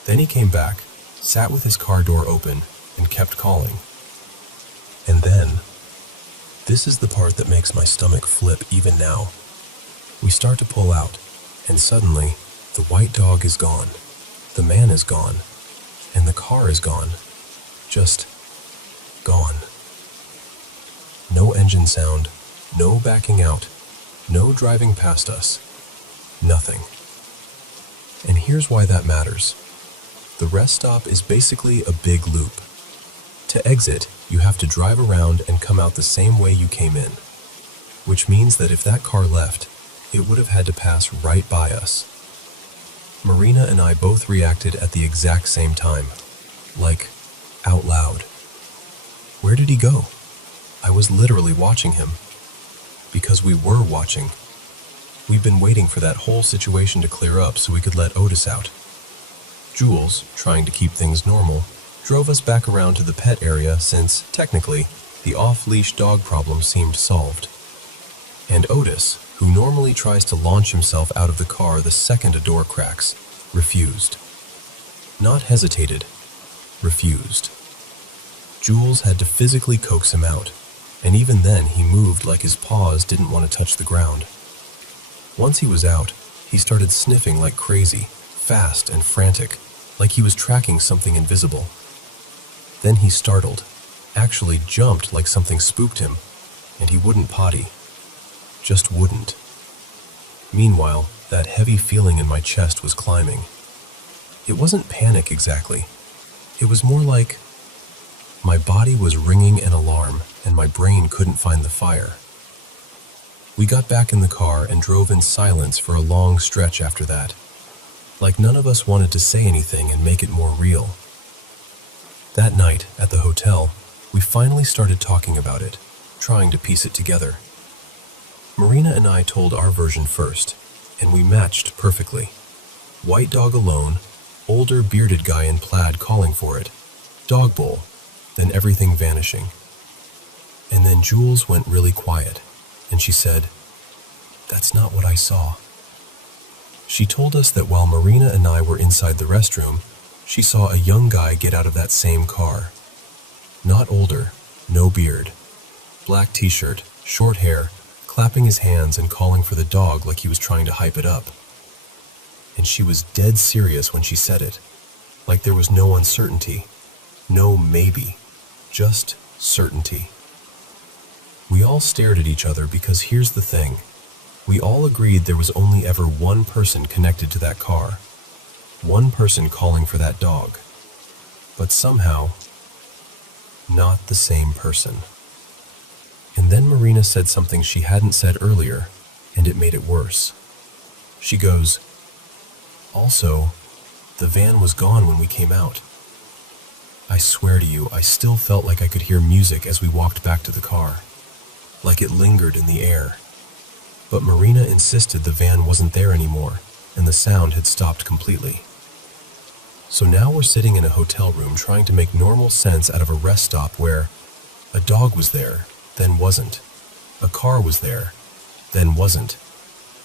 Then he came back, sat with his car door open, and kept calling. And then, this is the part that makes my stomach flip even now. We start to pull out, and suddenly, the white dog is gone, the man is gone, and the car is gone. Just gone. No engine sound, no backing out, no driving past us, nothing. And here's why that matters. The rest stop is basically a big loop. To exit, you have to drive around and come out the same way you came in, which means that if that car left, it would have had to pass right by us. Marina and I both reacted at the exact same time, like, out loud. Where did he go? I was literally watching him. Because we were watching. We'd been waiting for that whole situation to clear up so we could let Otis out. Jules, trying to keep things normal, drove us back around to the pet area since, technically, the off-leash dog problem seemed solved. And Otis, who normally tries to launch himself out of the car the second a door cracks, refused. Not hesitated, refused. Jules had to physically coax him out, and even then he moved like his paws didn't want to touch the ground. Once he was out, he started sniffing like crazy, fast and frantic, like he was tracking something invisible. Then he startled, actually jumped like something spooked him, and he wouldn't potty. Just wouldn't. Meanwhile, that heavy feeling in my chest was climbing. It wasn't panic exactly. It was more like my body was ringing an alarm and my brain couldn't find the fire. We got back in the car and drove in silence for a long stretch after that, like none of us wanted to say anything and make it more real. That night, at the hotel, we finally started talking about it, trying to piece it together. Marina and I told our version first, and we matched perfectly. White dog alone, older bearded guy in plaid calling for it, dog bowl, then everything vanishing. And then Jules went really quiet, and she said, "That's not what I saw." She told us that while Marina and I were inside the restroom, she saw a young guy get out of that same car. Not older, no beard, black t-shirt, short hair, clapping his hands and calling for the dog like he was trying to hype it up. And she was dead serious when she said it, like there was no uncertainty, no maybe, just certainty. We all stared at each other because here's the thing. We all agreed there was only ever one person connected to that car. One person calling for that dog. But somehow, not the same person. And then Marina said something she hadn't said earlier, and it made it worse. She goes, "Also, the van was gone when we came out." I swear to you, I still felt like I could hear music as we walked back to the car, like it lingered in the air. But Marina insisted the van wasn't there anymore, and the sound had stopped completely. So now we're sitting in a hotel room trying to make normal sense out of a rest stop where a dog was there, then wasn't. A car was there, then wasn't.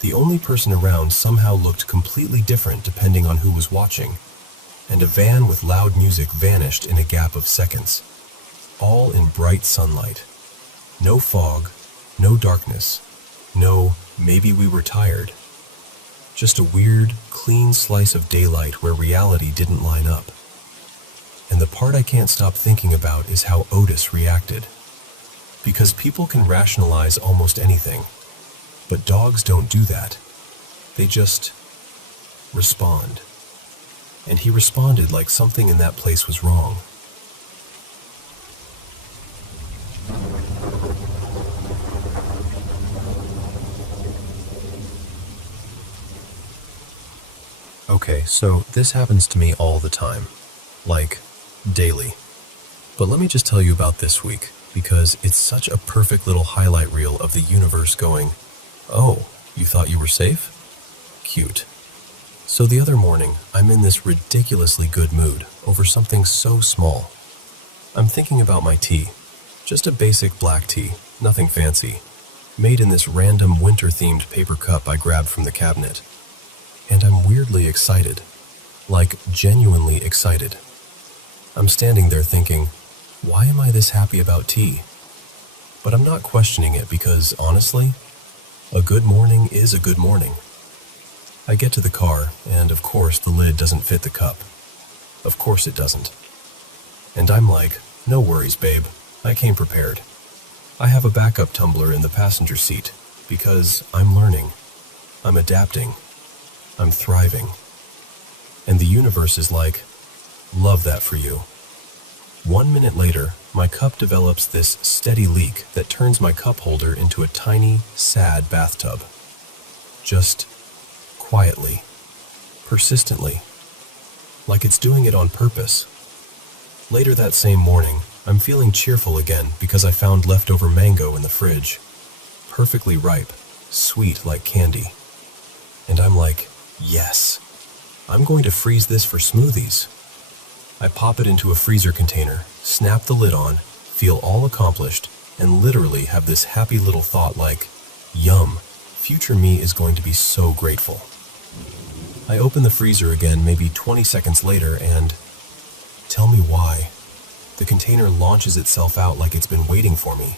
The only person around somehow looked completely different depending on who was watching, and a van with loud music vanished in a gap of seconds, all in bright sunlight. No fog, no darkness, no maybe we were tired. Just a weird, clean slice of daylight where reality didn't line up. And the part I can't stop thinking about is how Otis reacted. Because people can rationalize almost anything, but dogs don't do that. They just respond. And he responded like something in that place was wrong. Okay, so this happens to me all the time, like daily. But let me just tell you about this week, because it's such a perfect little highlight reel of the universe going, "Oh, you thought you were safe? Cute." So the other morning, I'm in this ridiculously good mood over something so small. I'm thinking about my tea, just a basic black tea, nothing fancy. made in this random winter-themed paper cup I grabbed from the cabinet. And I'm weirdly excited, like genuinely excited. I'm standing there thinking, why am I this happy about tea? But I'm not questioning it because, honestly, a good morning is a good morning. I get to the car, and of course the lid doesn't fit the cup. Of course it doesn't. And I'm like, no worries, babe, I came prepared. I have a backup tumbler in the passenger seat, because I'm learning, I'm adapting, I'm thriving. And the universe is like, love that for you. 1 minute later, my cup develops this steady leak that turns my cup holder into a tiny, sad bathtub. Just quietly, persistently, like it's doing it on purpose. Later that same morning, I'm feeling cheerful again because I found leftover mango in the fridge. Perfectly ripe, sweet like candy. And I'm like, yes, I'm going to freeze this for smoothies. I pop it into a freezer container, snap the lid on, feel all accomplished, and literally have this happy little thought like, yum, future me is going to be so grateful. I open the freezer again maybe 20 seconds later and, tell me why, the container launches itself out like it's been waiting for me.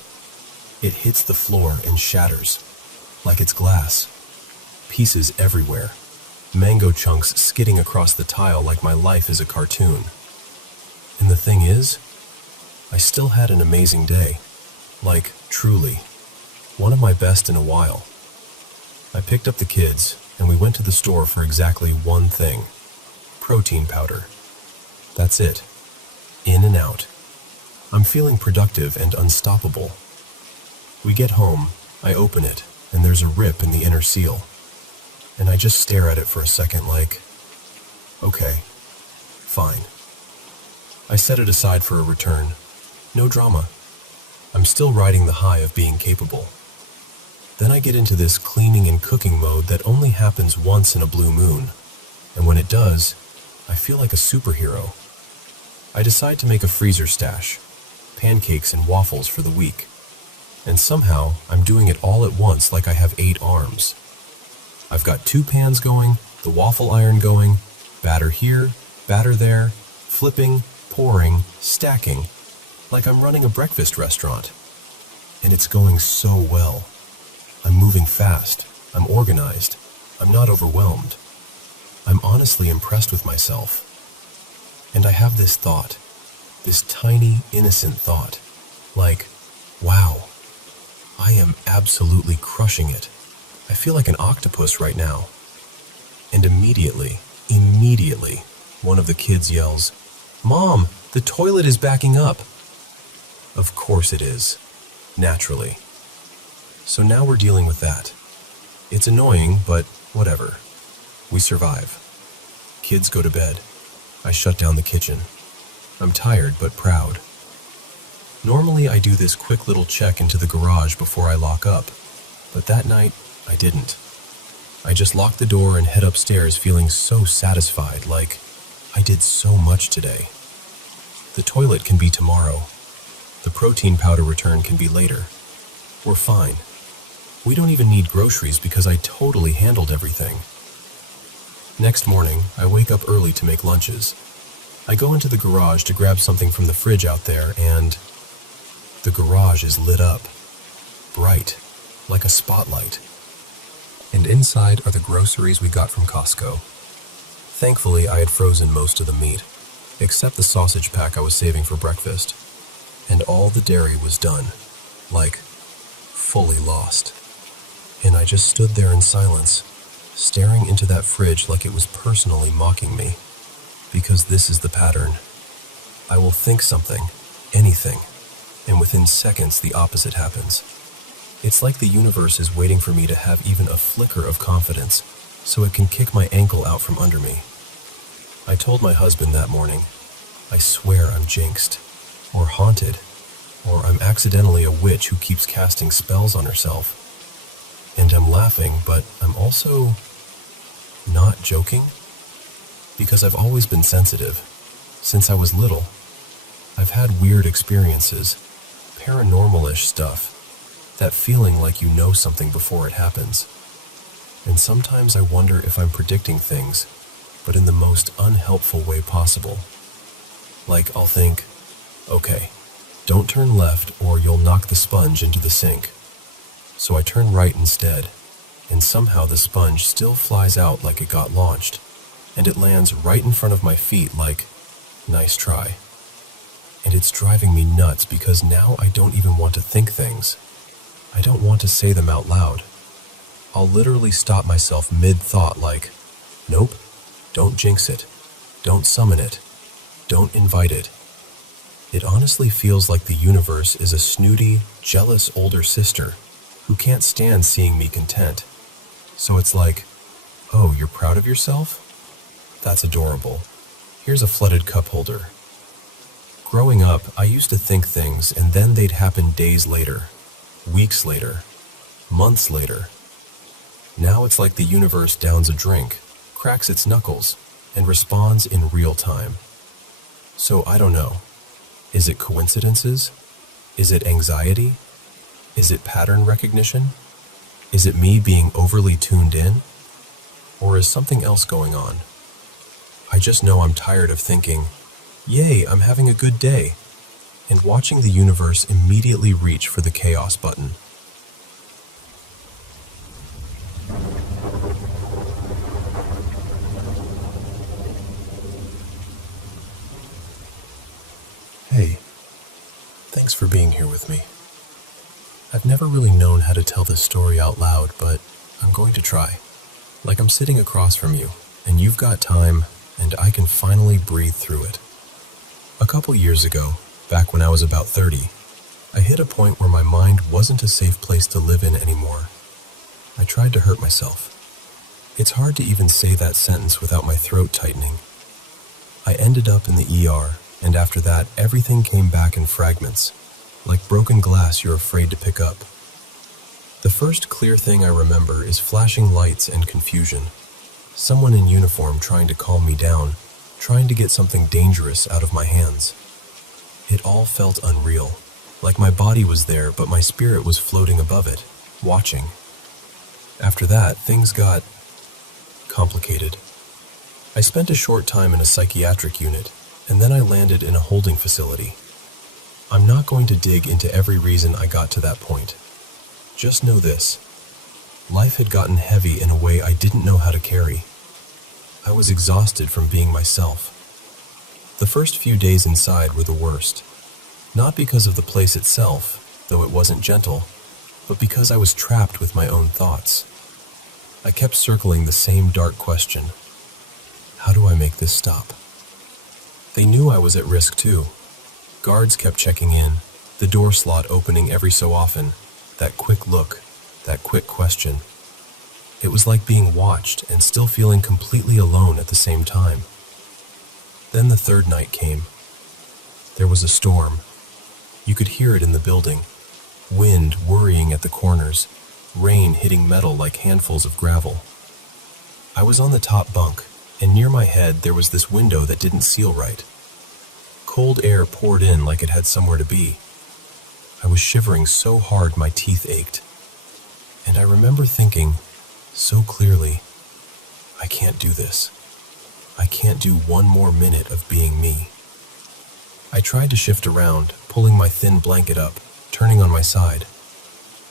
It hits the floor and shatters, like it's glass. Pieces everywhere. Mango chunks skidding across the tile like my life is a cartoon. And the thing is, I still had an amazing day. Like, truly, one of my best in a while. I picked up the kids, and we went to the store for exactly one thing. Protein powder. That's it. In and out. I'm feeling productive and unstoppable. We get home, I open it, and there's a rip in the inner seal. And I just stare at it for a second like, okay, fine. I set it aside for a return. No drama. I'm still riding the high of being capable. Then I get into this cleaning and cooking mode that only happens once in a blue moon. And when it does, I feel like a superhero. I decide to make a freezer stash, pancakes and waffles for the week. And somehow, I'm doing it all at once like I have 8 arms. I've got 2 pans going, the waffle iron going, batter here, batter there, flipping, pouring, stacking, like I'm running a breakfast restaurant. And it's going so well. I'm moving fast, I'm organized, I'm not overwhelmed. I'm honestly impressed with myself. And I have this thought, this tiny, innocent thought, like, wow, I am absolutely crushing it. I feel like an octopus right now. And immediately, one of the kids yells, Mom, the toilet is backing up. Of course it is, naturally. So now we're dealing with that. It's annoying, but whatever. We survive. Kids go to bed. I shut down the kitchen. I'm tired but proud. Normally I do this quick little check into the garage before I lock up, but that night I didn't. I just locked the door and head upstairs feeling so satisfied, like I did so much today. The toilet can be tomorrow. The protein powder return can be later. We're fine. We don't even need groceries because I totally handled everything. Next morning, I wake up early to make lunches. I go into the garage to grab something from the fridge out there and the garage is lit up, bright, like a spotlight. And inside are the groceries we got from Costco. Thankfully, I had frozen most of the meat, except the sausage pack I was saving for breakfast. And all the dairy was done, like, fully lost. And I just stood there in silence, staring into that fridge like it was personally mocking me. Because this is the pattern. I will think something, anything, and within seconds the opposite happens. It's like the universe is waiting for me to have even a flicker of confidence, so it can kick my ankle out from under me. I told my husband that morning, I swear I'm jinxed, or haunted, or I'm accidentally a witch who keeps casting spells on herself. And I'm laughing, but I'm also not joking, because I've always been sensitive. Since I was little, I've had weird experiences, paranormal-ish stuff, That feeling like you know something before it happens. And sometimes I wonder if I'm predicting things, but in the most unhelpful way possible. Like I'll think, okay, don't turn left or you'll knock the sponge into the sink. So I turn right instead, and somehow the sponge still flies out like it got launched, and it lands right in front of my feet like, nice try. And it's driving me nuts because now I don't even want to think things. I don't want to say them out loud. I'll literally stop myself mid-thought like, nope, don't jinx it, don't summon it, don't invite it. It honestly feels like the universe is a snooty, jealous older sister who can't stand seeing me content. So it's like, oh, you're proud of yourself? That's adorable. Here's a flooded cup holder. Growing up, I used to think things and then they'd happen days later, weeks later, months later. Now it's like the universe downs a drink, cracks its knuckles, and responds in real time. So I don't know. Is it coincidences? Is it anxiety? Is it pattern recognition? Is it me being overly tuned in? Or is something else going on? I just know I'm tired of thinking, yay, I'm having a good day, and watching the universe immediately reach for the chaos button. Hey, thanks for being here with me. I've never really known how to tell this story out loud, but I'm going to try. Like I'm sitting across from you, and you've got time, and I can finally breathe through it. A couple years ago, back when I was about 30, I hit a point where my mind wasn't a safe place to live in anymore. I tried to hurt myself. It's hard to even say that sentence without my throat tightening. I ended up in the ER, and after that, everything came back in fragments, like broken glass you're afraid to pick up. The first clear thing I remember is flashing lights and confusion. Someone in uniform trying to calm me down, trying to get something dangerous out of my hands. It all felt unreal, like my body was there but my spirit was floating above it, watching. After that, things got complicated. I spent a short time in a psychiatric unit, and then I landed in a holding facility. I'm not going to dig into every reason I got to that point. Just know this. Life had gotten heavy in a way I didn't know how to carry. I was exhausted from being myself. The first few days inside were the worst. Not because of the place itself, though it wasn't gentle, but because I was trapped with my own thoughts. I kept circling the same dark question. How do I make this stop? They knew I was at risk too. Guards kept checking in, the door slot opening every so often, that quick look, that quick question. It was like being watched and still feeling completely alone at the same time. Then the third night came. There was a storm. You could hear it in the building. Wind worrying at the corners, rain hitting metal like handfuls of gravel. I was on the top bunk, and near my head there was this window that didn't seal right. Cold air poured in like it had somewhere to be. I was shivering so hard my teeth ached. And I remember thinking, so clearly, I can't do this. I can't do one more minute of being me. I tried to shift around, pulling my thin blanket up, turning on my side.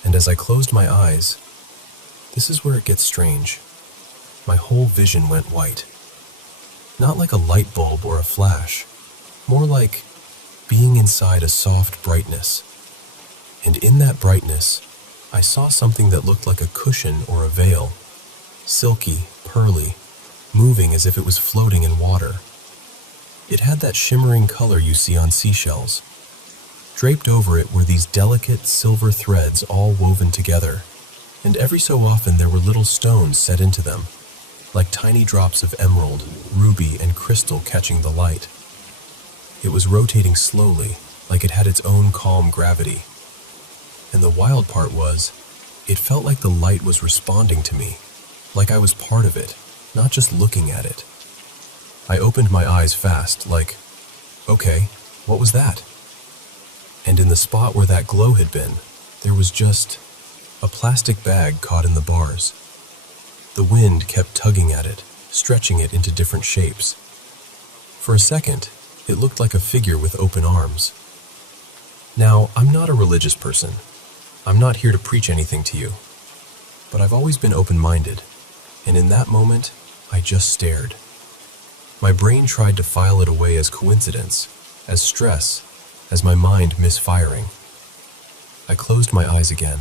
And as I closed my eyes, this is where it gets strange. My whole vision went white. Not like a light bulb or a flash, more like being inside a soft brightness. And in that brightness, I saw something that looked like a cushion or a veil, silky, pearly, moving as if it was floating in water. It had that shimmering color you see on seashells. Draped over it were these delicate silver threads all woven together, and every so often there were little stones set into them, like tiny drops of emerald, ruby, and crystal catching the light. It was rotating slowly, like it had its own calm gravity. And the wild part was, it felt like the light was responding to me, like I was part of it, not just looking at it. I opened my eyes fast, like, okay, what was that? And in the spot where that glow had been, There was just a plastic bag caught in the bars. The wind kept tugging at it, stretching it into different shapes. For a second, it looked like a figure with open arms. Now, I'm not a religious person. I'm not here to preach anything to you. But I've always been open-minded, and in that moment, I just stared. My brain tried to file it away as coincidence, as stress, as my mind misfiring. I closed my eyes again,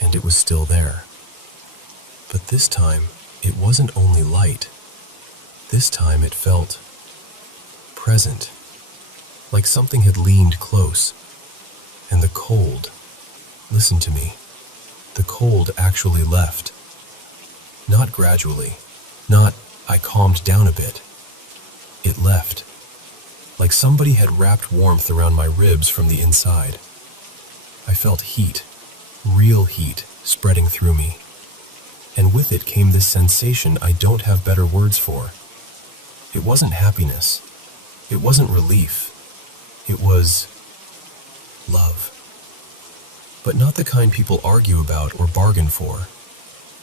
and it was still there. But this time, it wasn't only light. This time it felt present, like something had leaned close. And the cold, listen to me, the cold actually left. Not gradually, not I calmed down a bit. It left, like somebody had wrapped warmth around my ribs from the inside. I felt heat, real heat, spreading through me. And with it came this sensation I don't have better words for. It wasn't happiness. It wasn't relief. It was love. But not the kind people argue about or bargain for.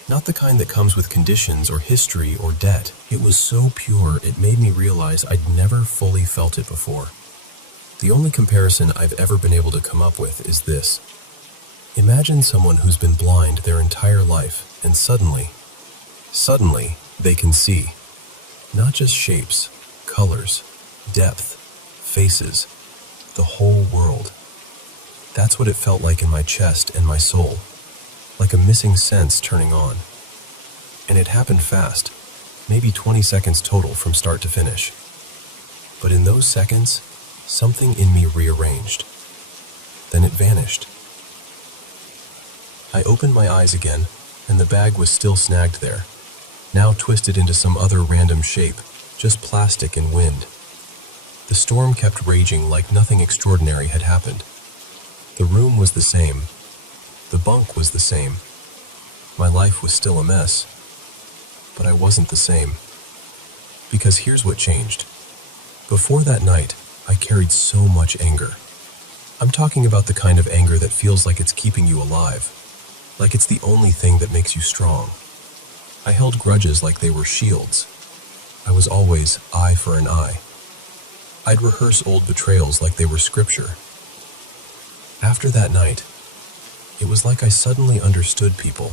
Not the kind that comes with conditions or history or debt. It was so pure it made me realize I'd never fully felt it before. The only comparison I've ever been able to come up with is this. Imagine someone who's been blind their entire life, and suddenly, they can see. Not just shapes, colors, depth, faces, the whole world. That's what it felt like in my chest and my soul, like a missing sense turning on. And it happened fast, maybe 20 seconds total from start to finish. But in those seconds, something in me rearranged. Then it vanished. I opened my eyes again, and the bag was still snagged there, now twisted into some other random shape, just plastic and wind. The storm kept raging like nothing extraordinary had happened. The room was the same. The bunk was the same. My life was still a mess. But I wasn't the same. Because here's what changed. Before that night, I carried so much anger. I'm talking about the kind of anger that feels like it's keeping you alive. Like it's the only thing that makes you strong. I held grudges like they were shields. I was always eye for an eye. I'd rehearse old betrayals like they were scripture. After that night, it was like I suddenly understood people.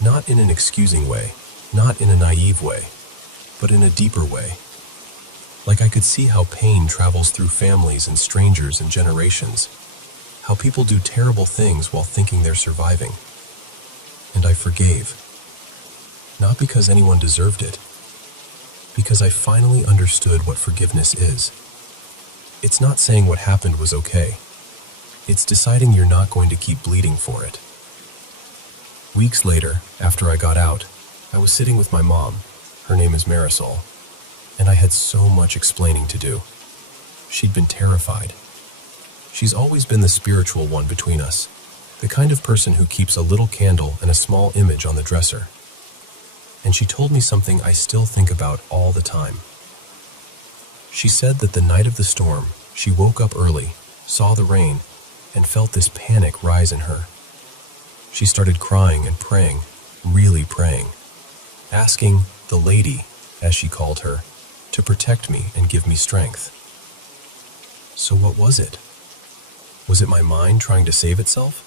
Not in an excusing way, not in a naive way, but in a deeper way. Like I could see how pain travels through families and strangers and generations. How people do terrible things while thinking they're surviving. And I forgave. Not because anyone deserved it. Because I finally understood what forgiveness is. It's not saying what happened was okay. It's deciding you're not going to keep bleeding for it. Weeks later, after I got out, I was sitting with my mom, her name is Marisol, and I had so much explaining to do. She'd been terrified. She's always been the spiritual one between us, the kind of person who keeps a little candle and a small image on the dresser. And she told me something I still think about all the time. She said that the night of the storm, she woke up early, saw the rain, and felt this panic rise in her. She started crying and praying, really praying, asking the lady, as she called her, to protect me and give me strength. So what was it? Was it my mind trying to save itself?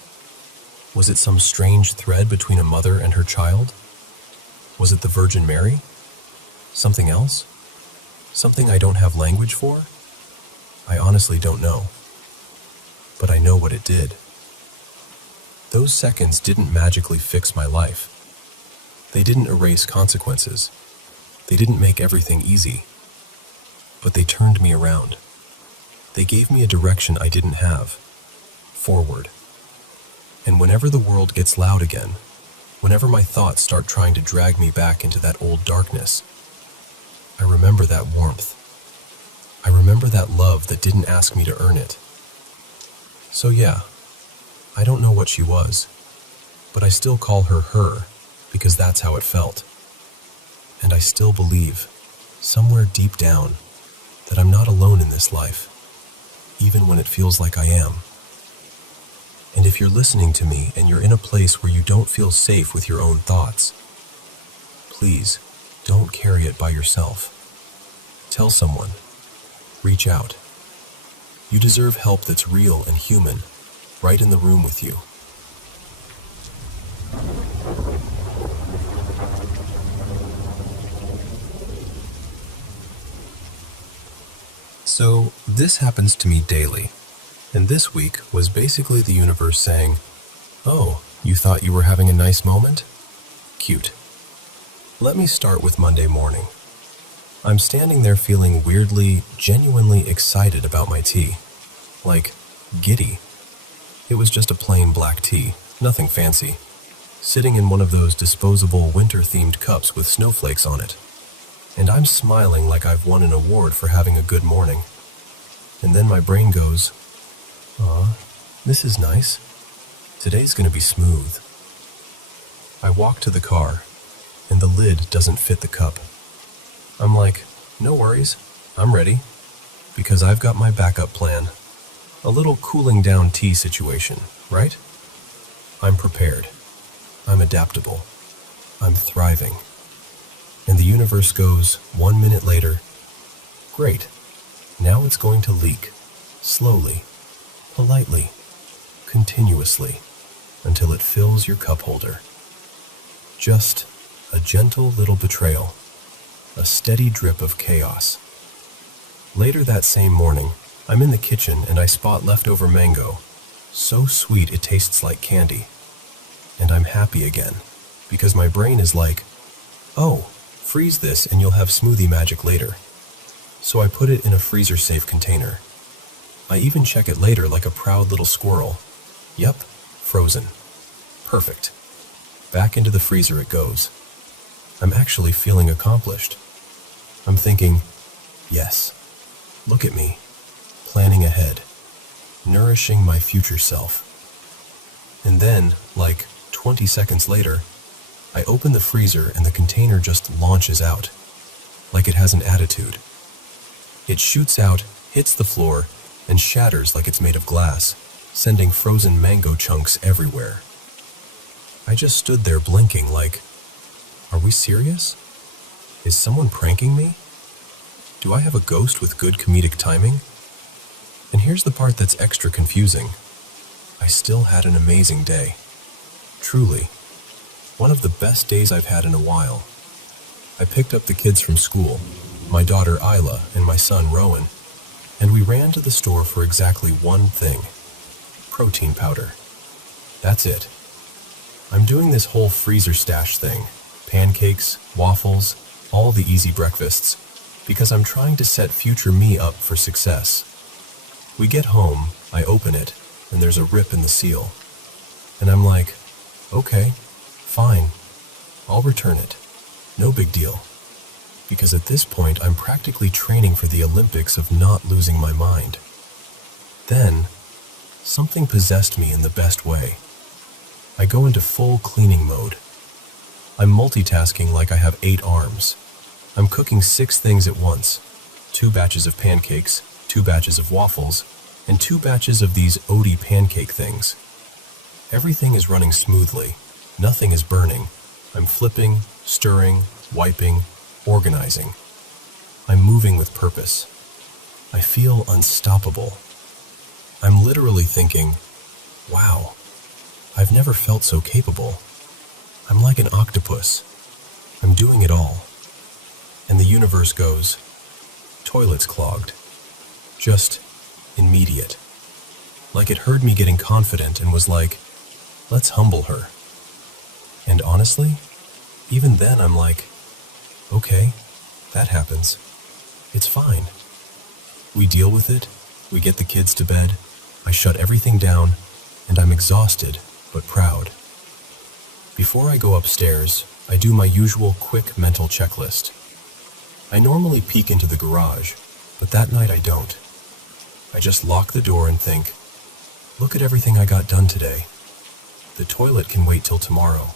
Was it some strange thread between a mother and her child? Was it the Virgin Mary? Something else? Something I don't have language for? I honestly don't know. But I know what it did. Those seconds didn't magically fix my life. They didn't erase consequences. They didn't make everything easy. But they turned me around. They gave me a direction I didn't have. Forward. And whenever the world gets loud again, whenever my thoughts start trying to drag me back into that old darkness, I remember that warmth. I remember that love that didn't ask me to earn it. So yeah, I don't know what she was, but I still call her her because that's how it felt. And I still believe, somewhere deep down, that I'm not alone in this life, even when it feels like I am. And And if you're listening to me and you're in a place where you don't feel safe with your own thoughts, please don't carry it by yourself. Tell someone. Reach out. You deserve help that's real and human, right in the room with you. So, this happens to me daily. And this week was basically the universe saying, "Oh, you thought you were having a nice moment? Cute." Let me start with Monday morning. I'm standing there feeling weirdly, genuinely excited about my tea. Like, giddy. It was just a plain black tea, nothing fancy, sitting in one of those disposable winter-themed cups with snowflakes on it. And I'm smiling like I've won an award for having a good morning. And then my brain goes, "Aw, this is nice. Today's gonna be smooth." I walk to the car, and the lid doesn't fit the cup. I'm like, no worries, I'm ready, because I've got my backup plan. A little cooling down tea situation, right? I'm prepared. I'm adaptable. I'm thriving. And the universe goes, 1 minute later, "Great, now it's going to leak, slowly, politely, continuously, until it fills your cup holder." Just a gentle little betrayal, a steady drip of chaos. Later that same morning, I'm in the kitchen and I spot leftover mango, so sweet it tastes like candy. And I'm happy again, because my brain is like, "Oh, freeze this and you'll have smoothie magic later." So I put it in a freezer-safe container. I even check it later like a proud little squirrel. Yep, frozen. Perfect. Back into the freezer it goes. I'm actually feeling accomplished. I'm thinking, yes, look at me, planning ahead, nourishing my future self. And then, like 20 seconds later, I open the freezer and the container just launches out, like it has an attitude. It shoots out, hits the floor, and shatters like it's made of glass, sending frozen mango chunks everywhere. I just stood there blinking like, are we serious? Is someone pranking me? Do I have a ghost with good comedic timing? And here's the part that's extra confusing. I still had an amazing day. Truly. One of the best days I've had in a while. I picked up the kids from school, my daughter Isla and my son Rowan, and we ran to the store for exactly one thing: protein powder. That's it. I'm doing this whole freezer stash thing, pancakes, waffles, all the easy breakfasts, because I'm trying to set future me up for success. We get home, I open it, and there's a rip in the seal. And I'm like, okay, fine, I'll return it. No big deal. Because at this point I'm practically training for the Olympics of not losing my mind. Then, something possessed me in the best way. I go into full cleaning mode. I'm multitasking like I have 8 arms. I'm cooking 6 things at once. 2 batches of pancakes, 2 batches of waffles, and 2 batches of these Odie pancake things. Everything is running smoothly. Nothing is burning. I'm flipping, stirring, wiping, organizing. I'm moving with purpose. I feel unstoppable. I'm literally thinking, wow, I've never felt so capable. I'm like an octopus. I'm doing it all. And the universe goes, toilet's clogged. Just immediate. Like it heard me getting confident and was like, let's humble her. And honestly, even then I'm like, okay, that happens. It's fine. We deal with it, we get the kids to bed, I shut everything down, and I'm exhausted but proud. Before I go upstairs, I do my usual quick mental checklist. I normally peek into the garage, but that night I don't. I just lock the door and think, look at everything I got done today. The toilet can wait till tomorrow.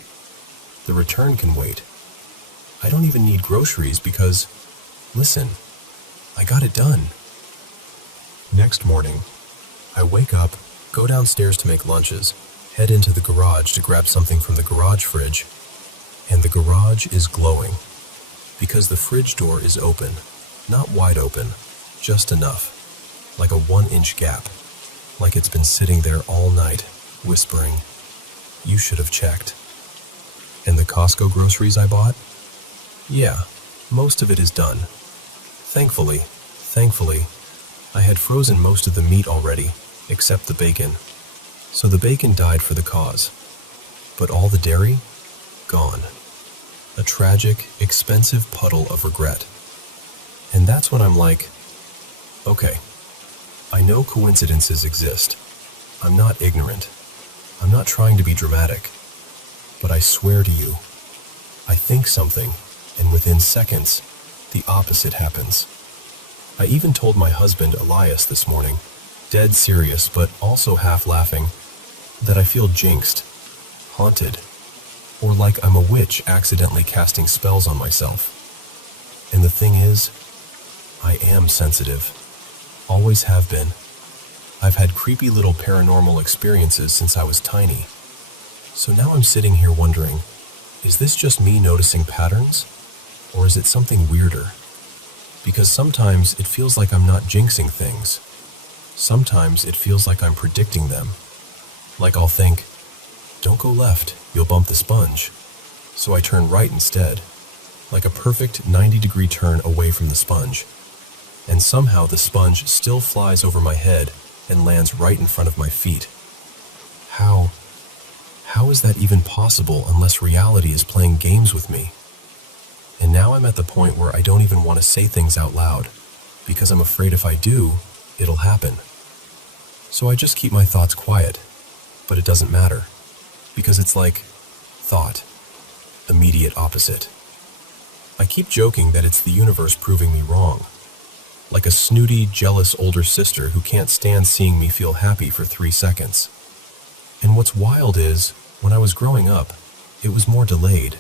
The return can wait. I don't even need groceries because, listen, I got it done. Next morning, I wake up go downstairs to make lunches, head into the garage to grab something from the garage fridge, and the garage is glowing because the fridge door is open, not wide open, just enough, like a 1-inch gap, like it's been sitting there all night, whispering, "You should have checked." And the Costco groceries I bought? Yeah, most of it is done. Thankfully, I had frozen most of the meat already, except the bacon. So the bacon died for the cause. But all the dairy? Gone. A tragic, expensive puddle of regret. And that's when I'm like, okay, I know coincidences exist. I'm not ignorant. I'm not trying to be dramatic. But I swear to you, I think something, and within seconds, the opposite happens. I even told my husband Elias this morning, dead serious but also half laughing, that I feel jinxed, haunted, or like I'm a witch accidentally casting spells on myself. And the thing is, I am sensitive. Always have been. I've had creepy little paranormal experiences since I was tiny. So now I'm sitting here wondering, is this just me noticing patterns? Or is it something weirder? Because sometimes it feels like I'm not jinxing things. Sometimes it feels like I'm predicting them. Like I'll think, don't go left, you'll bump the sponge. So I turn right instead, like a perfect 90-degree turn away from the sponge. And somehow the sponge still flies over my head and lands right in front of my feet. How is that even possible unless reality is playing games with me? And now I'm at the point where I don't even want to say things out loud, because I'm afraid if I do, it'll happen. So I just keep my thoughts quiet, but it doesn't matter, because it's like thought, immediate opposite. I keep joking that it's the universe proving me wrong, like a snooty, jealous older sister who can't stand seeing me feel happy for 3 seconds. And what's wild is, when I was growing up, it was more delayed.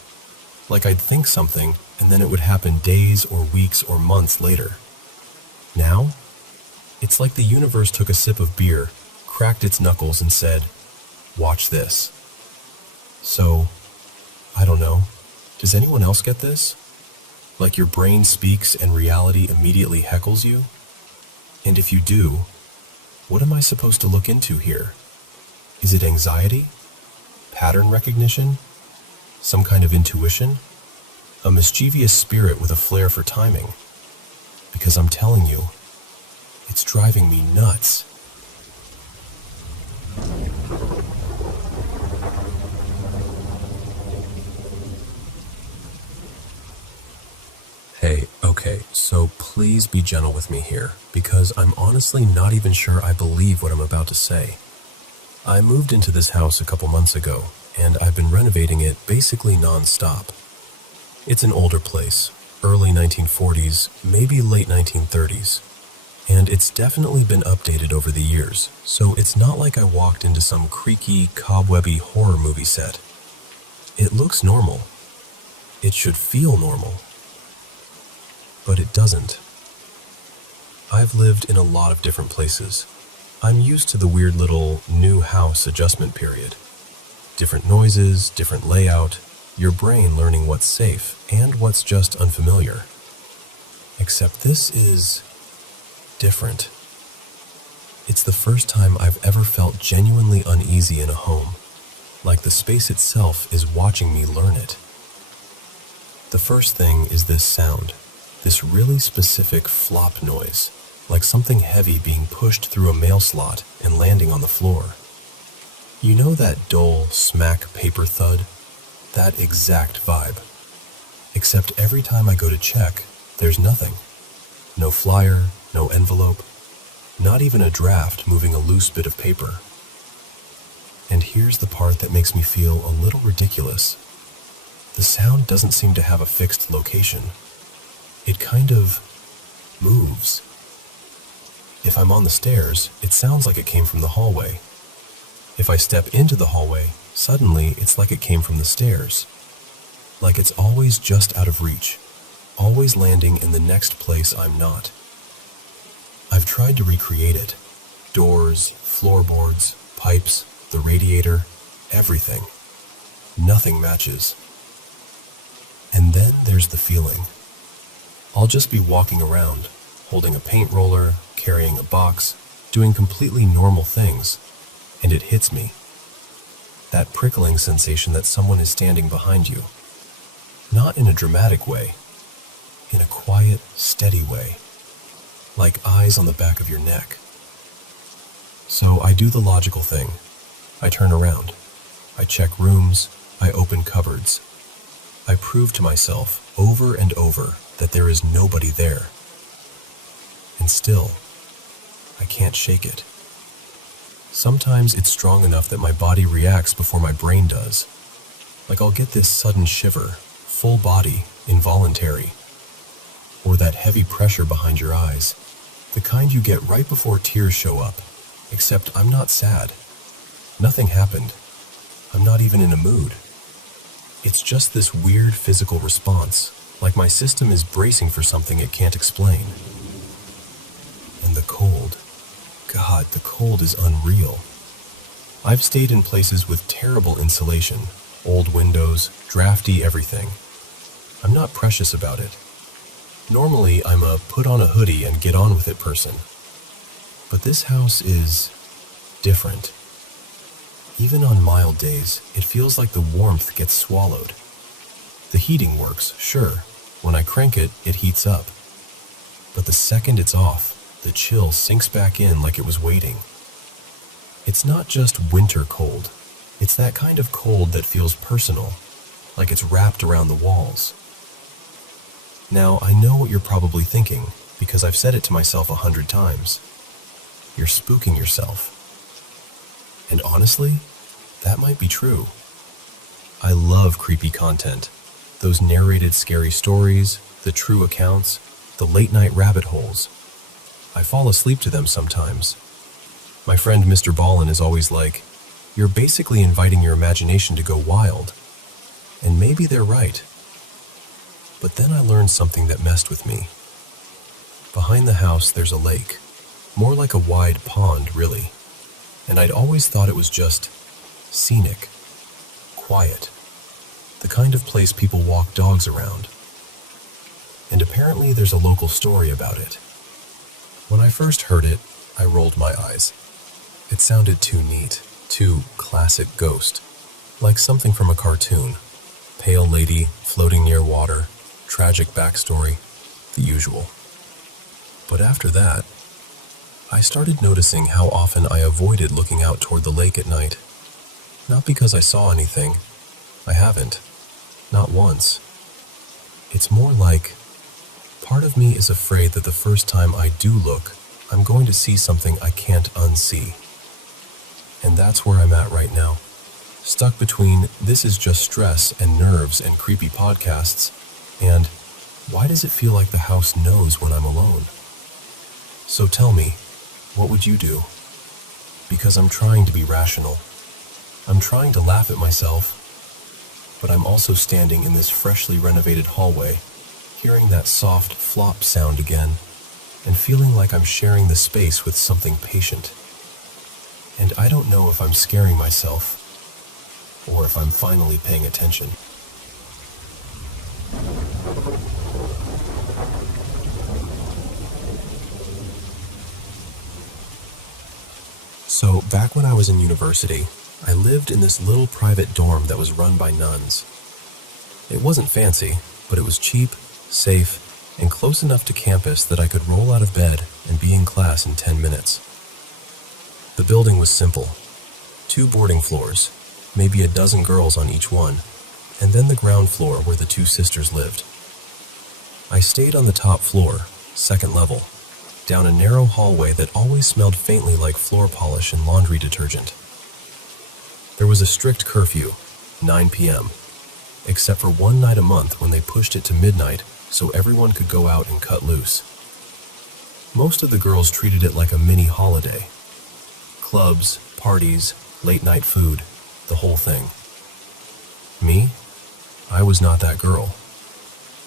Like I'd think something, and then it would happen days or weeks or months later. Now, it's like the universe took a sip of beer, cracked its knuckles and said, "Watch this." So, I don't know, does anyone else get this? Like your brain speaks and reality immediately heckles you? And if you do, what am I supposed to look into here? Is it anxiety? Pattern recognition? Some kind of intuition? A mischievous spirit with a flair for timing? Because I'm telling you, it's driving me nuts. Hey, okay, so please be gentle with me here, because I'm honestly not even sure I believe what I'm about to say. I moved into this house a couple months ago, and I've been renovating it basically non-stop. It's an older place, early 1940s, maybe late 1930s, and it's definitely been updated over the years, so it's not like I walked into some creaky, cobwebby horror movie set. It looks normal. It should feel normal. But it doesn't. I've lived in a lot of different places. I'm used to the weird little new house adjustment period. Different noises, different layout, your brain learning what's safe and what's just unfamiliar. Except this is different. It's the first time I've ever felt genuinely uneasy in a home, like the space itself is watching me learn it. The first thing is this sound, this really specific flop noise, like something heavy being pushed through a mail slot and landing on the floor. You know that dull smack paper thud? That exact vibe. Except every time I go to check, there's nothing. No flyer, no envelope, not even a draft moving a loose bit of paper. And here's the part that makes me feel a little ridiculous. The sound doesn't seem to have a fixed location. It kind of moves. If I'm on the stairs, it sounds like it came from the hallway. If I step into the hallway, suddenly it's like it came from the stairs. Like it's always just out of reach, always landing in the next place I'm not. I've tried to recreate it, Doors, floorboards, pipes, the radiator, everything. Nothing matches. And then there's the feeling. I'll just be walking around, holding a paint roller, carrying a box, doing completely normal things, and it hits me. That prickling sensation that someone is standing behind you. Not in a dramatic way, in a quiet, steady way, like eyes on the back of your neck. So I do the logical thing. I turn around. I check rooms. I open cupboards. I prove to myself over and over that there is nobody there. And still, I can't shake it. Sometimes it's strong enough that my body reacts before my brain does. Like I'll get this sudden shiver, full body, involuntary. Or that heavy pressure behind your eyes, the kind you get right before tears show up. Except I'm not sad. Nothing happened. I'm not even in a mood. It's just this weird physical response, like my system is bracing for something it can't explain. And the cold. God, the cold is unreal. I've stayed in places with terrible insulation, old windows, drafty everything. I'm not precious about it. Normally, I'm a put on a hoodie and get on with it person. But this house is different. Even on mild days, it feels like the warmth gets swallowed. The heating works, sure. When I crank it, it heats up. But the second it's off, the chill sinks back in like it was waiting. It's not just winter cold. It's that kind of cold that feels personal, like it's wrapped around the walls. Now, I know what you're probably thinking, because I've said it to myself 100 times. You're spooking yourself. And honestly, that might be true. I love creepy content. Those narrated scary stories, the true accounts, the late-night rabbit holes. I fall asleep to them sometimes. My friend Mr. Ballin is always like, you're basically inviting your imagination to go wild. And maybe they're right. But then I learned something that messed with me. Behind the house, there's a lake. More like a wide pond, really. And I'd always thought it was just scenic, quiet, the kind of place people walk dogs around. And apparently there's a local story about it. When I first heard it, I rolled my eyes. It sounded too neat, too classic ghost, like something from a cartoon. Pale lady, floating near water, tragic backstory, the usual. But after that, I started noticing how often I avoided looking out toward the lake at night. Not because I saw anything. I haven't. Not once. It's more like, part of me is afraid that the first time I do look, I'm going to see something I can't unsee. And that's where I'm at right now. Stuck between this is just stress and nerves and creepy podcasts, and why does it feel like the house knows when I'm alone? So tell me, what would you do? Because I'm trying to be rational. I'm trying to laugh at myself, but I'm also standing in this freshly renovated hallway, hearing that soft flop sound again, and feeling like I'm sharing the space with something patient. And I don't know if I'm scaring myself, or if I'm finally paying attention. So, back when I was in university, I lived in this little private dorm that was run by nuns. It wasn't fancy, but it was cheap, safe, and close enough to campus that I could roll out of bed and be in class in 10 minutes. The building was simple. 2 boarding floors, maybe a dozen girls on each one, and then the ground floor where the 2 sisters lived. I stayed on the top floor, second level, down a narrow hallway that always smelled faintly like floor polish and laundry detergent. There was a strict curfew, 9 p.m., except for one night a month when they pushed it to midnight so everyone could go out and cut loose. Most of the girls treated it like a mini holiday. Clubs, parties, late-night food, the whole thing. Me? I was not that girl.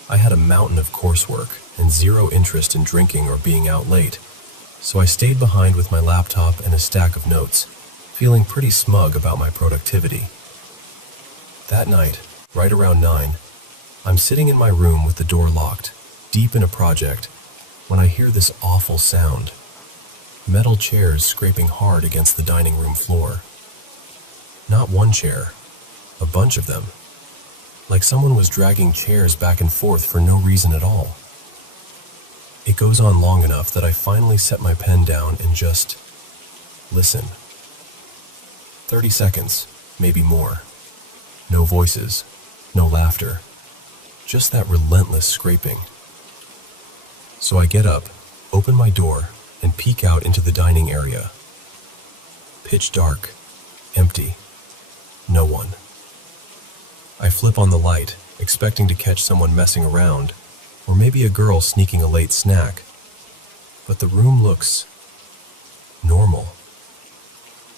I had a mountain of coursework and zero interest in drinking or being out late. So I stayed behind with my laptop and a stack of notes, feeling pretty smug about my productivity. That night, right around 9, I'm sitting in my room with the door locked, deep in a project, when I hear this awful sound. Metal chairs scraping hard against the dining room floor. Not one chair, a bunch of them. Like someone was dragging chairs back and forth for no reason at all. It goes on long enough that I finally set my pen down and just listen. 30 seconds, maybe more. No voices, no laughter, just that relentless scraping. So I get up, open my door, and peek out into the dining area. Pitch dark, empty, no one. I flip on the light, expecting to catch someone messing around, or maybe a girl sneaking a late snack. But the room looks normal.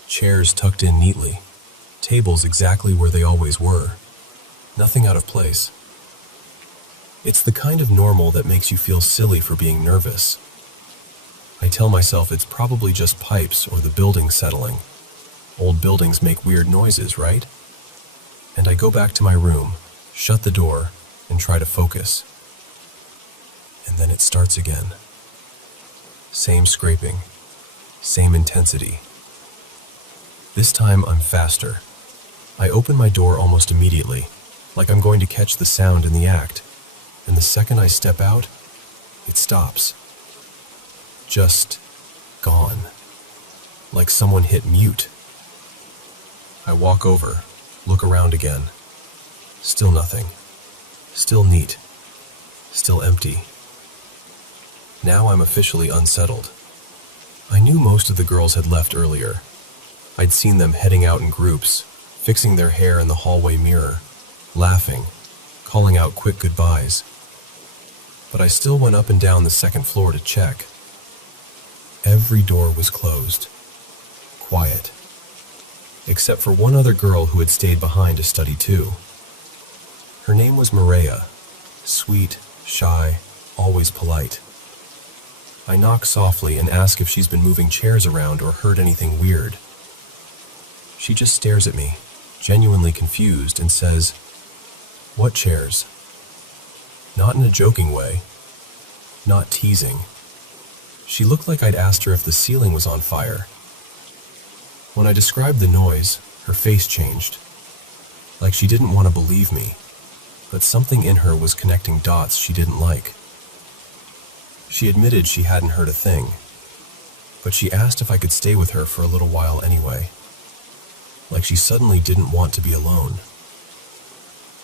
Chairs tucked in neatly, tables exactly where they always were. Nothing out of place. It's the kind of normal that makes you feel silly for being nervous. I tell myself it's probably just pipes or the building settling. Old buildings make weird noises, right? And I go back to my room, shut the door, and try to focus. And then it starts again. Same scraping, same intensity. This time I'm faster. I open my door almost immediately, like I'm going to catch the sound in the act, and the second I step out, it stops. Just gone. Like someone hit mute. I walk over, look around again. Still nothing. Still neat. Still empty. Now I'm officially unsettled. I knew most of the girls had left earlier. I'd seen them heading out in groups, fixing their hair in the hallway mirror, laughing, calling out quick goodbyes. But I still went up and down the second floor to check. Every door was closed. Quiet. Except for one other girl who had stayed behind to study too. Her name was Maria. Sweet, shy, always polite. I knock softly and ask if she's been moving chairs around or heard anything weird. She just stares at me, genuinely confused, and says, "What chairs?" Not in a joking way, not teasing. She looked like I'd asked her if the ceiling was on fire. When I described the noise, her face changed. Like she didn't want to believe me, but something in her was connecting dots she didn't like. She admitted she hadn't heard a thing, but she asked if I could stay with her for a little while anyway. Like she suddenly didn't want to be alone.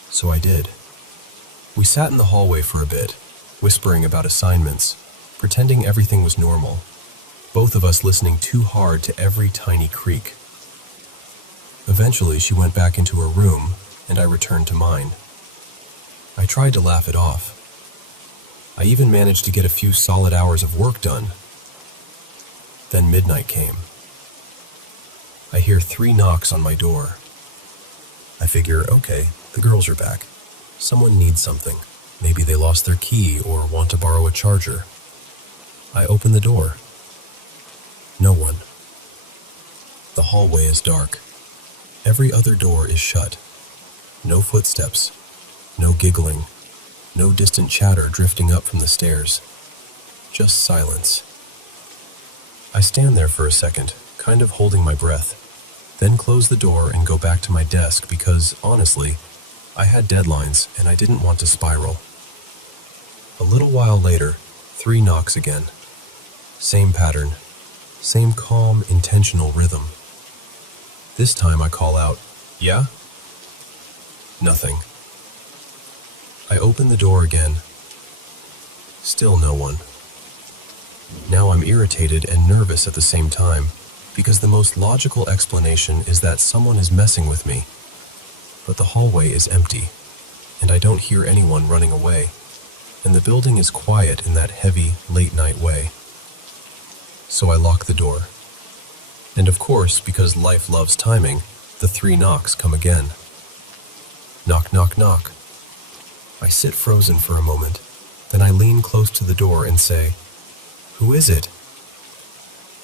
So I did. We sat in the hallway for a bit, whispering about assignments, pretending everything was normal, both of us listening too hard to every tiny creak. Eventually, she went back into her room, and I returned to mine. I tried to laugh it off. I even managed to get a few solid hours of work done. Then midnight came. I hear 3 knocks on my door. I figure, okay, the girls are back. Someone needs something. Maybe they lost their key or want to borrow a charger. I open the door. No one. The hallway is dark. Every other door is shut. No footsteps. No giggling. No distant chatter drifting up from the stairs. Just silence. I stand there for a second, kind of holding my breath, then close the door and go back to my desk because, honestly, I had deadlines and I didn't want to spiral. A little while later, 3 knocks again. Same pattern. Same calm, intentional rhythm. This time I call out, "Yeah?" Nothing. I open the door again. Still no one. Now I'm irritated and nervous at the same time, because the most logical explanation is that someone is messing with me. But the hallway is empty, and I don't hear anyone running away, and the building is quiet in that heavy, late-night way. So I lock the door. And of course, because life loves timing, the 3 knocks come again. Knock, knock, knock. I sit frozen for a moment, then I lean close to the door and say, "Who is it?"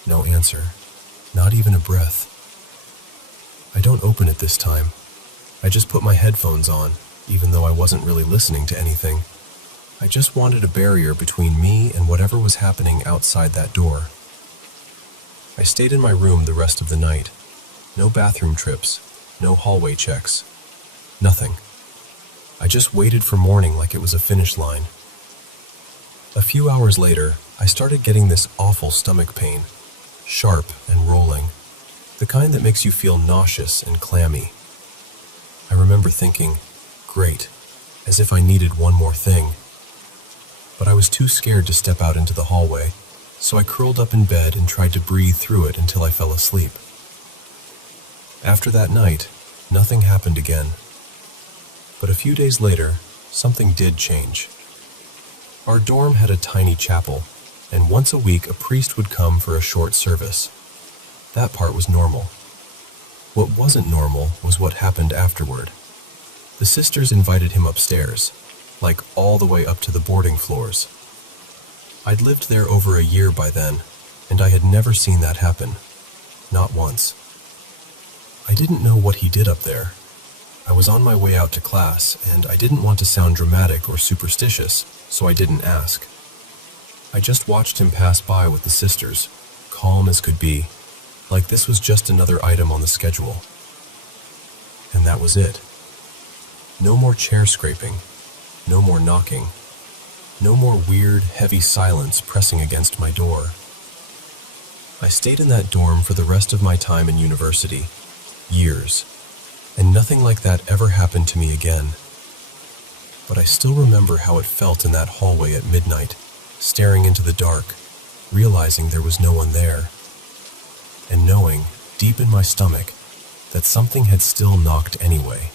No answer. Not even a breath. I don't open it this time. I just put my headphones on, even though I wasn't really listening to anything. I just wanted a barrier between me and whatever was happening outside that door. I stayed in my room the rest of the night. No bathroom trips, no hallway checks, nothing. I just waited for morning like it was a finish line. A few hours later, I started getting this awful stomach pain, sharp and rolling, the kind that makes you feel nauseous and clammy. I remember thinking, great, as if I needed one more thing. But I was too scared to step out into the hallway, so I curled up in bed and tried to breathe through it until I fell asleep. After that night, nothing happened again. But a few days later, something did change. Our dorm had a tiny chapel, and once a week a priest would come for a short service. That part was normal. What wasn't normal was what happened afterward. The sisters invited him upstairs, like all the way up to the boarding floors. I'd lived there over a year by then, and I had never seen that happen. Not once. I didn't know what he did up there. I was on my way out to class, and I didn't want to sound dramatic or superstitious, so I didn't ask. I just watched him pass by with the sisters, calm as could be, like this was just another item on the schedule. And that was it. No more chair scraping, no more knocking, no more weird, heavy silence pressing against my door. I stayed in that dorm for the rest of my time in university, years, and nothing like that ever happened to me again. But I still remember how it felt in that hallway at midnight, staring into the dark, realizing there was no one there, and knowing, deep in my stomach, that something had still knocked anyway.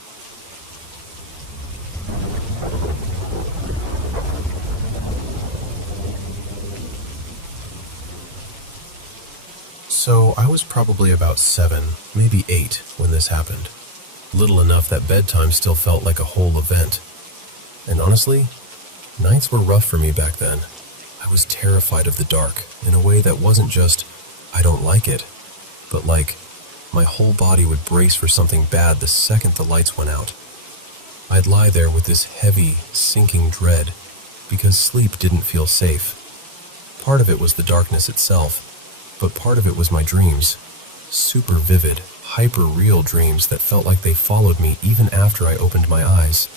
So I was probably about 7, maybe 8 when this happened. Little enough that bedtime still felt like a whole event. And honestly, nights were rough for me back then. I was terrified of the dark in a way that wasn't just, I don't like it, but like, my whole body would brace for something bad the second the lights went out. I'd lie there with this heavy, sinking dread because sleep didn't feel safe. Part of it was the darkness itself, but part of it was my dreams. Super vivid, hyper-real dreams that felt like they followed me even after I opened my eyes.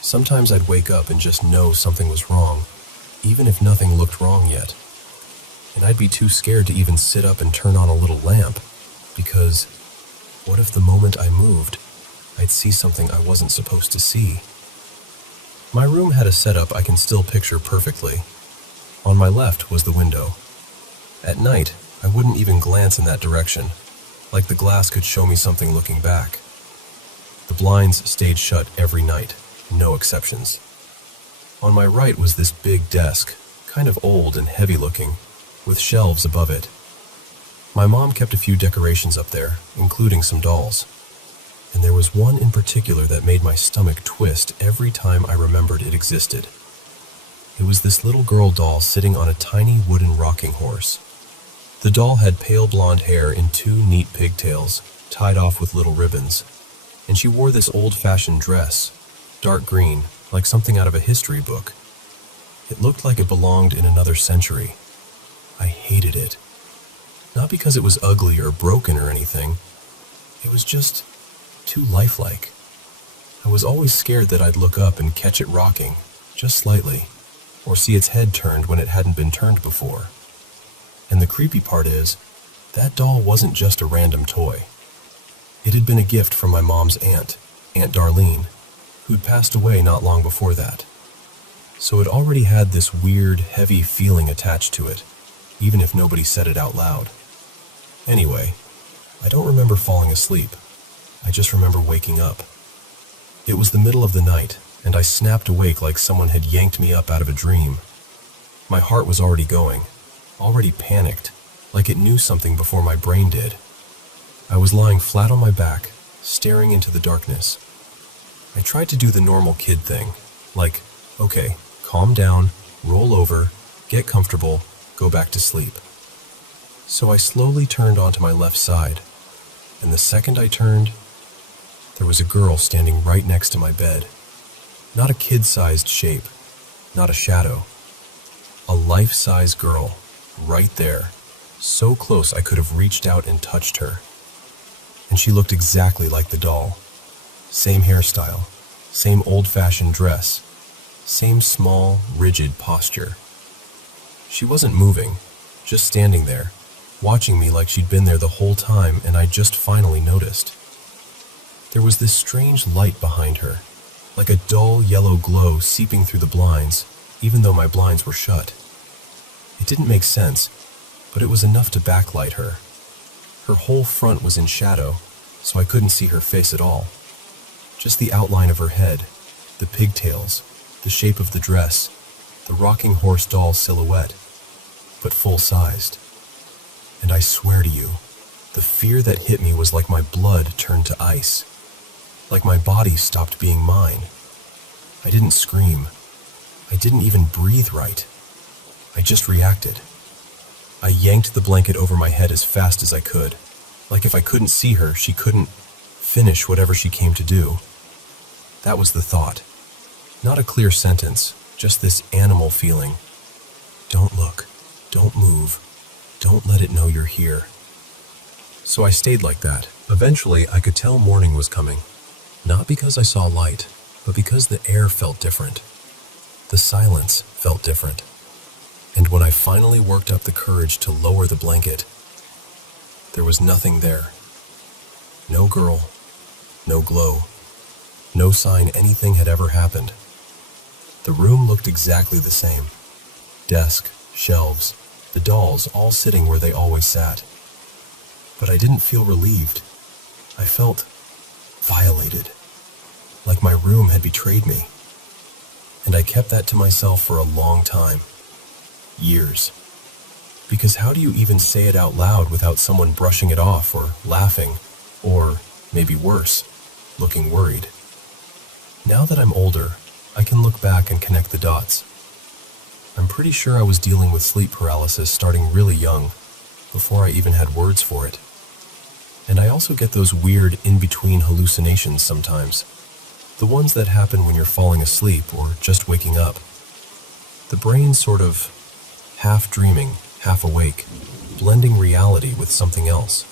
Sometimes I'd wake up and just know something was wrong, even if nothing looked wrong yet. And I'd be too scared to even sit up and turn on a little lamp, because what if the moment I moved, I'd see something I wasn't supposed to see? My room had a setup I can still picture perfectly. On my left was the window. At night, I wouldn't even glance in that direction, like the glass could show me something looking back. The blinds stayed shut every night, no exceptions. On my right was this big desk, kind of old and heavy-looking, with shelves above it. My mom kept a few decorations up there, including some dolls. And there was one in particular that made my stomach twist every time I remembered it existed. It was this little girl doll sitting on a tiny wooden rocking horse. The doll had pale blonde hair in 2 neat pigtails, tied off with little ribbons, and she wore this old-fashioned dress, dark green, like something out of a history book. It looked like it belonged in another century. I hated it. Not because it was ugly or broken or anything. It was just too lifelike. I was always scared that I'd look up and catch it rocking, just slightly, or see its head turned when it hadn't been turned before. And the creepy part is, that doll wasn't just a random toy. It had been a gift from my mom's aunt, Aunt Darlene, who'd passed away not long before that. So it already had this weird, heavy feeling attached to it, even if nobody said it out loud. Anyway, I don't remember falling asleep. I just remember waking up. It was the middle of the night, and I snapped awake like someone had yanked me up out of a dream. My heart was already going, already panicked, like it knew something before my brain did. I was lying flat on my back, staring into the darkness. I tried to do the normal kid thing, like, okay, calm down, roll over, get comfortable, go back to sleep. So I slowly turned onto my left side, and the second I turned, there was a girl standing right next to my bed. Not a kid-sized shape, not a shadow. A life-size girl, right there, so close I could have reached out and touched her. And she looked exactly like the doll. Same hairstyle, same old-fashioned dress, same small, rigid posture. She wasn't moving, just standing there, watching me like she'd been there the whole time, and I just finally noticed. There was this strange light behind her, like a dull yellow glow seeping through the blinds, even though my blinds were shut. It didn't make sense, but it was enough to backlight her. Her whole front was in shadow, so I couldn't see her face at all. Just the outline of her head, the pigtails, the shape of the dress, the rocking horse doll silhouette, but full-sized. And I swear to you, the fear that hit me was like my blood turned to ice, like my body stopped being mine. I didn't scream. I didn't even breathe right. I just reacted. I yanked the blanket over my head as fast as I could, like if I couldn't see her, she couldn't finish whatever she came to do. That was the thought. Not a clear sentence, just this animal feeling. Don't look, don't move, don't let it know you're here. So I stayed like that. Eventually, I could tell morning was coming. Not because I saw light, but because the air felt different. The silence felt different. And when I finally worked up the courage to lower the blanket, there was nothing there. No girl, no glow, no sign anything had ever happened. The room looked exactly the same. Desk, shelves, the dolls all sitting where they always sat. But I didn't feel relieved. I felt violated, like my room had betrayed me. And I kept that to myself for a long time. Years. Because how do you even say it out loud without someone brushing it off or laughing, or, maybe worse, looking worried? Now that I'm older, I can look back and connect the dots. I'm pretty sure I was dealing with sleep paralysis starting really young, before I even had words for it. And I also get those weird in-between hallucinations sometimes. The ones that happen when you're falling asleep or just waking up. The brain sort of half dreaming, half awake, blending reality with something else.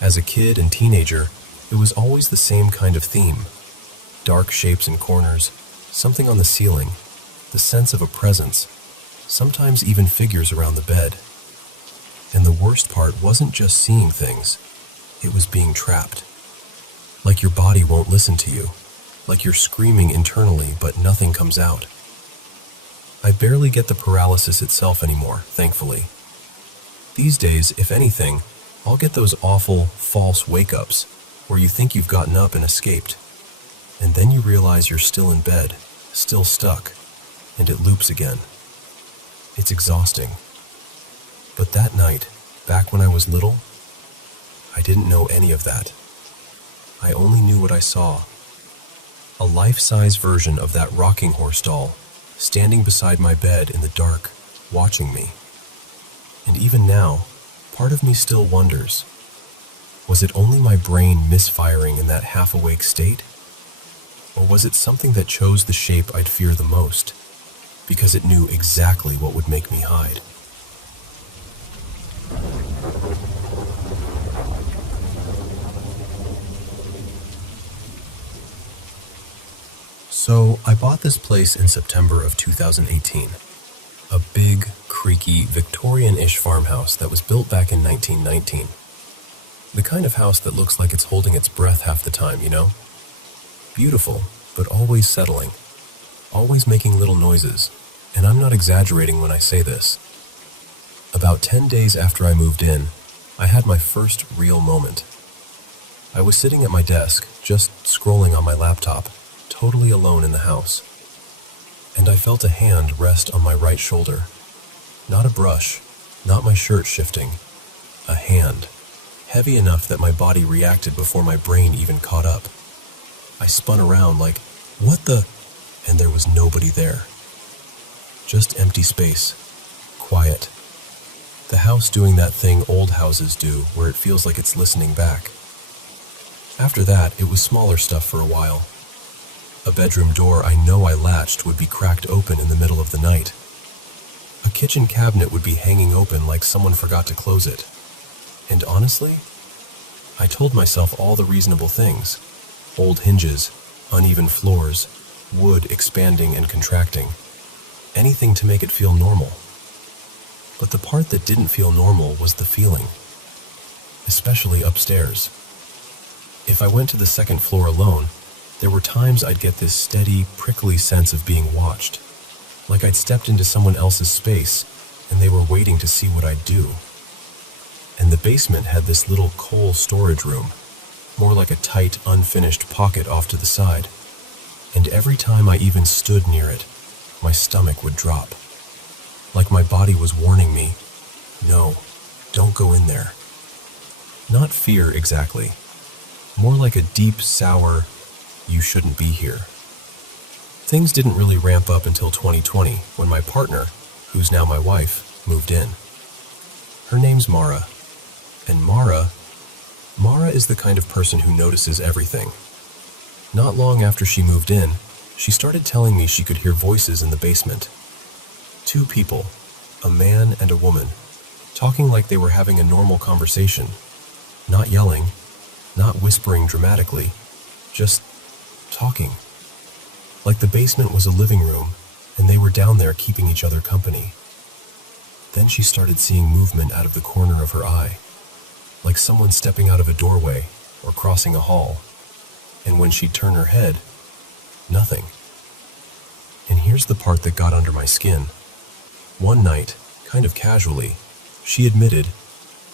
As a kid and teenager, it was always the same kind of theme. Dark shapes in corners, something on the ceiling, the sense of a presence, sometimes even figures around the bed. And the worst part wasn't just seeing things, it was being trapped. Like your body won't listen to you, like you're screaming internally but nothing comes out. I barely get the paralysis itself anymore, thankfully. These days, if anything, I'll get those awful, false wake-ups where you think you've gotten up and escaped, and then you realize you're still in bed, still stuck, and it loops again. It's exhausting. But that night, back when I was little, I didn't know any of that. I only knew what I saw. A life-size version of that rocking horse doll, standing beside my bed in the dark, watching me. And even now, part of me still wonders, was it only my brain misfiring in that half-awake state? Or was it something that chose the shape I'd fear the most, because it knew exactly what would make me hide? So, I bought this place in September of 2018. A big, creaky, Victorian-ish farmhouse that was built back in 1919. The kind of house that looks like it's holding its breath half the time, you know? Beautiful, but always settling. Always making little noises, and I'm not exaggerating when I say this. About 10 days after I moved in, I had my first real moment. I was sitting at my desk, just scrolling on my laptop, totally alone in the house. And I felt a hand rest on my right shoulder. Not a brush, not my shirt shifting. A hand, heavy enough that my body reacted before my brain even caught up. I spun around like, what the? And there was nobody there. Just empty space. Quiet. The house doing that thing old houses do, where it feels like it's listening back. After that, it was smaller stuff for a while. A bedroom door I know I latched would be cracked open in the middle of the night. A kitchen cabinet would be hanging open like someone forgot to close it. And honestly, I told myself all the reasonable things. Old hinges, uneven floors, wood expanding and contracting. Anything to make it feel normal. But the part that didn't feel normal was the feeling. Especially upstairs. If I went to the second floor alone, there were times I'd get this steady, prickly sense of being watched. Like I'd stepped into someone else's space, and they were waiting to see what I'd do. And the basement had this little coal storage room, more like a tight, unfinished pocket off to the side. And every time I even stood near it, my stomach would drop. Like my body was warning me, no, don't go in there. Not fear exactly, more like a deep, sour, you shouldn't be here. Things didn't really ramp up until 2020 when my partner, who's now my wife, moved in. Her name's Mara. And Mara is the kind of person who notices everything. Not long after she moved in, she started telling me she could hear voices in the basement. 2 people, a man and a woman, talking like they were having a normal conversation. Not yelling, not whispering dramatically, just talking. Like the basement was a living room, and they were down there keeping each other company. Then she started seeing movement out of the corner of her eye, like someone stepping out of a doorway or crossing a hall. And when she'd turn her head, nothing. And here's the part that got under my skin. One night, kind of casually, she admitted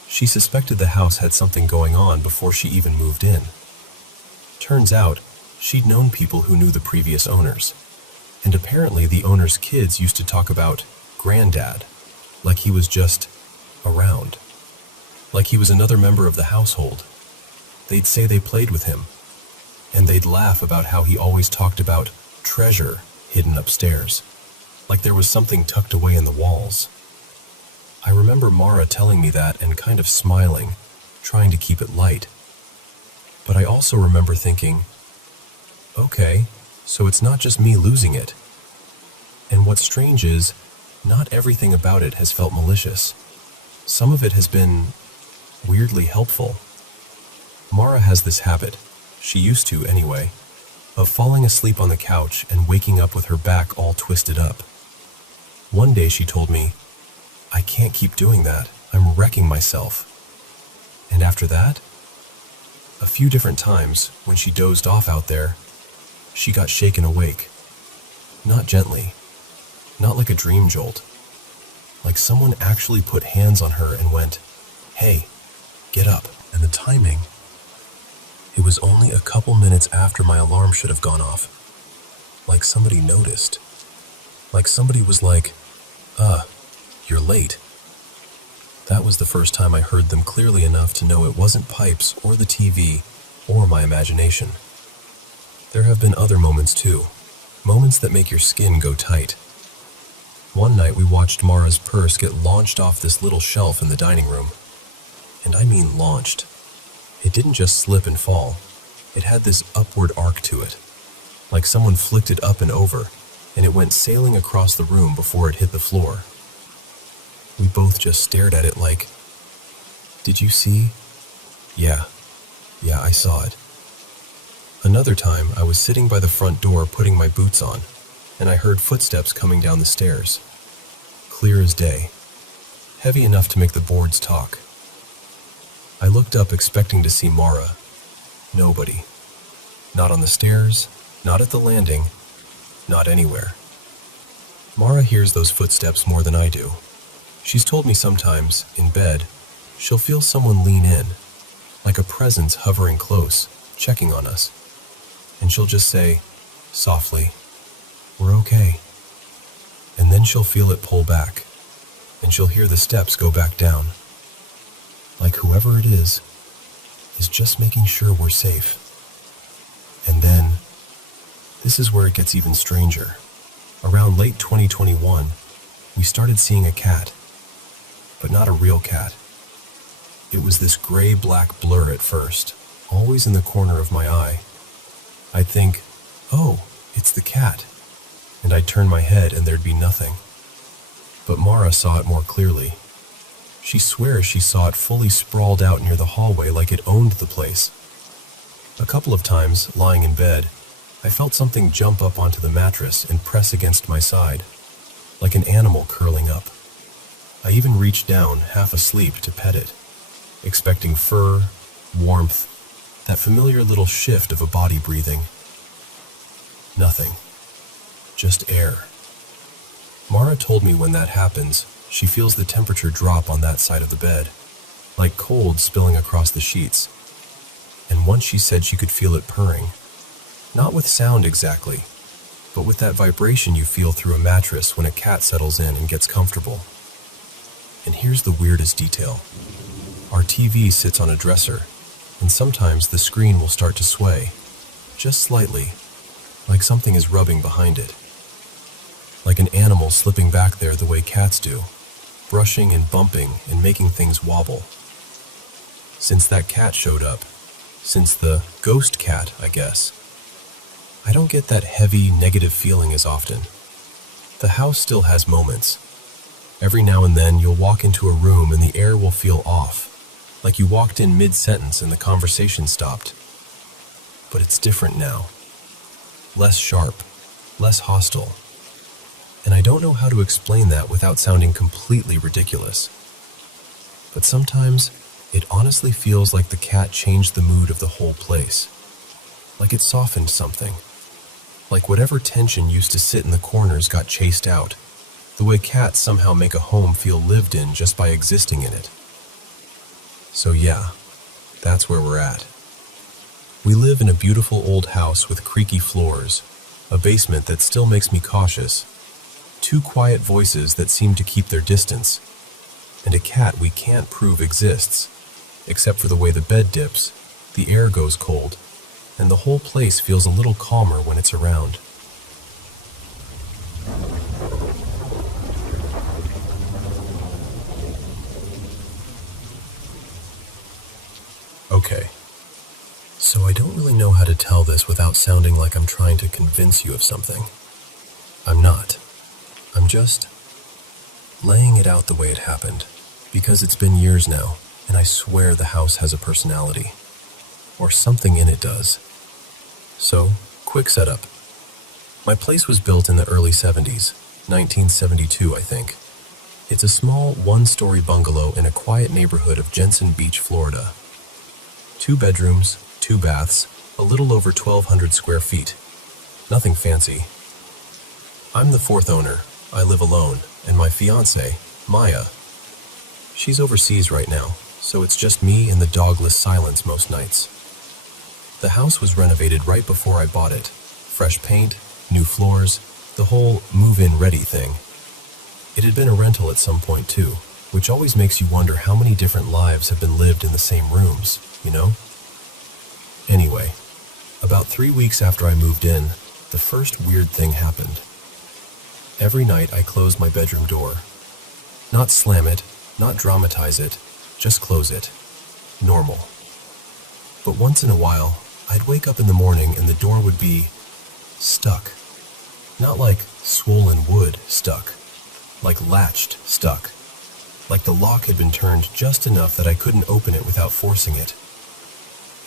she suspected the house had something going on before she even moved in. Turns out, she'd known people who knew the previous owners, and apparently the owner's kids used to talk about Granddad, like he was just around, like he was another member of the household. They'd say they played with him, and they'd laugh about how he always talked about treasure hidden upstairs, like there was something tucked away in the walls. I remember Mara telling me that and kind of smiling, trying to keep it light. But I also remember thinking, okay, so it's not just me losing it. And what's strange is, not everything about it has felt malicious. Some of it has been weirdly helpful. Mara has this habit, she used to anyway, of falling asleep on the couch and waking up with her back all twisted up. One day she told me, I can't keep doing that, I'm wrecking myself. And after that, a few different times when she dozed off out there, she got shaken awake. Not gently, not like a dream jolt, like someone actually put hands on her and went, hey, get up. And the timing, it was only a couple minutes after my alarm should have gone off. Like somebody noticed. Like somebody was like, you're late. That was the first time I heard them clearly enough to know it wasn't pipes or the TV or my imagination. There have been other moments too, moments that make your skin go tight. One night we watched Mara's purse get launched off this little shelf in the dining room. And I mean launched. It didn't just slip and fall. It had this upward arc to it, like someone flicked it up and over, and it went sailing across the room before it hit the floor. We both just stared at it like, did you see? Yeah, I saw it. Another time, I was sitting by the front door putting my boots on, and I heard footsteps coming down the stairs. Clear as day. Heavy enough to make the boards talk. I looked up expecting to see Mara. Nobody. Not on the stairs, not at the landing, not anywhere. Mara hears those footsteps more than I do. She's told me sometimes, in bed, she'll feel someone lean in, like a presence hovering close, checking on us. And she'll just say, softly, we're okay. And then she'll feel it pull back, and she'll hear the steps go back down. Like whoever it is just making sure we're safe. And then, this is where it gets even stranger. Around late 2021, we started seeing a cat. but not a real cat. It was this gray-black blur at first, always in the corner of my eye. I'd think, oh, it's the cat, and I'd turn my head and there'd be nothing. But Mara saw it more clearly. She swears she saw it fully sprawled out near the hallway like it owned the place. A couple of times, lying in bed, I felt something jump up onto the mattress and press against my side, like an animal curling up. I even reached down, half asleep, to pet it, expecting fur, warmth, that familiar little shift of a body breathing. Nothing. Just air. Mara told me when that happens, she feels the temperature drop on that side of the bed, like cold spilling across the sheets. And once she said she could feel it purring. Not with sound exactly, but with that vibration you feel through a mattress when a cat settles in and gets comfortable. And here's the weirdest detail. Our TV sits on a dresser, and sometimes the screen will start to sway, just slightly, like something is rubbing behind it. Like an animal slipping back there the way cats do, brushing and bumping and making things wobble. Since that cat showed up, since the ghost cat, I guess, I don't get that heavy, negative feeling as often. The house still has moments. Every now and then you'll walk into a room and the air will feel off, like you walked in mid-sentence and the conversation stopped. But it's different now. Less sharp, less hostile. And I don't know how to explain that without sounding completely ridiculous. But sometimes, it honestly feels like the cat changed the mood of the whole place. Like it softened something. Like whatever tension used to sit in the corners got chased out. The way cats somehow make a home feel lived in just by existing in it. So yeah, that's where we're at. We live in a beautiful old house with creaky floors, a basement that still makes me cautious, 2 quiet voices that seem to keep their distance, and a cat we can't prove exists, except for the way the bed dips, the air goes cold, and the whole place feels a little calmer when it's around. Okay, so I don't really know how to tell this without sounding like I'm trying to convince you of something. I'm not. I'm just laying it out the way it happened, because it's been years now, and I swear the house has a personality. Or something in it does. So, quick setup. My place was built in the early 70s, 1972 I think. It's a small 1-story bungalow in a quiet neighborhood of Jensen Beach, Florida. 2 bedrooms, 2 baths, a little over 1,200 square feet. Nothing fancy. I'm the 4th owner. I live alone, and my fiancée, Maya. She's overseas right now, so it's just me and the dogless silence most nights. The house was renovated right before I bought it. Fresh paint, new floors, the whole move-in ready thing. It had been a rental at some point too, which always makes you wonder how many different lives have been lived in the same rooms, you know? Anyway, about 3 weeks after I moved in, the first weird thing happened. Every night I closed my bedroom door. Not slam it, not dramatize it, just close it. Normal. But once in a while, I'd wake up in the morning and the door would be stuck. Not like swollen wood stuck, like latched stuck. Like the lock had been turned just enough that I couldn't open it without forcing it.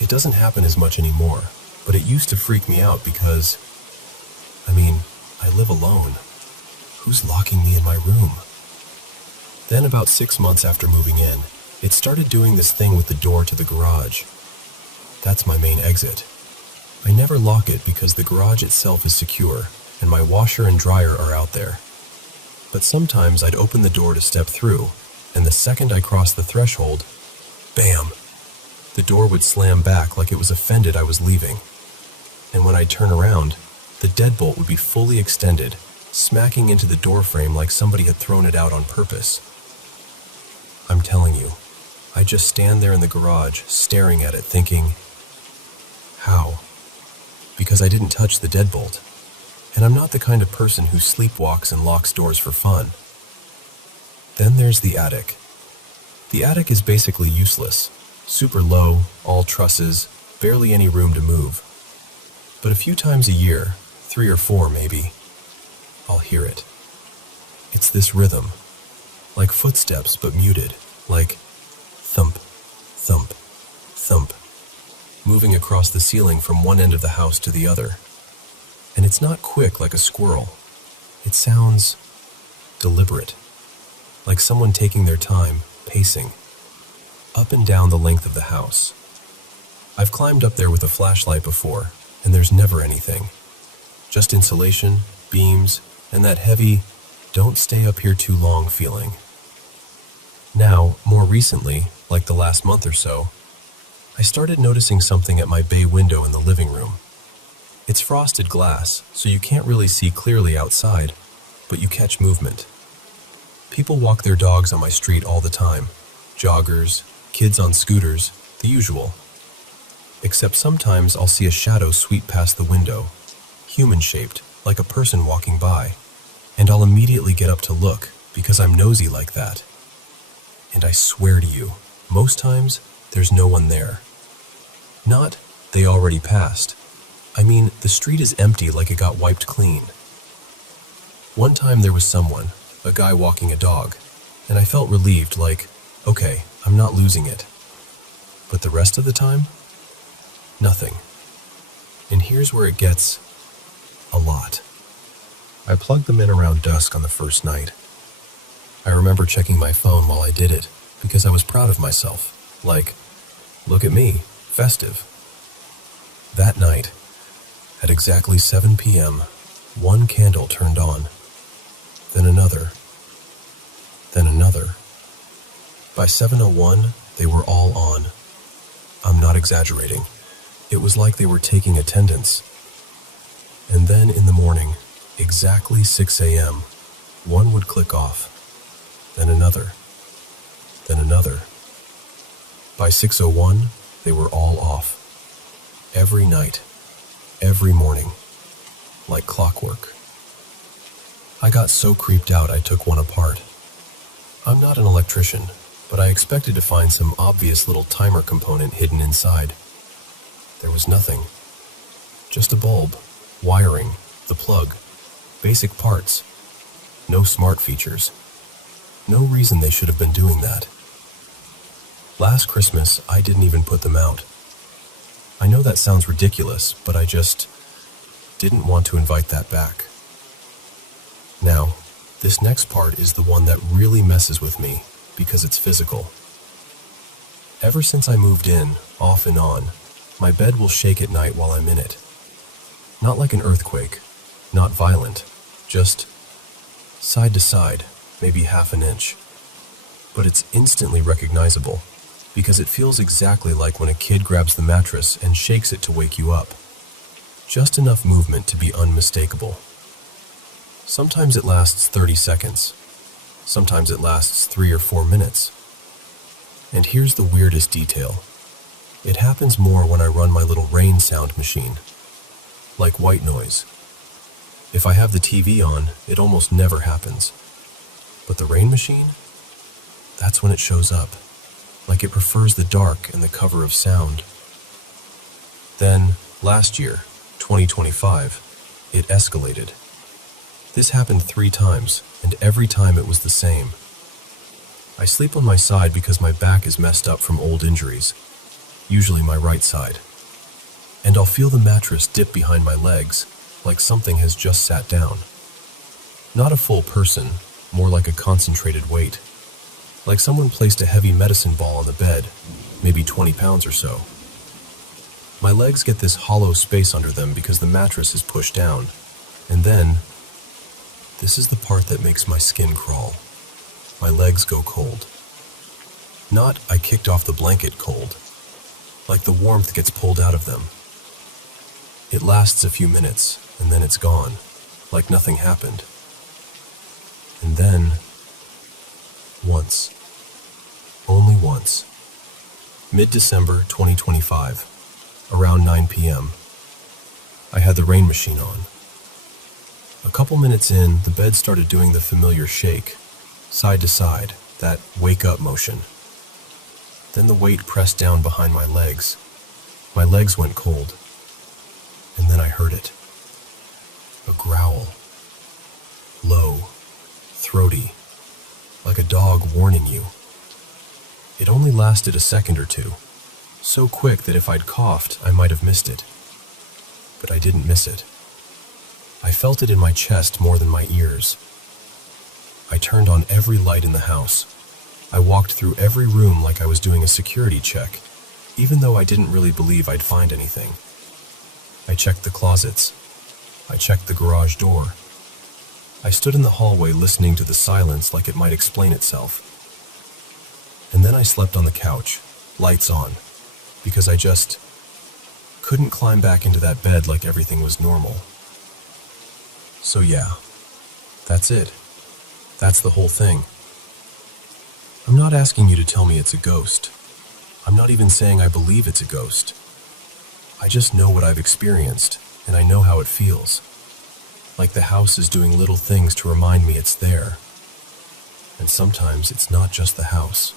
It doesn't happen as much anymore, but it used to freak me out because, I live alone. Who's locking me in my room? Then about 6 months after moving in, it started doing this thing with the door to the garage. That's my main exit. I never lock it because the garage itself is secure, and my washer and dryer are out there. But sometimes I'd open the door to step through, and the second I crossed the threshold, bam! The door would slam back like it was offended I was leaving. And when I'd turn around, the deadbolt would be fully extended, smacking into the doorframe like somebody had thrown it out on purpose. I'm telling you, I just stand there in the garage, staring at it, thinking, how? Because I didn't touch the deadbolt. And I'm not the kind of person who sleepwalks and locks doors for fun. Then there's the attic. The attic is basically useless. Super low, all trusses, barely any room to move. But a few times a year, 3 or 4 maybe, I'll hear it. It's this rhythm, like footsteps but muted, like thump, thump, thump, moving across the ceiling from one end of the house to the other. And it's not quick like a squirrel. It sounds deliberate, like someone taking their time, pacing, up and down the length of the house. I've climbed up there with a flashlight before, and there's never anything. Just insulation, beams, and that heavy, don't stay up here too long feeling. Now, more recently, like the last month or so, I started noticing something at my bay window in the living room. It's frosted glass, so you can't really see clearly outside, but you catch movement. People walk their dogs on my street all the time. Joggers, kids on scooters, the usual. Except sometimes I'll see a shadow sweep past the window, human-shaped, like a person walking by, and I'll immediately get up to look because I'm nosy like that. And I swear to you, most times there's no one there. Not, they already passed. I mean, the street is empty like it got wiped clean. One time there was someone, a guy walking a dog, and I felt relieved like, okay, I'm not losing it. But the rest of the time? Nothing. And here's where it gets a lot. I plugged them in around dusk on the first night. I remember checking my phone while I did it because I was proud of myself. Like, look at me, festive. That night, at exactly 7 p.m., one candle turned on, then another, then another. By 7:01, they were all on. I'm not exaggerating. It was like they were taking attendance. And then in the morning, exactly 6 a.m., one would click off, then another, then another. By 6:01, they were all off. Every night, every morning, like clockwork. I got so creeped out I took one apart. I'm not an electrician, but I expected to find some obvious little timer component hidden inside. There was nothing. Just a bulb, wiring, the plug, basic parts. No smart features. No reason they should have been doing that. Last Christmas, I didn't even put them out. I know that sounds ridiculous, but I just didn't want to invite that back. Now, this next part is the one that really messes with me because it's physical. Ever since I moved in, off and on, my bed will shake at night while I'm in it. Not like an earthquake, not violent, just side to side, maybe half an inch. But it's instantly recognizable because it feels exactly like when a kid grabs the mattress and shakes it to wake you up. Just enough movement to be unmistakable. Sometimes it lasts 30 seconds. Sometimes it lasts 3 or 4 minutes. And here's the weirdest detail. It happens more when I run my little rain sound machine. Like white noise. If I have the TV on, it almost never happens. But the rain machine? That's when it shows up. Like it prefers the dark and the cover of sound. Then, last year, 2025, it escalated. This happened 3 times, and every time it was the same. I sleep on my side because my back is messed up from old injuries, usually my right side. And I'll feel the mattress dip behind my legs, like something has just sat down. Not a full person, more like a concentrated weight. Like someone placed a heavy medicine ball on the bed, maybe 20 pounds or so. My legs get this hollow space under them because the mattress is pushed down. And then, this is the part that makes my skin crawl. My legs go cold. Not I kicked off the blanket cold. Like the warmth gets pulled out of them. It lasts a few minutes, and then it's gone, like nothing happened. And then, once. Only once. Mid-December 2025, around 9 p.m. I had the rain machine on. A couple minutes in, the bed started doing the familiar shake, side to side, that wake-up motion. Then the weight pressed down behind my legs. My legs went cold. And then I heard it. A growl. Low, throaty, like a dog warning you. It only lasted a second or two, so quick that if I'd coughed, I might have missed it. But I didn't miss it. I felt it in my chest more than my ears. I turned on every light in the house. I walked through every room like I was doing a security check, even though I didn't really believe I'd find anything. I checked the closets. I checked the garage door. I stood in the hallway listening to the silence like it might explain itself. And then I slept on the couch, lights on, because I just couldn't climb back into that bed like everything was normal. So yeah, that's it. That's the whole thing. I'm not asking you to tell me it's a ghost. I'm not even saying I believe it's a ghost. I just know what I've experienced, and I know how it feels. Like the house is doing little things to remind me it's there. And sometimes it's not just the house.